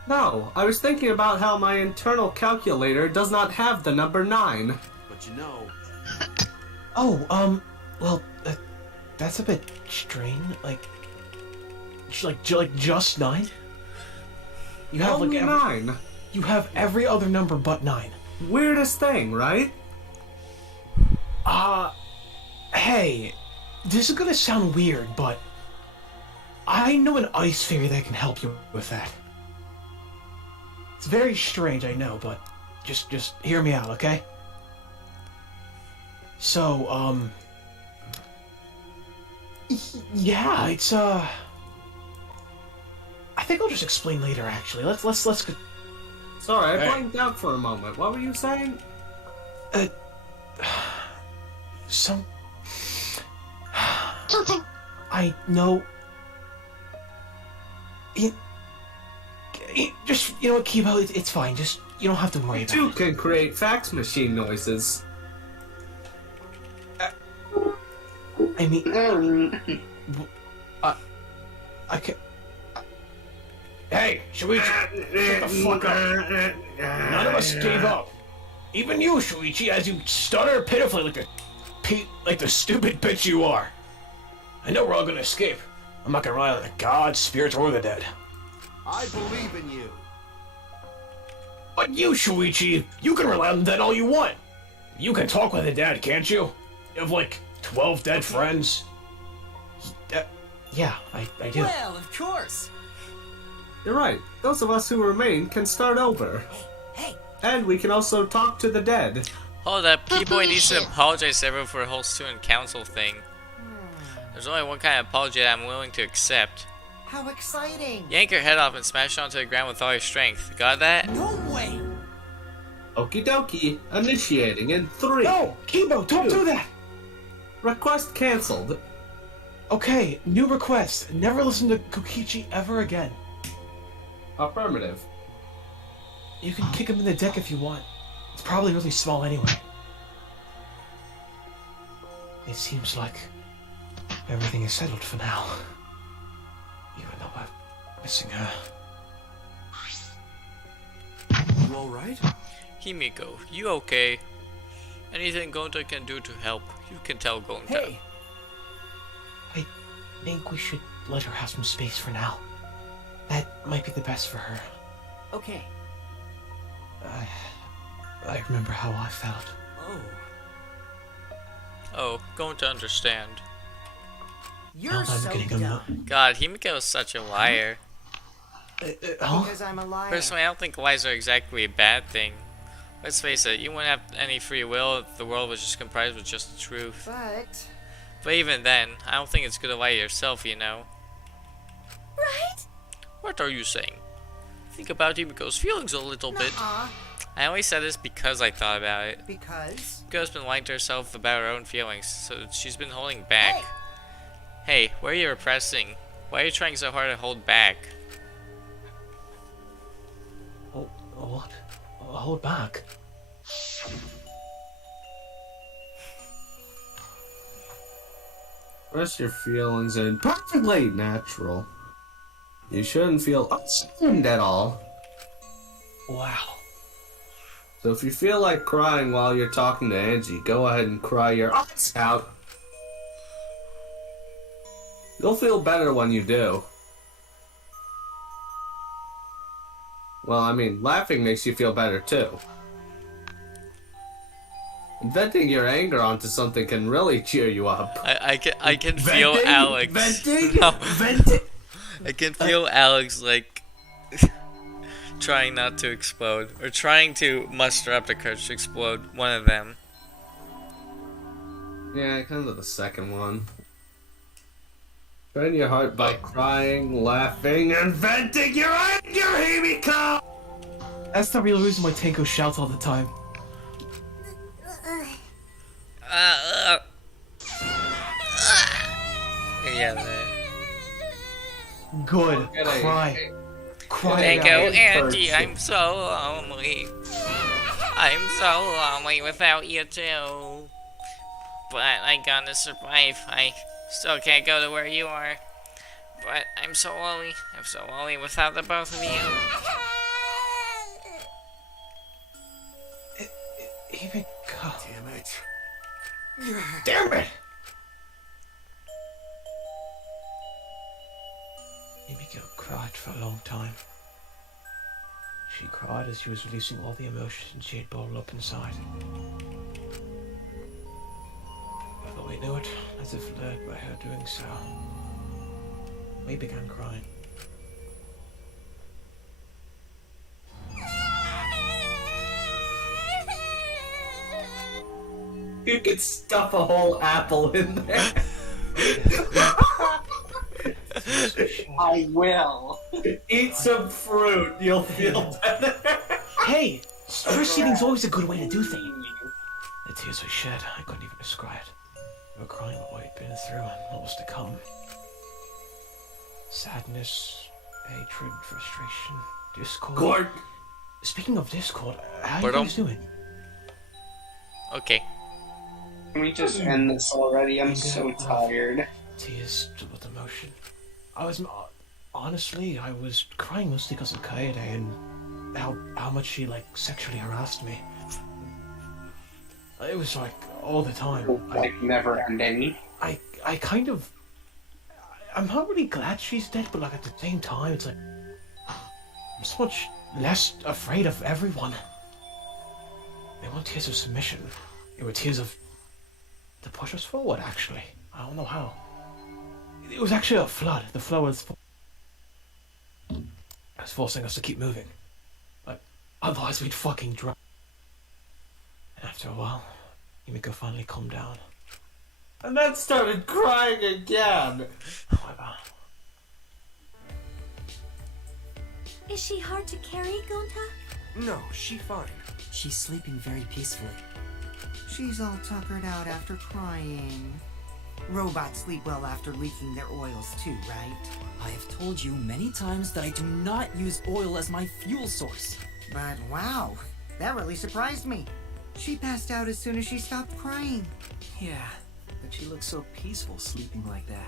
No, I was thinking about how my internal calculator does not have the number 9. But you know... Oh, well, that's a bit strange. Like just 9? You have Only 9. You have every other number but 9. Weirdest thing, right? Hey, this is gonna sound weird, but I know an ice fairy that can help you with that. It's very strange, I know, but just hear me out, okay? Yeah, it's I think I'll just explain later. Actually, let's go. Sorry, I Hey. blanked out for a moment. What were you saying? Something. Something. I know. Just what, Kibo, it's fine. Just you don't have to worry You about too it. can create fax machine noises. I mean, I can. Hey, Shuichi, shut the fuck up. None of us gave up. Even you, Shuichi, as you stutter pitifully like the stupid bitch you are. I know we're all gonna escape. I'm not gonna rely on the gods, spirits, or the dead. I believe in you. But you, Shuichi, you can rely on the dead all you want. You can talk with the dead, can't you? You have like 12 dead friends. Yeah, I do. Well, of course. You're right. Those of us who remain can start over. Hey. And we can also talk to the dead. Hold up, P-Boy needs to apologize to everyone for the whole student council thing. There's only one kind of apology that I'm willing to accept. How exciting! Yank her head off and smash it onto the ground with all your strength. Got that? No way! Okie dokie. Initiating in 3. No! Kibo, don't do that! Request cancelled. Okay, new request. Never listen to Kokichi ever again. Affirmative. You can kick him in the deck if you want. It's probably really small anyway. It seems like everything is settled for now. Even though I'm missing her. You alright? Himiko, you okay? Anything Gonta can do to help, you can tell Gonta. Hey! I think we should let her have some space for now. That might be the best for her. Okay. I remember how I felt. Oh, Gonta understand. You're I'm so getting a dumb. God, Himiko is such a liar. Because I'm a liar. Personally, I don't think lies are exactly a bad thing. Let's face it, you wouldn't have any free will if the world was just comprised with just the truth. But even then, I don't think it's good to lie to yourself, you know. Right? What are you saying? Think about Himiko's feelings a little bit. I only said this because I thought about it. Because? Himiko's been lying to herself about her own feelings, so she's been holding back. Hey, what are you repressing? Why are you trying so hard to hold back? What? Hold back. Express your feelings in perfectly natural. You shouldn't feel ashamed at all. Wow. So if you feel like crying while you're talking to Angie, go ahead and cry your eyes out. You'll feel better when you do. Well, I mean, laughing makes you feel better too. Venting your anger onto something can really cheer you up. I can feel Venting? Alex. Venting? No. Venting? I can feel Alex like trying not to explode, or trying to muster up the courage to explode. One of them. Yeah, kind of the second one. Train your heart by crying, laughing, and venting your anger, Himiko! That's the real reason why Tenko shouts all the time. Yeah, that. Good. Cry. Cry it Tenko, out. Angie, I'm so lonely. I'm so lonely without you too. But I gotta survive. I still can't go to where you are. But I'm so lonely. I'm so lonely without the both of you. Himiko. Damn it. Damn it! Himiko cried for a long time. She cried as she was releasing all the emotions she had bottled up inside. Before we knew it, as if led by her doing so, we began crying. You could stuff a whole apple in there. I will. Eat some fruit, you'll feel better. Hey, stress eating's always a good way to do things. The tears we shed, I couldn't even describe. We were crying about what we'd been through and what was to come. Sadness, hatred, frustration, discord. Gord. Speaking of Discord, how But, are you guys doing? Okay. Can we just end this already? I'm so tired. Tears filled with emotion. Honestly, I was crying mostly because of Kaede and how much she sexually harassed me. It was all the time. Never ending. I'm not really glad she's dead, but at the same time, it's I'm so much less afraid of everyone. They weren't tears of submission. They were tears to push us forward, actually. I don't know how. It was actually a flood. The flood was forcing us to keep moving. Otherwise we'd fucking drown. And after a while, Himiko finally calmed down. And then started crying again. However, Is she hard to carry, Gonta? No, she fine. She's sleeping very peacefully. She's all tuckered out after crying. Robots sleep well after leaking their oils too, right? I have told you many times that I do not use oil as my fuel source. But wow, that really surprised me. She passed out as soon as she stopped crying. Yeah, but she looks so peaceful sleeping like that.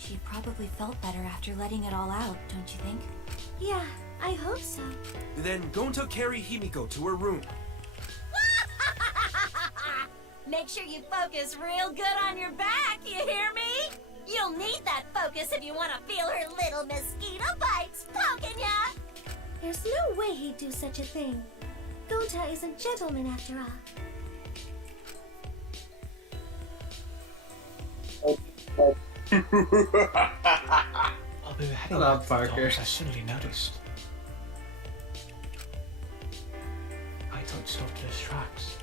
She probably felt better after letting it all out, don't you think? Yeah, I hope so. Then Gonta carry Himiko to her room. Make sure you focus real good on your back, you hear me? You'll need that focus if you want to feel her little mosquito bites poking ya! There's no way he'd do such a thing. Gonta is a gentleman after all. I'll be heading Shut up, back to the Parker. doors. I suddenly noticed. I thought stopped in his tracks.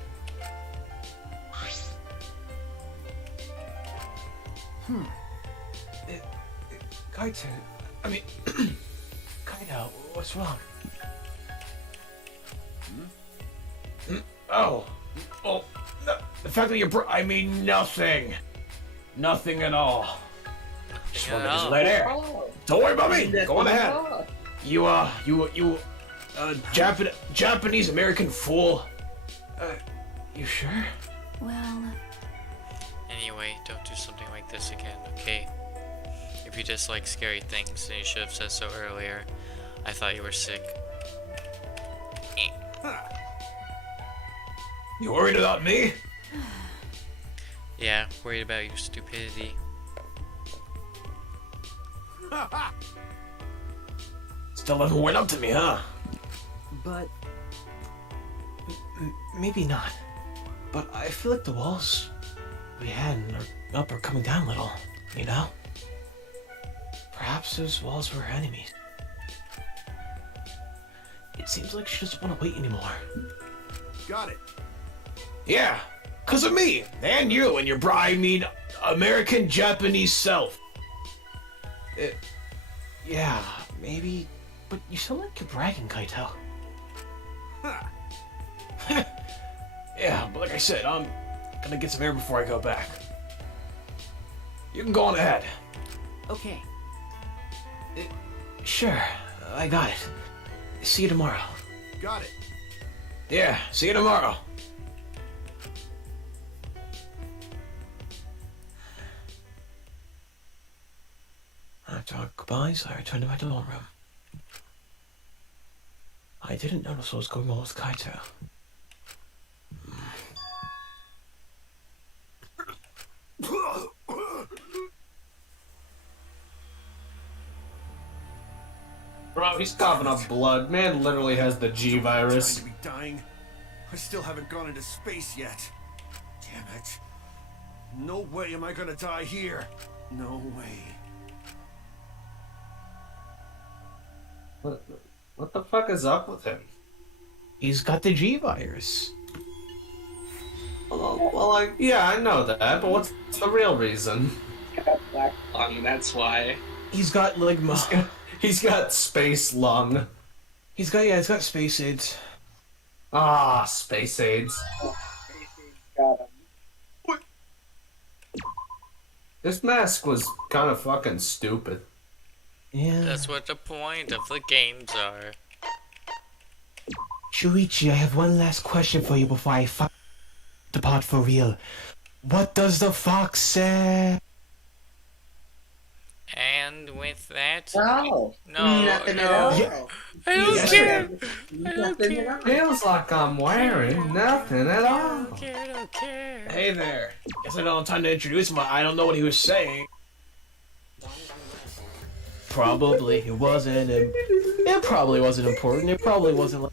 Kaito, Kaito, what's wrong? Oh, well, the fact that you're I mean nothing. Nothing at all. Just wanted to lay there. Don't worry about me. Go on ahead. You Japanese American fool. You sure? Well, Anyway, don't do something like this again, okay? If you dislike scary things, then you should have said so earlier. I thought you were sick. You worried about me? Yeah, worried about your stupidity. Still haven't went up to me, huh? But Maybe not. But I feel like the walls we had are coming down a little, you know? Perhaps those walls were enemies. It seems like she doesn't want to wait anymore. Got it. Yeah, 'cause of me, and you, and your American Japanese self. Yeah, maybe, but you sound like you're bragging, Kaito. Yeah, but like I said, I'm gonna get some air before I go back. You can go on ahead. okay. Sure, I got it. See you tomorrow. Got it. Yeah, see you tomorrow. After our goodbyes, I returned to my dorm room. I didn't notice what was going on with Kaito. Bro, he's coughing up blood. Man literally has the G virus. I'm trying to be dying. I still haven't gone into space yet. Damn it. No way am I gonna die here. No way. What the fuck is up with him? He's got the G virus. Well, yeah, I know that, but what's the real reason? black lung, that's why. He's got like He's got space lung. he's got space aids. Ah, space aids. Got him. This mask was kind of fucking stupid. Yeah. That's what the point of the games are. Suichi, I have one last question for you before I depart for real. What does the fox say? And with that, No. Nothing at all. I don't care. I don't care. Feels like I'm wearing nothing at all. I don't care. Hey there. Guess I don't have time to introduce him. I don't know what he was saying. Probably it wasn't. It probably wasn't important. It probably wasn't like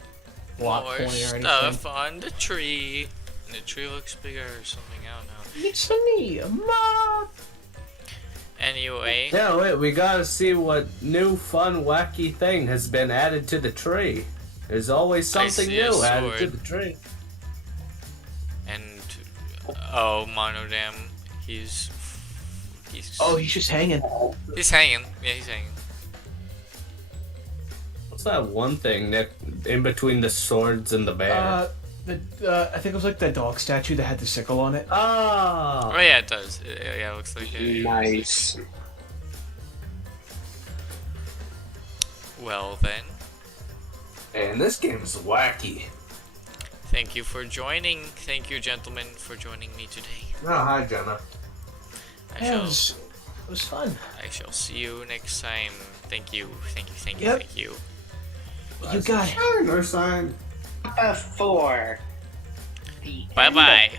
plot More point or anything. stuff on the tree. And the tree looks bigger or something. I don't know. It's me, Mom. Anyway. Yeah, wait, we gotta see what new fun wacky thing has been added to the tree. There's always something see a new added to sword. the tree. And oh, Monodom, he's Oh, he's just hanging. he's hanging. Yeah, he's hanging. What's that one thing, Nick, in between the swords and the bear? I think it was like the dog statue that had the sickle on it. Ah. Oh yeah, it does. Yeah, it looks like it. Nice. Well then, And this game is wacky. thank you for joining. Thank you, gentlemen, for joining me today. Oh, hi, Jenna. It was fun. I shall see you next time. Thank you. Thank you. Thank you. Yep. Thank you. You got it. No sign. Before Bye bye.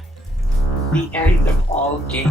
the end of all games.